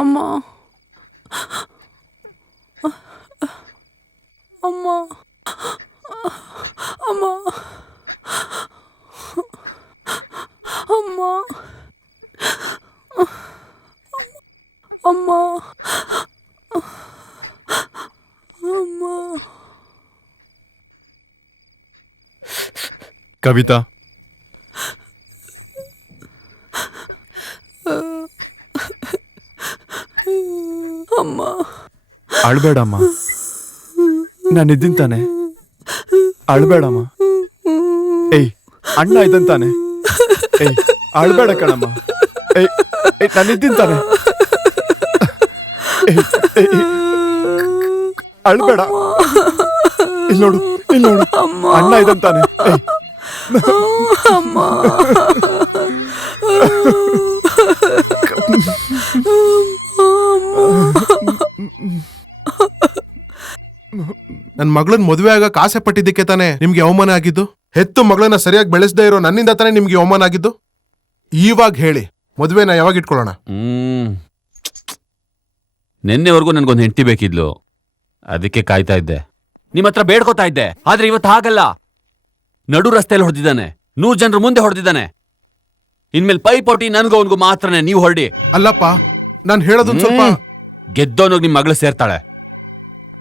ಅಮ್ಮ ಅಮ್ಮ ಅಮ್ಮ ಅಮ್ಮ ಅಮ್ಮ ಅಮ್ಮ. ಕವಿತಾ, ಅಮ್ಮ ಅಳ್ಬೇಡಮ್ಮ. ನಾನಿದ್ದೀನಿ ತಾನೆ, ಅಳ್ಬೇಡಮ್ಮ. ಏಯ್, ಅಣ್ಣ ಇದ್ದಂತಾನೆ. ಏಯ್, ಅಳ್ಬೇಡ ಕಣಮ್ಮ. ಏಯ್, ನಾನಿದ್ದೀನಿ ತಾನೆ. ಏಯ್ ಅಳ್ಬೇಡ. ಇಲ್ಲಿ ನೋಡು, ಅಣ್ಣ ಇದಂತಾನೆ. ನನ್ ಮಗಳನ್ ಮದುವೆ ಆಗಕ್ ಆಸೆ ಪಟ್ಟಿದ್ದಕ್ಕೆ ತಾನೇ ನಿಮ್ಗೆ ಅವಮಾನ ಆಗಿದ್ದು. ಹೆತ್ತು ಮಗಳನ್ನ ಸರಿಯಾಗಿ ಬೆಳೆಸದೇ ಇರೋ ನನ್ನಿಂದ ತಾನೇ ನಿಮ್ಗೆ ಅವಮಾನ ಆಗಿದ್ದು. ಇವಾಗ ಹೇಳಿ, ಮದುವೆನ ಯಾವಾಗ ಇಟ್ಕೊಳ್ಳೋಣ? ನಿನ್ನೆವರೆಗೂ ನನ್ಗೊಂದು ಹೆಂಡತಿ ಬೇಕಿದ್ಲು, ಅದಕ್ಕೆ ಕಾಯ್ತಾ ಇದ್ದೆ. ನಿಮ್ಮ ಹತ್ರ ಬೇಡ್ಕೋತಾ ಇದ್ದೆ. ಆದ್ರೆ ಇವತ್ತು ಹಾಗಲ್ಲ. ನಡು ರಸ್ತೆಯಲ್ಲಿ ಹೊಡೆದಿದ್ದಾನೆ, 100 ಜನರ ಮುಂದೆ ಹೊಡೆದಿದ್ದಾನೆ. ಇನ್ಮೇಲೆ ಪೈಪೋಟಿ ನನ್ಗೂ ಅವನ್ಗೂ ಮಾತ್ರನೇ. ನೀವು ಹೊರಡಿ. ಅಲ್ಲಪ್ಪ, ನಾನ್ ಹೇಳೋದೊಂದ್ ಸ್ವಲ್ಪ. ಗೆದ್ದೋನೋಗ್ ನಿಮ್ ಮಗಳು ಸೇರ್ತಾಳೆ,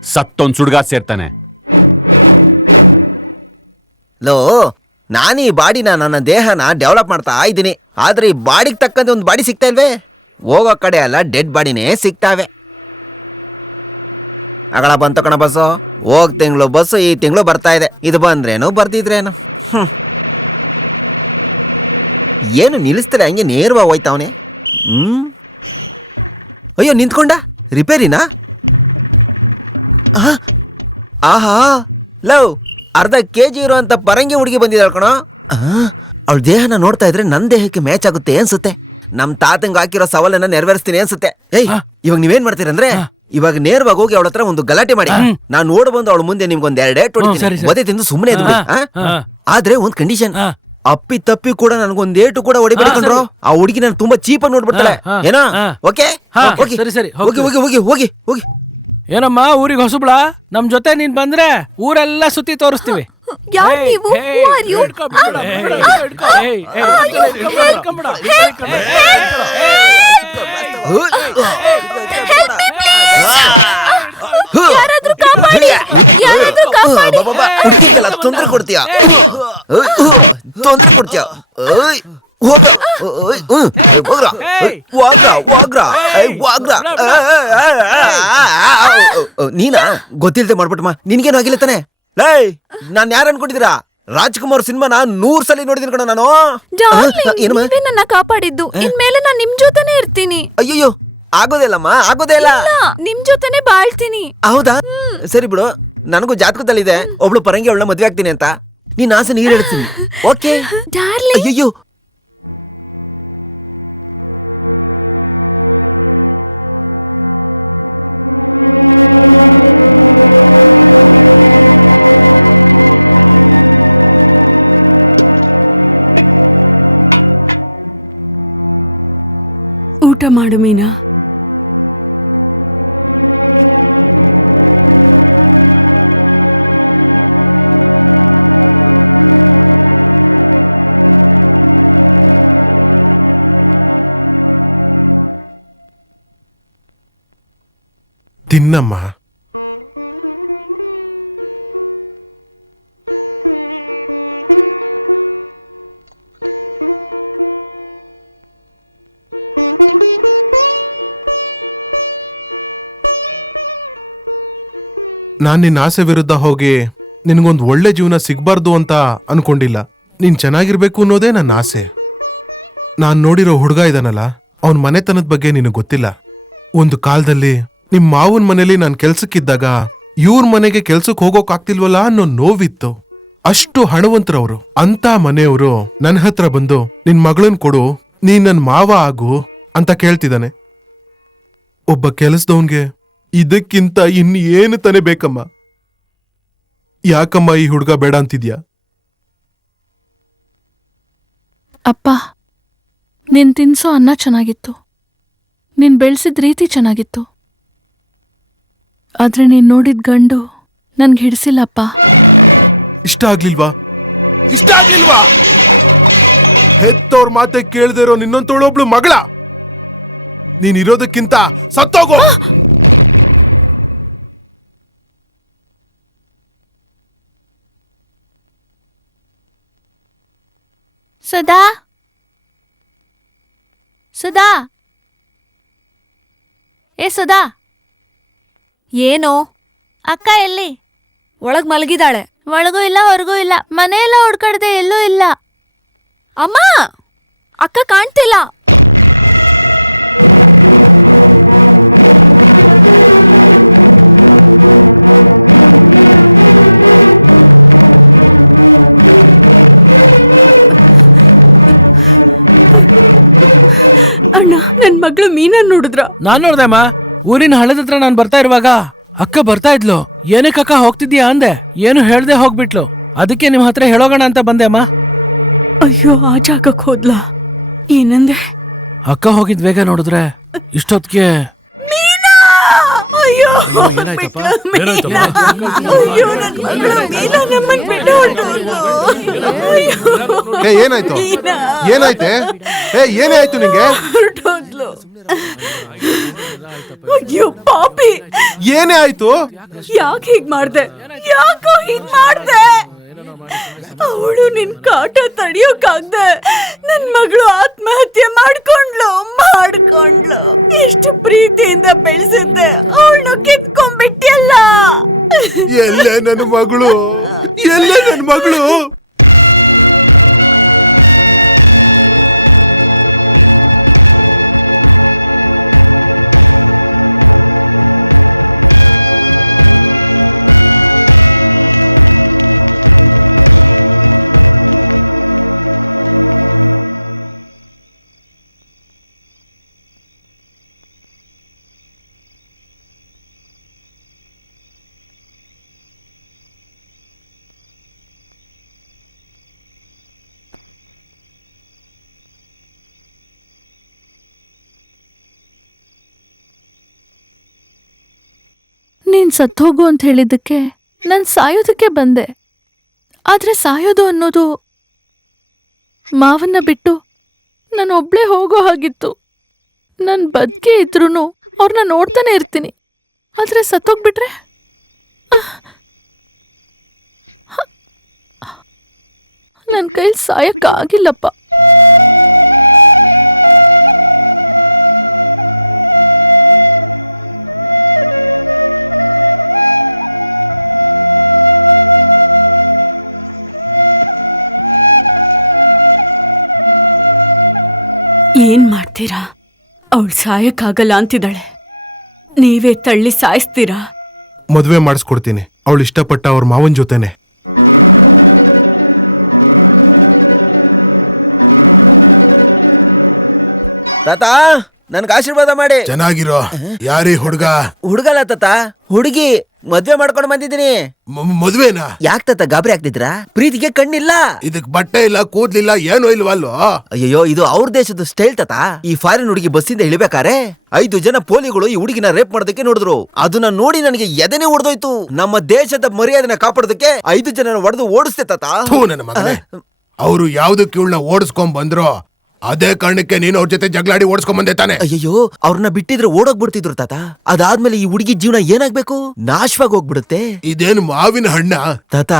ಸತ್ತೋನ್ ಸುಡ್ಗಾದ್ ಸೇರ್ತಾನೆ. ಲೋ, ನಾನು ಈ ಬಾಡಿನ, ನನ್ನ ದೇಹನ ಡೆವಲಪ್ ಮಾಡ್ತಾ ಇದ್ದೀನಿ. ಆದ್ರೆ ಈ ಬಾಡಿಗೆ ತಕ್ಕಂತೆ ಒಂದು ಬಾಡಿ ಸಿಗ್ತಾ ಇಲ್ವೇ? ಹೋಗೋ ಕಡೆ ಅಲ್ಲ ಡೆಡ್ ಬಾಡಿನೇ ಸಿಗ್ತಾವೆ. ಅಗಳ ಬಂತು ಕಣ ಬಸ್ಸು. ಹೋಗ್ ತಿಂಗಳು ಬಸ್ಸು ಈ ತಿಂಗಳು ಬರ್ತಾ ಇದೆ. ಇದು ಬಂದ್ರೇನು ಬರ್ದಿದ್ರೇನು. ಏನು ನಿಲ್ಲಿಸ್ತಾರೆ ಹಂಗೆ ನೇರವಾಗಿ ಹೋಯ್ತಾವನೆ. ಅಯ್ಯೋ, ನಿಂತ್ಕೊಂಡ ರಿಪೇರಿನಾ? ಆಹಾ, ಲವ್, ಅರ್ಧ KG ಇರುವಂತ ಪರಂಗಿ ಹುಡುಗಿ ಬಂದಿದ್ದಾಳ ಕಣ. ಅವಳ ದೇಹನ ನೋಡ್ತಾ ಇದ್ರೆ ನನ್ ದೇಹಕ್ಕೆ ಮ್ಯಾಚ್ ಆಗುತ್ತೆ ಅನ್ಸುತ್ತೆ. ನಮ್ ತಾತಂಗ್ ಹಾಕಿರೋ ಸವಾಲನ್ನ ನೆರವೇರಿಸ್ತೀನಿ ಅನ್ಸುತ್ತೆ. ಏಯ್, ಇವಾಗ ನೀವೇನ್ ಮಾಡ್ತೀರಂದ್ರೆ, ಇವಾಗ ನೇರವಾಗಿ ಹೋಗಿ ಅವಳ ಹತ್ರ ಒಂದು ಗಲಾಟೆ ಮಾಡಿ, ನಾನ್ ನೋಡ್ ಬಂದು ಅವಳ ಮುಂದೆ ನಿಮ್ಗೊಂದ್ 2 ಡೇಟ್ ಒದೆ ತಿಂದು ಸುಮ್ಮನೆ ಇದ್ಬಿಡಿ. ಆದ್ರೆ ಒಂದ್ ಕಂಡೀಷನ್, ಅಪ್ಪಿ ತಪ್ಪಿ ಕೂಡ ನನ್ಗೊಂದ್ ಏಟು ಕೂಡ ಹೊಡಿಬೇಡಿ ಕಣ್ರೋ. ಆ ಹುಡುಗಿ ನಾನು ತುಂಬಾ ಚೀಪಾಗಿ ನೋಡ್ಬಿಡ್ತಾಳೆ. ಏನೋ? ಓಕೆ, ಹೋಗಿ ಹೋಗಿ ಹೋಗಿ ಹೋಗಿ ಹೋಗಿ. ಏನಮ್ಮ, ಊರಿಗೆ ಹೊಸಬ್ಳ? ನಮ್ ಜೊತೆ ನೀನ್ ಬಂದ್ರೆ ಊರೆಲ್ಲ ಸುತ್ತಿ ತೋರಿಸ್ತೀವಿ. ಹುಡುಗಿಗೆಲ್ಲ ತೊಂದ್ರೆ ಕೊಡ್ತೀಯ, ತೊಂದ್ರೆ ಕೊಡ್ತೀಯ. ನೀನಾ ಗೊತ್ತಿಲ್ದೆ ಮಾಡ್ಬಿಟ್ಟಮ್ಮ. ನಿನ್ಗೇನು ಆಗಿಲ್ಲ ತಾನೆ? ಲೈ, ನಾನ್ ಯಾರು ಅನ್ಕೊಂಡಿದ್ದೀರಾ? ರಾಜ್ಕುಮಾರ್ ಸಿನಿಮಾನ 100 ಸಲ ನೋಡಿದೀನಿ ಕಣ ನಾನು. ನನ್ನ ಕಾಪಾಡಿದ್ದು. ಇನ್ಮೇಲೆ ನಾನ್ ನಿಮ್ ಜೊತೆನೆ ಇರ್ತೀನಿ. ಅಯ್ಯಯ್ಯೋ, ಆಗೋದಿಲ್ಲಮ್ಮ, ಆಗೋದೇ ಇಲ್ಲ. ನಿಮ್ ಜೊತೆನೆ ಬಾಳ್ತೀನಿ. ಹೌದಾ? ಸರಿ ಬಿಡು, ನನಗೂ ಜಾತಕದಲ್ಲಿದೆ ಒಬ್ಳು ಪರಂಗಿ ಅವಳನ್ನ ಮದ್ವೆ ಆಗ್ತೀನಿ ಅಂತ. ನೀನ್ ಆಸೆ ನೀರ್ ಹೇಳ್ತೀನಿ. Okay darling. ಅಯ್ಯಯ್ಯೋ, ಊಟ ಮಾಡು ಮೀನಾ. ತಿನ್ನಮ್ಮ. ನಾನ್ ನಿನ್ನ ಆಸೆ ವಿರುದ್ಧ ಹೋಗಿ ನಿನಗೊಂದು ಒಳ್ಳೆ ಜೀವನ ಸಿಗ್ಬಾರ್ದು ಅಂತ ಅನ್ಕೊಂಡಿಲ್ಲ. ನೀನ್ ಚೆನ್ನಾಗಿರ್ಬೇಕು ಅನ್ನೋದೇ ನನ್ನ ಆಸೆ. ನಾನ್ ನೋಡಿರೋ ಹುಡುಗ ಇದಾನಲ್ಲ, ಅವನ್ ಮನೆತನದ ಬಗ್ಗೆ ನಿನಗೆ ಗೊತ್ತಿಲ್ಲ. ಒಂದು ಕಾಲದಲ್ಲಿ ನಿಮ್ ಮಾವನ್ ಮನೇಲಿ ನಾನ್ ಕೆಲ್ಸಕ್ಕಿದ್ದಾಗ ಇವ್ರ ಮನೆಗೆ ಕೆಲ್ಸಕ್ಕೆ ಹೋಗೋಕಾಗ್ತಿಲ್ವಲ್ಲ ಅನ್ನೋ ನೋವಿತ್ತು. ಅಷ್ಟು ಹಣವಂತರವ್ರು. ಅಂತ ಮನೆಯವರು ನನ್ನ ಹತ್ರ ಬಂದು ನಿನ್ ಮಗಳನ್ ಕೊಡು, ನೀನ್ ನನ್ ಮಾವ ಆಗು ಅಂತ ಕೇಳ್ತಿದ್ದಾನೆ. ಒಬ್ಬ ಕೆಲಸದವನ್ಗೆ ಇದಕ್ಕಿಂತ ಏನು ತಾನೇ ಬೇಕಮ್ಮ? ಯಾಕಮ್ಮ ಈ ಹುಡುಗ ಬೇಡ ಅಂತಿದ್ಯಾ? ಅಪ್ಪ, ನೀನ್ ತಿನ್ಸೋ ಅನ್ನ ಚೆನ್ನಾಗಿತ್ತು, ನೀನ್ ಬೆಳೆಸಿದ ರೀತಿ ಚೆನ್ನಾಗಿತ್ತು. ಆದ್ರೆ ನೀನ್ ನೋಡಿದ ಗಂಡು ನನ್ಗೆ ಹಿಡಿಸಿಲ್ಲಪ್ಪ. ಇಷ್ಟ ಆಗ್ಲಿಲ್ವಾ? ಹೆತ್ತವ್ರ ಮಾತೆ ಕೇಳದೆ ಇರೋ ನಿನ್ನೊಂತೋಳೊಬ್ಳು ಮಗಳ. ನೀನಿರೋದಕ್ಕಿಂತ ಸತ್ತೋಗೋ. ಸುಧಾ, ಸುಧಾ, ಏ ಸುಧಾ. ಏನೋ? ಅಕ್ಕ ಎಲ್ಲಿ? ಒಳಗ್ ಮಲಗಿದಾಳೆ. ಒಳಗೂ ಇಲ್ಲ ಹೊರಗೂ ಇಲ್ಲ, ಮನೆಯೆಲ್ಲ ಹುಡ್ಕಡ್ದೆ ಎಲ್ಲೂ ಇಲ್ಲ. ಅಮ್ಮ, ಅಕ್ಕ ಕಾಣ್ತಿಲ್ಲ. ನನ್ ಮಗಳು ಮೀನಾ ನೋಡಿದ್ರ? ನಾನ್ ನೋಡ್ದಮ್ಮ, ಊರಿನ ಹಳ್ಳದ ಹತ್ರ ನಾನ್ ಬರ್ತಾ ಇರುವಾಗ ಅಕ್ಕ ಬರ್ತಾ ಇದ್ಲು. ಏನಕ್ಕೆ ಅಕ್ಕ ಹೋಗ್ತಿದ್ಯಾ ಅಂದೆ, ಏನು ಹೇಳ್ದೆ ಹೋಗ್ಬಿಟ್ಲು. ಅದಕ್ಕೆ ನಿಮ್ ಹತ್ರ ಹೇಳೋಗೋಣ ಅಂತ ಬಂದೆ ಅಮ್ಮ. ಅಯ್ಯೋ, ಆ ಜಾಗಕ್ಕೆ ಹೋದ್ಲಾ? ಏನಂದೆ? ಅಕ್ಕ ಹೋಗಿದ್ ಬೇಗ ನೋಡಿದ್ರೆ ಇಷ್ಟೊತ್ತಿಗೆ ಅಯ್ಯೋ, ಏನಾಯ್ತಪ್ಪ? ಅಯ್ಯೋ, ನನ್ ಮಗಳು ಮೀನಾ ನಮ್ಮನ್ ಬಿಟ್ಟು ಹೊರ್ಟೋದ್ಲು. ಏನಾಯ್ತು? ಏನಾಯ್ತೆ? ಏನೇ ಆಯ್ತು ನಿಂಗೆ? ಹೊರ್ಟೋದ್ಲು. ಅಯ್ಯೋ ಪಾಪಿ, ಏನೇ ಆಯ್ತು? ಯಾಕೆ ಹೀಗ್ ಮಾಡ್ದೆ? ಯಾಕೋ ಹೀಗ್ ಮಾಡ್ದೆ? ಅವಳು ನಿನ್ ಕಾಟ ತಡಿಯೋಕಾಗ್ದೆ ನನ್ ಮಗಳು ಆತ್ಮಹತ್ಯೆ ಮಾಡ್ಕೊಂಡ್ಲು. ಎಷ್ಟು ಪ್ರೀತಿಯಿಂದ ಬೆಳೆಸಿದ್ದೆ, ಅವಳನ್ನು ಕಿತ್ಕೊಂಡ್ಬಿಟ್ಟಿಯಲ್ಲ. ಎಲ್ಲೇ ನನ್ನ ಮಗಳು? ಎಲ್ಲೇ ನನ್ನ ಮಗಳು? ನೀನ್ ಸತ್ತೋಗು ಅಂತ ಹೇಳಿದ್ದಕ್ಕೆ ನಾನ್ ಸಾಯೋದಕ್ಕೆ ಬಂದೆ. ಆದ್ರೆ ಸಾಯೋದು ಅನ್ನೋದು ಮಾವನ್ನ ಬಿಟ್ಟು ನಾನು ಒಬ್ಳೇ ಹೋಗೋ ಹಾಗಿತ್ತು. ನನ್ ಬದುಕೇ ಇದ್ರೂನು ಅವ್ರನ್ನ ನೋಡ್ತಾನೆ ಇರ್ತೀನಿ. ಆದ್ರೆ ಸತ್ತೋಗ್ಬಿಟ್ರೆ ನನ್ ಕೈಲಿ ಸಾಯಕ್ಕಾಗಿಲ್ಲಪ್ಪ. ಏನ್ ಮಾಡ್ತೀರಾ? ಅವಳು ಸಾಯಕ್ಕಾಗಲ್ಲ ಅಂತಿದ್ದಾಳೆ, ನೀವೇ ತಳ್ಳಿ ಸಾಯಿಸ್ತೀರಾ? ಮದುವೆ ಮಾಡಿಸ್ಕೊಡ್ತೀನಿ, ಅವಳು ಇಷ್ಟಪಟ್ಟ ಅವ್ರ ಮಾವನ್ ಜೊತೆನೆ. ತಾತ, ನನ್ಗೆ ಆಶೀರ್ವಾದ ಮಾಡಿ. ಚೆನ್ನಾಗಿರೋ. ಯಾರೀ ಹುಡ್ಗ? ಹುಡುಗಲ್ಲ ತಾತ, ಹುಡುಗಿ. ಮದ್ವೆ ಮಾಡ್ಕೊಂಡು ಬಂದಿದ್ದೀನಿ. ಮದ್ವೆನಾ? ಯಾಕೆ ತಾತ ಗಾಬರಿ ಆಗ್ತಿದ್ರಾ? ಪ್ರೀತಿಗೆ ಕಣ್ಣಿಲ್ಲ, ಇದಕ್ ಬಟ್ಟೆ ಇಲ್ಲ, ಕೂದ್ಲಿಲ್ಲ, ಏನೂ ಇಲ್ವಲ್ಲೋ? ಅಯ್ಯೋ, ಇದು ಅವ್ರ ದೇಶದ ಸ್ಟೈಲ್ ತಾತ. ಈ ಫಾರಿನ್ ಹುಡುಗಿ ಬಸ್ಸಿಂದ ಇಳಿಬೇಕಾರೆ 5 ಜನ ಪೋಲಿಗಳು ಈ ಹುಡುಗಿನ ರೇಪ್ ಮಾಡೋದಕ್ಕೆ ನೋಡಿದ್ರು. ಅದನ್ನ ನೋಡಿ ನನಗೆ ಎದೆನೆ ಹೊಡೆದೋಯ್ತು. ನಮ್ಮ ದೇಶದ ಮರ್ಯಾದೆನ ಕಾಪಾಡೋದಕ್ಕೆ 5 ಜನ ಹೊಡೆದು ಓಡಿಸ್ತೆ ತಾತ. ನನ್ನ ಮಗನೇ, ಅವರು ಯಾವ್ದಕ್ಕೆ ಇವಳನ್ನ ಓಡಿಸ್ಕೊಂಡ್ ಬಂದ್ರೋ ಅದೇ ಕಾರಣಕ್ಕೆ ನೀನು ಅವ್ರ ಜೊತೆ ಜಗಳಾಡಿ ಓಡಿಸ್ಕೊಂಡ್ ಬಂದೆ ತಾನೆ? ಅಯ್ಯೋ, ಅವ್ರನ್ನ ಬಿಟ್ಟಿದ್ರೆ ಓಡೋಗ್ಬಿಡ್ತಿದ್ರು ತಾತ. ಅದಾದ್ಮೇಲೆ ಈ ಹುಡುಗಿ ಜೀವನ ಏನಾಗ್ಬೇಕು? ನಾಶವಾಗಿ ಹೋಗ್ಬಿಡುತ್ತೆ. ಇದೇನು ಮಾವಿನ ಹಣ್ಣ? ತಾತ,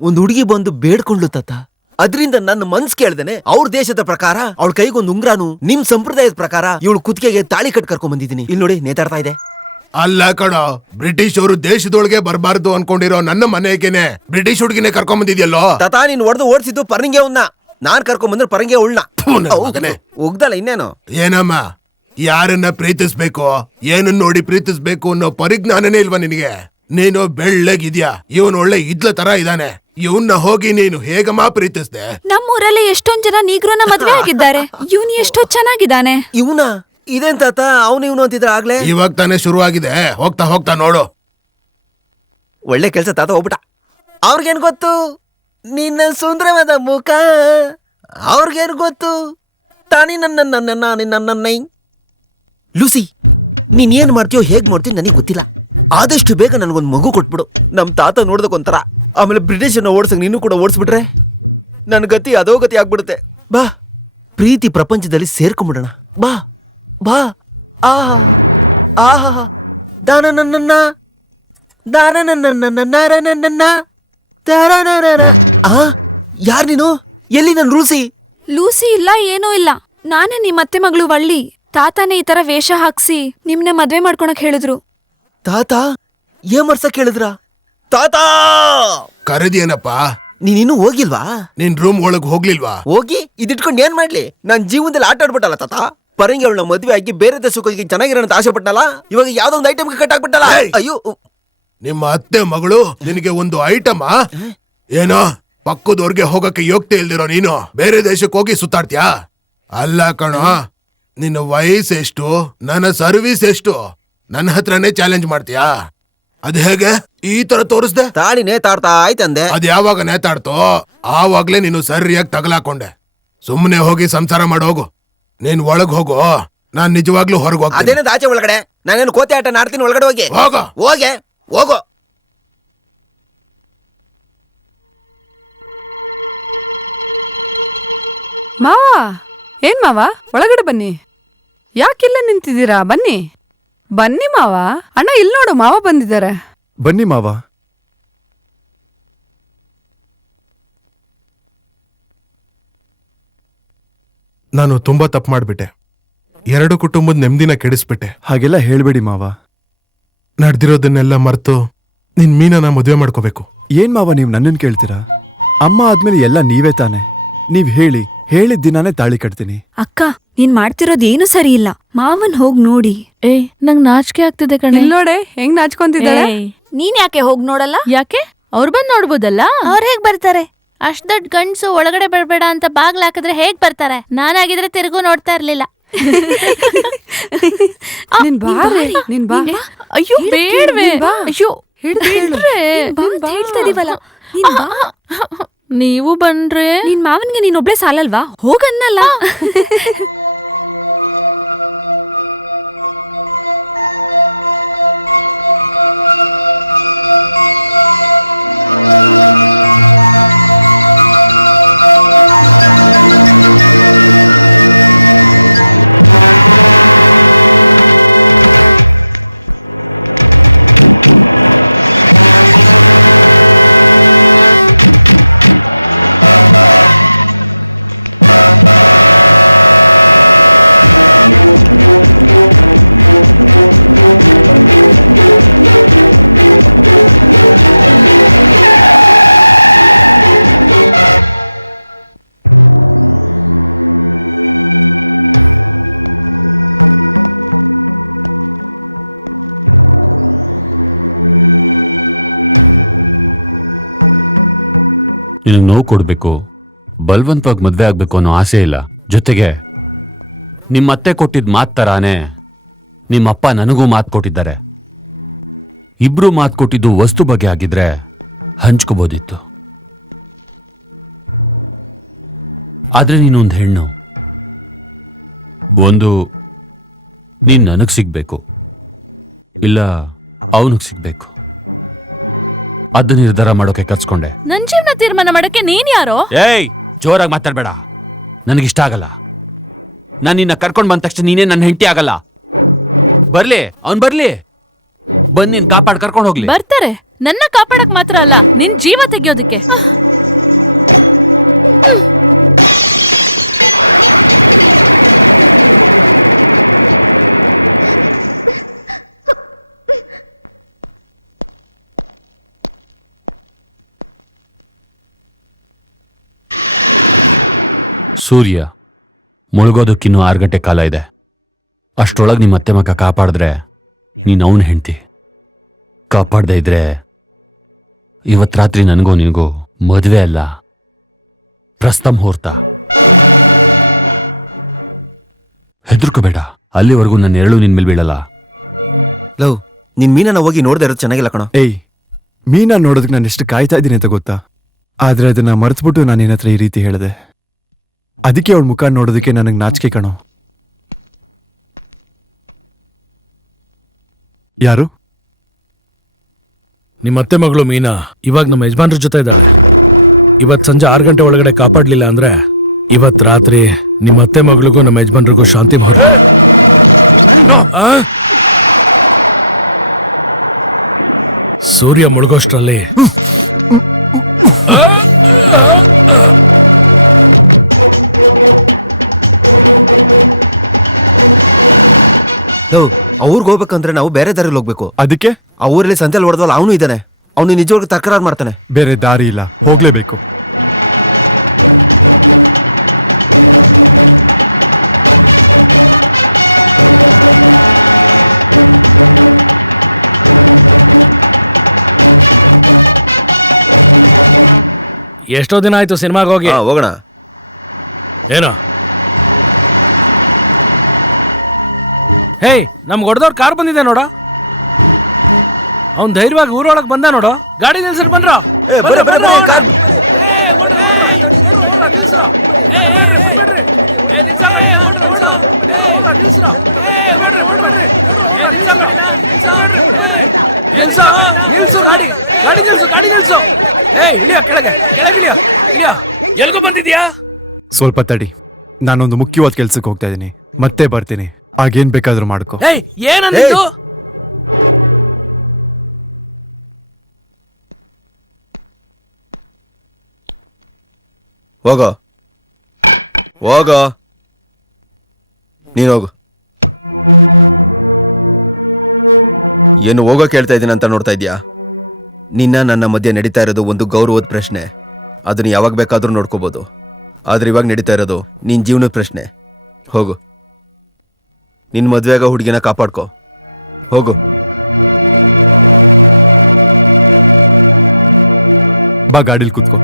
ಒಂದ್ ಹುಡುಗಿ ಬಂದು ಬೇಡ್ಕೊಂಡ್ಲು ತಾತ. ಅದ್ರಿಂದ ನನ್ನ ಮನ್ಸ್ ಕೇಳ್ದೇನೆ ಅವ್ರ ದೇಶದ ಪ್ರಕಾರ ಅವಳ ಕೈಗೊಂದು ಉಂಗ್ರಾನು, ನಿಮ್ ಸಂಪ್ರದಾಯದ ಪ್ರಕಾರ ಇವಳು ಕುತ್ತಿಗೆಗೆ ತಾಳಿ ಕಟ್ ಕರ್ಕೊಂಡ್ ಬಂದಿದ್ದೀನಿ. ಇಲ್ಲಿ ನೋಡಿ, ನೇತಾಡ್ತಾ ಇದೆ. ಅಲ್ಲ ಕಣೋ, ಬ್ರಿಟಿಷ್ ಅವರು ದೇಶದೊಳಗೆ ಬರಬಾರ್ದು ಅನ್ಕೊಂಡಿರೋ ನನ್ನ ಮನೆಗೇನೆ ಬ್ರಿಟಿಷ್ ಹುಡುಗಿನೇ ಕರ್ಕೊಂಡ್ ಬಂದಿದ್ಯಲ್ಲೋ? ತಾತ, ನೀನ್ ಹೊಡೆದು ಓಡಿಸಿದ್ದು ಪರಂಗೆ ಅವನ್ನ, ನಾನ್ ಕರ್ಕೊಂಡ್ ಬಂದ್ರೆ ಪರಂಗೆ ಉಳ್ಳ ಉಗ್ದಲ್ಲ. ಇನ್ನೇನು? ಏನಮ್ಮ, ಯಾರನ್ನ ಪ್ರೀತಿಸ್ಬೇಕು, ಏನನ್ನ ನೋಡಿ ಪ್ರೀತಿಸ್ಬೇಕು ಅನ್ನೋ ಪರಿಜ್ಞಾನನೇ ಇಲ್ವಾ ನಿನಗೆ? ನೀನು ಬೆಳ್ಳಗಿದ್ಯಾ, ಇವನ್ ಒಳ್ಳೆ ಇದ್ಲ ತರ ಇದ್ದಾನೆ, ಇವನ್ನ ಹೋಗಿ ನೀನು ಹೇಗಮ್ಮ ಪ್ರೀತಿಸ್ದೆ? ನಮ್ಮೂರಲ್ಲಿ ಎಷ್ಟೊಂದ್ ಜನ ನೀಗ್ರೋನ ಮದ್ವೆ ಆಗಿದ್ದಾರೆ, ಇವನ್ ಎಷ್ಟೋ ಚೆನ್ನಾಗಿದ್ದಾನೆ. ಇವನ ಇದೇನ್ ತಾತ, ಇವನು ಅಂತಿದ್ರ ಆಗ್ಲೇ? ಇವಾಗ ತಾನೇ ಶುರುವಾಗಿದೆ, ಹೋಗ್ತಾ ಹೋಗ್ತಾ ನೋಡು. ಒಳ್ಳೆ ಕೆಲ್ಸ ತಾತ, ಹೋಗ್ಬಿಟ್ಟ. ಅವ್ರಿಗೇನ್ ಗೊತ್ತು ನಿನ್ನ ಸುಂದರವಾದ ಮುಖ? ಅವ್ರಿಗೇನು ಗೊತ್ತು ತಾನೇ ನನ್ನ ಲೂಸಿ, ನೀನ್ ಏನ್ ಮಾಡ್ತೀಯೋ ಹೇಗ್ ಮಾಡ್ತೀಯೋ ನನಗೆ ಗೊತ್ತಿಲ್ಲ. ಆದಷ್ಟು ಬೇಗ ನನ್ಗೊಂದ್ ಮಗು ಕೊಟ್ಬಿಡು. ನಮ್ ತಾತ ನೋಡ್ದಕ್ಕೊಂಥರ, ಆಮೇಲೆ ಬ್ರಿಟಿಷನ್ನ ಓಡ್ಸಂಗ್ ನೀನು ಕೂಡ ಓಡಿಸ್ಬಿಟ್ರೆ ನನ್ ಗತಿ ಅದೋ ಗತಿ ಆಗ್ಬಿಡುತ್ತೆ. ಬಾ, ಪ್ರೀತಿ ಪ್ರಪಂಚದಲ್ಲಿ ಸೇರ್ಕೊಂಡ್ಬಿಡೋಣ. ಬಾ ಬಾ. ಆಹಾ ಆಹಾ, ದಾನ ನನ್ನ ದಾನ ನನ್ನ ಯಾರ್ ನೀನು? ಎಲ್ಲಿ ನನ್ ರೂಸಿ? ಲೂಸಿ ಇಲ್ಲ, ಏನೂ ಇಲ್ಲ. ನಾನೇ ನಿಮ್ ಅತ್ತೆ ಮಗಳು ವಳ್ಳಿ. ತಾತನೇ ಈ ತರ ವೇಷ ಹಾಕ್ಸಿ ನಿಮ್ನ ಮದ್ವೆ ಮಾಡ್ಕೊಳಕ್ ಹೇಳಿದ್ರು. ತಾತ ಏನ್ ಮಾಡ್ಸಕ್ ಹೇಳಿದ್ರ? ತಾತ ಕರೆದಿಯೇನಪ್ಪ? ನೀನಿನ್ನೂ ಹೋಗಿಲ್ವಾ? ನಿನ್ ರೂಮ್ ಒಳಗ್ ಹೋಗ್ಲಿಲ್ವಾ? ಹೋಗಿ ಇದಿಟ್ಕೊಂಡು ಏನ್ ಮಾಡ್ಲಿ? ನಾನ್ ಜೀವನದಲ್ಲಿ ಆಟ ಆಡ್ಬಿಟ್ಟಲ್ಲ ತಾತ. ಪರಂಗಿ ಅವಳನ್ನ ಮದ್ವೆ ಆಗಿ ಬೇರೆ ದೇಶಕ್ಕೆ ಹೋಗಿ ಚೆನ್ನಾಗಿರೋಣ ಆಸೆ ಪಟ್ಟನಲ್ಲ, ಇವಾಗ ಯಾವ್ದೋ ಒಂದು ಐಟಮ್ ಕಟ್ ಆಗ್ಬಿಟ್ಟಲ್ಲ. ಅಯ್ಯೋ, ನಿಮ್ಮ ಅತ್ತೆ ಮಗಳು ನಿನಗೆ ಒಂದು ಐಟಮ್? ಏನೋ ಪಕ್ಕದವ್ರಿಗೆ ಹೋಗಕ್ಕೆ ಯೋಗ್ಯತೆ ಇಲ್ದಿರೋ ನೀನು ಬೇರೆ ದೇಶಕ್ಕೆ ಹೋಗಿ ಸುತ್ತಾಡ್ತೀಯಾ? ಅಲ್ಲ ಕಣೋ, ನಿನ್ನ ವಯಸ್ಸೆಷ್ಟು, ನನ್ನ ಸರ್ವಿಸ್ ಎಷ್ಟು, ನನ್ನ ಹತ್ರನೇ ಚಾಲೆಂಜ್ ಮಾಡ್ತೀಯಾ? ಅದ್ ಹೇಗೆ ಈ ತರ ತೋರಿಸ್ದೆ? ತಾಳಿ ನೇತಾಡ್ತಾ ಆಯ್ತಂದೆ. ಅದ್ ಯಾವಾಗ ನೇತಾಡ್ತೋ ಆವಾಗ್ಲೇ ನೀನು ಸರಿಯಾಗಿ ತಗಲಾಕೊಂಡೆ. ಸುಮ್ಮನೆ ಹೋಗಿ ಸಂಸಾರ ಮಾಡೋಗು. ನೀನ್ ಒಳಗ್ ಹೋಗು, ನಾನ್ ನಿಜವಾಗ್ಲೂ ಹೊರಗೆ ಹೋಗ್ತೀನಿ. ಅದೇನದ ಆಚೆ ಒಳಗಡೆ? ನಾನೇನು ಕೋತೆ ಆಟ ನಾಡ್ತೀನಿ, ಒಳಗಡೆ ಹೋಗಿ. ಹೋಗು. ಹೋಗೆ ಹೋಗು. ಮಾವ, ಏನ್ ಮಾವ, ಒಳಗಡೆ ಬನ್ನಿ. ಯಾಕಿಲ್ಲ ನಿಂತಿದ್ದೀರಾ? ಬನ್ನಿ ಬನ್ನಿ ಮಾವ. ಅಣ್ಣ ಇಲ್ಲಿ ನೋಡು, ಮಾವ ಬಂದಿದ್ದಾರೆ. ಬನ್ನಿ ಮಾವ. ನಾನು ತುಂಬಾ ತಪ್ಪು ಮಾಡ್ಬಿಟ್ಟೆ. ಎರಡು ಕುಟುಂಬದ ನೆಮ್ಮದಿನ ಕೆಡಿಸ್ಬಿಟ್ಟೆ. ಹಾಗೆಲ್ಲ ಹೇಳ್ಬೇಡಿ ಮಾವ. ನಡೆದಿರೋದನ್ನೆಲ್ಲ ಮರ್ತು ನಿನ್ ಮೀನನ ಮದುವೆ ಮಾಡ್ಕೋಬೇಕು. ಏನ್ ಮಾವ ನೀವು ನನ್ನನ್ನು ಕೇಳ್ತೀರಾ? ಅಮ್ಮ ಆದ್ಮೇಲೆ ಎಲ್ಲ ನೀವೇ ತಾನೆ. ನೀವ್ ಹೇಳಿ, ಹೇಳಿದ ದಿನಾನೇ ತಾಳಿ ಕಟ್ತೀನಿ. ಅಕ್ಕ, ನೀನ್ ಮಾಡ್ತಿರೋದ್ ಏನು ಸರಿ ಇಲ್ಲ. ಮಾವನ್ ಹೋಗ್ ನೋಡಿ. ನಂಗ್ ನಾಚಿಕೆ ಆಗ್ತಿದೆ ಕಣೆ. ಇಲ್ಲಿ ನೋಡೆ ಹೆಂಗ್ ನಾಚ್ಕೊಂತಿದ್ದಾಳೆ. ನೀನ್ ಯಾಕೆ ಹೋಗ್ ನೋಡಲ್ಲ? ಯಾಕೆ? ಅವ್ರು ಬಂದ್ ನೋಡ್ಬೋದಲ್ಲ. ಅವ್ರ ಹೇಗ್ ಬರ್ತಾರೆ? ಅಷ್ಟ್ ದೊಡ್ಡ ಗಂಡ್ಸು ಒಳಗಡೆ ಬರ್ಬೇಡ ಅಂತ ಬಾಗ್ಲ ಹಾಕಿದ್ರೆ ಹೇಗ್ ಬರ್ತಾರೆ? ನಾನಾಗಿದ್ರೆ ತಿರುಗು ನೋಡ್ತಾ ಇರ್ಲಿಲ್ಲ. ನಿನ್ ಬಾರೆ, ನಿನ್ ಬಾ. ಅಯ್ಯೋ ಬೇಡ್ವೆ. ಅಯ್ಯೋ ಹೇಳ್ತಾ ಇದೀವಲ್ಲ. ನೀವು ಬಂದ್ರೆ ನಿನ್ ಮಾವನ್ಗೆ ನೀನೊಬ್ಳೆ ಸಾಲಲ್ವಾ? ಹೋಗನ್ನಲ್ಲ. ನಿನಗೆ ನೋವು ಕೊಡಬೇಕು, ಬಲವಂತವಾಗಿ ಮದ್ವೆ ಆಗ್ಬೇಕು ಅನ್ನೋ ಆಸೆ ಇಲ್ಲ. ಜೊತೆಗೆ ನಿಮ್ಮತ್ತೆ ಕೊಟ್ಟಿದ್ದ ಮಾತು ತರಾನೇ ನಿಮ್ಮಪ್ಪ ನನಗೂ ಮಾತು ಕೊಟ್ಟಿದ್ದಾರೆ. ಇಬ್ರು ಮಾತು ಕೊಟ್ಟಿದ್ದು ವಸ್ತು ಬಗ್ಗೆ ಆಗಿದ್ರೆ ಹಂಚ್ಕೋಬೋದಿತ್ತು. ಆದ್ರೆ ನೀನೊಂದು ಹೆಣ್ಣು. ಒಂದು, ನೀನ್ ನನಗ್ ಸಿಗ್ಬೇಕು, ಇಲ್ಲ ಅವನಿಗೆ ಸಿಗ್ಬೇಕು. ಅದು ನಿರ್ಧಾರ ಮಾಡೋಕೆ ಕರ್ಸ್ಕೊಂಡೆ. ನನ್ ಜೀವನ ತೀರ್ಮಾನ ಮಾಡಕ್ಕೆ ನೀನ್ ಯಾರೋ? ಏಯ್, ಜೋರಾಗಿ ಮಾತಾಡ್ಬೇಡ, ನನಗಿಷ್ಟ ಆಗಲ್ಲ. ನಾನು ನಿನ್ನ ಕರ್ಕೊಂಡ್ ಬಂದ ತಕ್ಷಣ ನೀನೇ ನನ್ನ ಹೆಂಡತಿ ಆಗಲ್ಲ. ಬರ್ಲಿ, ಅವನ್ ಬರ್ಲಿ, ಬಂದ್ ನೀನ್ ಕಾಪಾಡ್ ಕರ್ಕೊಂಡ್ ಹೋಗ್ಲಿ. ಬರ್ತಾರೆ, ನನ್ನ ಕಾಪಾಡಕ್ ಮಾತ್ರ ಅಲ್ಲ, ನಿನ್ ಜೀವ ತೆಗಿಯೋದಕ್ಕೆ. ಸೂರ್ಯ ಮುಳುಗೋದಕ್ಕಿನ್ನೂ 6 ಗಂಟೆ ಕಾಲ ಇದೆ. ಅಷ್ಟರೊಳಗೆ ನಿಮ್ಮ ಅತ್ತೆ ಮಗ ಕಾಪಾಡಿದ್ರೆ ನೀನು ಅವನ ಹೆಂಡತಿ. ಕಾಪಾಡದೇ ಇದ್ರೆ ಇವತ್ತು ರಾತ್ರಿ ನನಗೂ ನಿನಗೂ ಮದುವೆ ಅಲ್ಲ, ಪ್ರಸ್ತಮುಹೂರ್ತ. ಹೆದರ್ಕೋಬೇಡ, ಅಲ್ಲಿವರೆಗೂ ನನ್ನ ನೆರಳು ನಿನ್ ಮೇಲೆ ಬೀಳಲ್ಲ. ಲವ್, ನಿನ್ ಮೀನನ್ನ ಹೋಗಿ ನೋಡ್ದೆ ಇರೋದು ಚೆನ್ನಾಗಿಲ್ಲ ಕಣೋ. ಏಯ್, ಮೀನಾ ನೋಡೋದಕ್ಕೆ ನಾನು ಎಷ್ಟು ಕಾಯ್ತಾ ಇದ್ದೀನಿ ಅಂತ ಗೊತ್ತಾ? ಆದ್ರೆ ಅದನ್ನ ಮರೆತುಬಿಟ್ಟು ನಾನು ನಿನ್ನ ಹತ್ರ ಈ ರೀತಿ ಹೇಳಿದೆ. ಅದಕ್ಕೆ ಅವಳ ಮುಖ ನೋಡೋದಕ್ಕೆ ನನಗೆ ನಾಚಿಕೆ ಕಣೋ. ಯಾರು? ನಿಮ್ಮತ್ತೆ ಮಗಳು ಮೀನಾ ಇವಾಗ ನಮ್ಮ ಯಜಮಾನ್ರ ಜೊತೆ ಇದ್ದಾಳೆ. ಇವತ್ ಸಂಜೆ 6 ಗಂಟೆ ಒಳಗಡೆ ಕಾಪಾಡ್ಲಿಲ್ಲ ಅಂದ್ರೆ ಇವತ್ ರಾತ್ರಿ ನಿಮ್ಮತ್ತೆ ಮಗಳಿಗೂ ನಮ್ಮ ಯಜಮಾನ್ರಿಗೂ ಶಾಂತಿ ಮುಹೂರ್ತ. ಸೂರ್ಯ ಮುಳುಗೋಷ್ಟ್ರಲ್ಲಿ ಅವ್ರಿಗೆ ಹೋಗ್ಬೇಕಂದ್ರೆ ನಾವು ಬೇರೆ ದಾರಿಲಿ ಹೋಗ್ಬೇಕು. ಅದಕ್ಕೆ ಆ ಊರಲ್ಲಿ ಸಂತೆಯಲ್ಲಿ ಹೊಡೆದಲ್ಲ ಅವನು ಇದ್ದಾನೆ. ಅವನು ನಿಜವಾಗ್ಲೂ ತಕರಾರು ಮಾಡ್ತಾನೆ. ಬೇರೆ ದಾರಿ ಇಲ್ಲ, ಹೋಗ್ಲೇಬೇಕು. ಎಷ್ಟೋ ದಿನ ಆಯ್ತು ಸಿನಿಮಾಗೆ ಹೋಗಿ. ಹೋಗೋಣ. ಏನೋ ಹೇಯ್ ನಮ್ಗೆ ಹೊಡೆದವ್ರ ಕಾರ್ ಬಂದಿದೆ ನೋಡ. ಅವ್ನ್ ಧೈರ್ಯವಾಗಿ ಊರೊಳಗ್ ಬಂದ ನೋಡು. ಗಾಡಿ ನಿಲ್ಸರ್ ಬಂದ್ರ. ಎಲ್ಗೂ ಬಂದಿದ್ಯಾ? ಸ್ವಲ್ಪ ತಡಿ, ನಾನೊಂದು ಮುಖ್ಯವಾದ ಕೆಲ್ಸಕ್ಕೆ ಹೋಗ್ತಾ ಇದೀನಿ, ಮತ್ತೆ ಬರ್ತೀನಿ. ಆಗೇನ್ ಬೇಕಾದ್ರೂ ಮಾಡ್ಕೋ. ಏನಂದಿದ್ದು? ಹೋಗೋ ಹೋಗೋ, ನೀನು ಹೋಗು. ಏನು ಹೋಗೋ ಕೇಳ್ತಾ ಇದ್ದೀನಿ ಅಂತ ನೋಡ್ತಾ ಇದೀಯಾ? ನಿನ್ನ ನನ್ನ ಮಧ್ಯೆ ನಡೀತಾ ಇರೋದು ಒಂದು ಗೌರವದ ಪ್ರಶ್ನೆ. ಅದನ್ನ ಯಾವಾಗ ಬೇಕಾದ್ರೂ ನೋಡ್ಕೋಬಹುದು. ಆದ್ರೆ ಇವಾಗ ನಡೀತಾ ಇರೋದು ನಿನ್ ಜೀವನದ ಪ್ರಶ್ನೆ. ಹೋಗು, ನಿನ್ ಮದ್ವೆಗ ಹುಡುಗಿನ ಕಾಪಾಡ್ಕೋ. ಹೋಗು. ಬಾ, ಗಾಡಿಲಿ ಕೂತ್ಕೋ.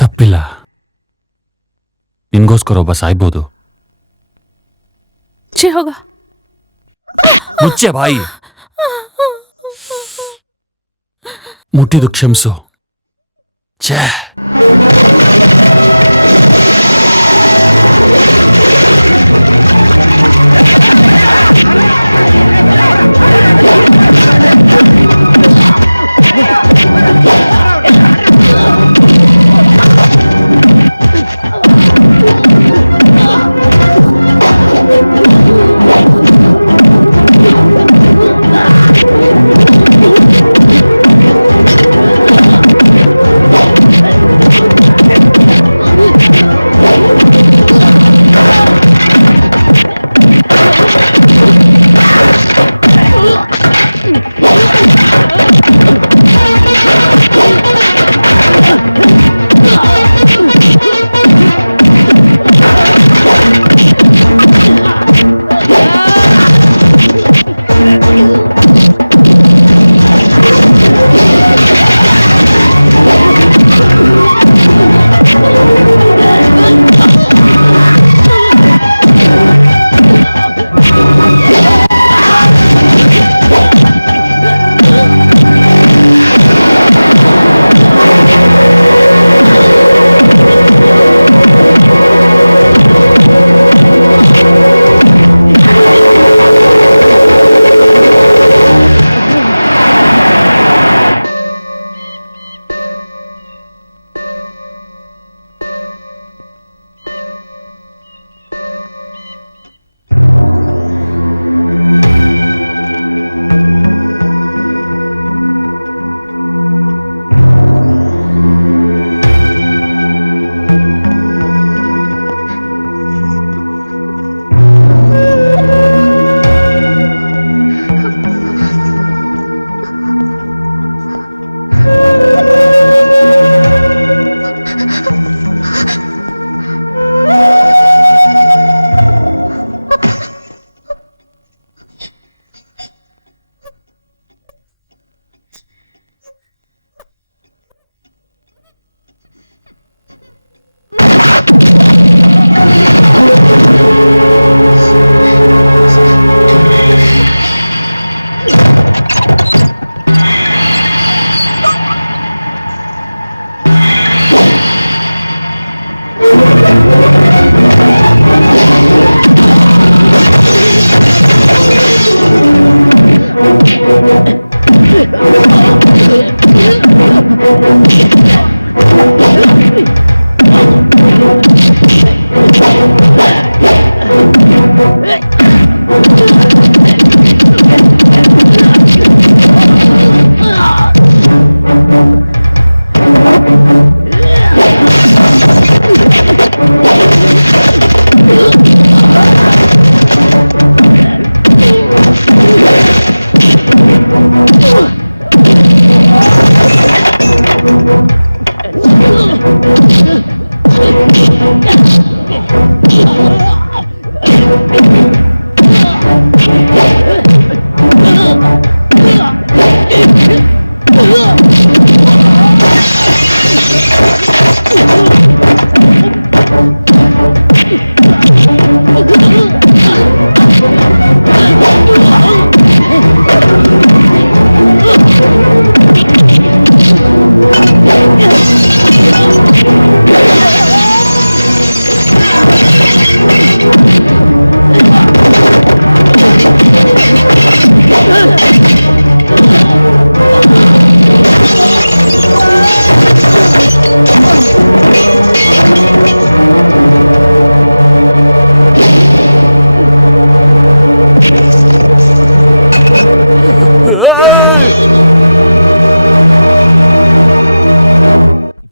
ತಪ್ಪಿಲ್ಲ, ನಿನ್ಗೋಸ್ಕರ ಒಬ್ಬ ಸಾಯ್ಬೋದು. ಛೀ ಹೋಗ. ಮುಚ್ಚೆ ಬಾಯಿ. ಮುಟ್ಟಿದು ಕ್ಷಮಿಸು. ಛೇ,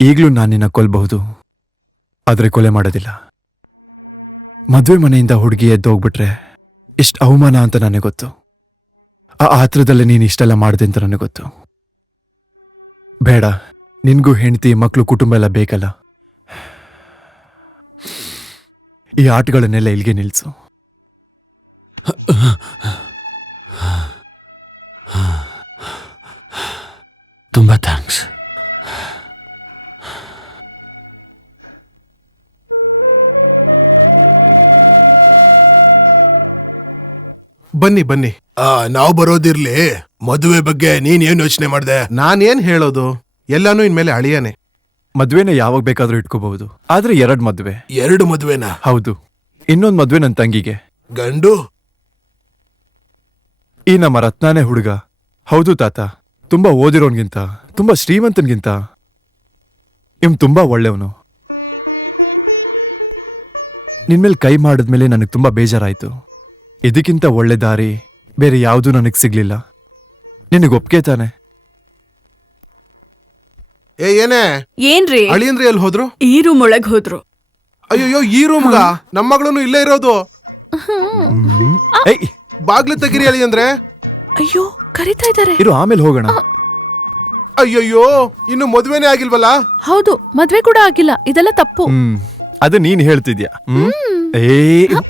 ಈಗ್ಲೂ ನಾನು ನಿನ್ನ ಕೊಲ್ಬಹುದು, ಆದ್ರೆ ಕೊಲೆ ಮಾಡೋದಿಲ್ಲ. ಮದ್ವೆ ಮನೆಯಿಂದ ಹುಡುಗಿ ಎದ್ದೋಗ್ಬಿಟ್ರೆ ಎಷ್ಟು ಅವಮಾನ ಅಂತ ನನಗೆ ಗೊತ್ತು. ಆ ಆತ್ರದಲ್ಲಿ ನೀನು ಇಷ್ಟೆಲ್ಲ ಮಾಡಿದೆ ಅಂತ ನನಗೆ ಗೊತ್ತು. ಬೇಡ, ನಿನ್ಗೂ ಹೆಂಡತಿ ಮಕ್ಕಳು ಕುಟುಂಬ ಎಲ್ಲ ಬೇಕಲ್ಲ. ಈ ಆಟಗಳನ್ನೆಲ್ಲ ಇಲ್ಲಿಗೆ ನಿಲ್ಸು. ತುಂಬಾ ಥ್ಯಾಂಕ್ಸ್. ಬನ್ನಿ ಬನ್ನಿ. ನಾವ್ ಬರೋದಿರ್ಲಿ, ಮದುವೆ ಬಗ್ಗೆ ನೀನ್ ಏನ್ ಯೋಚನೆ ಮಾಡ್ದೆ? ನಾನೇನ್ ಹೇಳೋದು, ಎಲ್ಲಾನು ಇನ್ಮೇಲೆ ಅಳಿಯಾನೆ. ಮದ್ವೆನ ಯಾವಾಗ ಬೇಕಾದ್ರೂ ಇಟ್ಕೋಬಹುದು, ಆದ್ರೆ 2 ಮದ್ವೆ. 2 ಮದ್ವೆನಾ? ಹೌದು. ಇನ್ನೊಂದ್ ಮದ್ವೆ ನನ್ನ ತಂಗಿಗೆ. ಗಂಡು? ಈ ನಮ್ಮ ರತ್ನಾನೇ ಹುಡುಗ. ಹೌದು ತಾತ, ತುಂಬಾ ಓದಿರೋನ್ಗಿಂತ, ತುಂಬಾ ಶ್ರೀಮಂತನ್ಗಿಂತ ಇವ್ ತುಂಬಾ ಒಳ್ಳೆಯವನು. ನಿನ್ಮೇಲೆ ಕೈ ಮಾಡಿದ್ಮೇಲೆ ನನಗೆ ತುಂಬಾ ಬೇಜಾರಾಯ್ತು. ಇದಕ್ಕಿಂತ ಒಳ್ಳೆ ದಾರಿ ಬೇರೆ ಯಾವುದೂ ನನಗೆ ಸಿಗ್ಲಿಲ್ಲ. ನಿನಗೆ ಒಪ್ಗೆ ತಾನೆ? ಏನೇ ಏನ್ರಿ? ಅಳಿಯಂದ್ರಿ ಎಲ್ಲಿ ಹೋದ್ರು? ಈ ರೂಮ್ ಒಳಗ್ ಹೋದ್ರು. ಅಯ್ಯೋ, ಈ ರೂಮ್ಗ ನಮ್ಮ ಮಗಳು ಇಲ್ಲೇ ಇರೋದು. ಬಾಗ್ಲು ತೆಗಿರಿ ಅಳಿಯಂದ್ರೆ. ಅಯ್ಯೋ, ಕರಿತಾ ಇದ್ದಾರೆ. ಇರು, ಆಮೇಲೆ ಹೋಗೋಣ. ಅಯ್ಯಯ್ಯೋ, ಇನ್ನು ಮದ್ವೆನೇ ಆಗಿಲ್ವಲ್ಲ? ಹೌದು, ಮದ್ವೆ ಕೂಡ ಆಗಿಲ್ಲ. ಇದೆಲ್ಲ ತಪ್ಪು. ಅದು ನೀನ್ ಹೇಳ್ತಿದ್ಯಾ?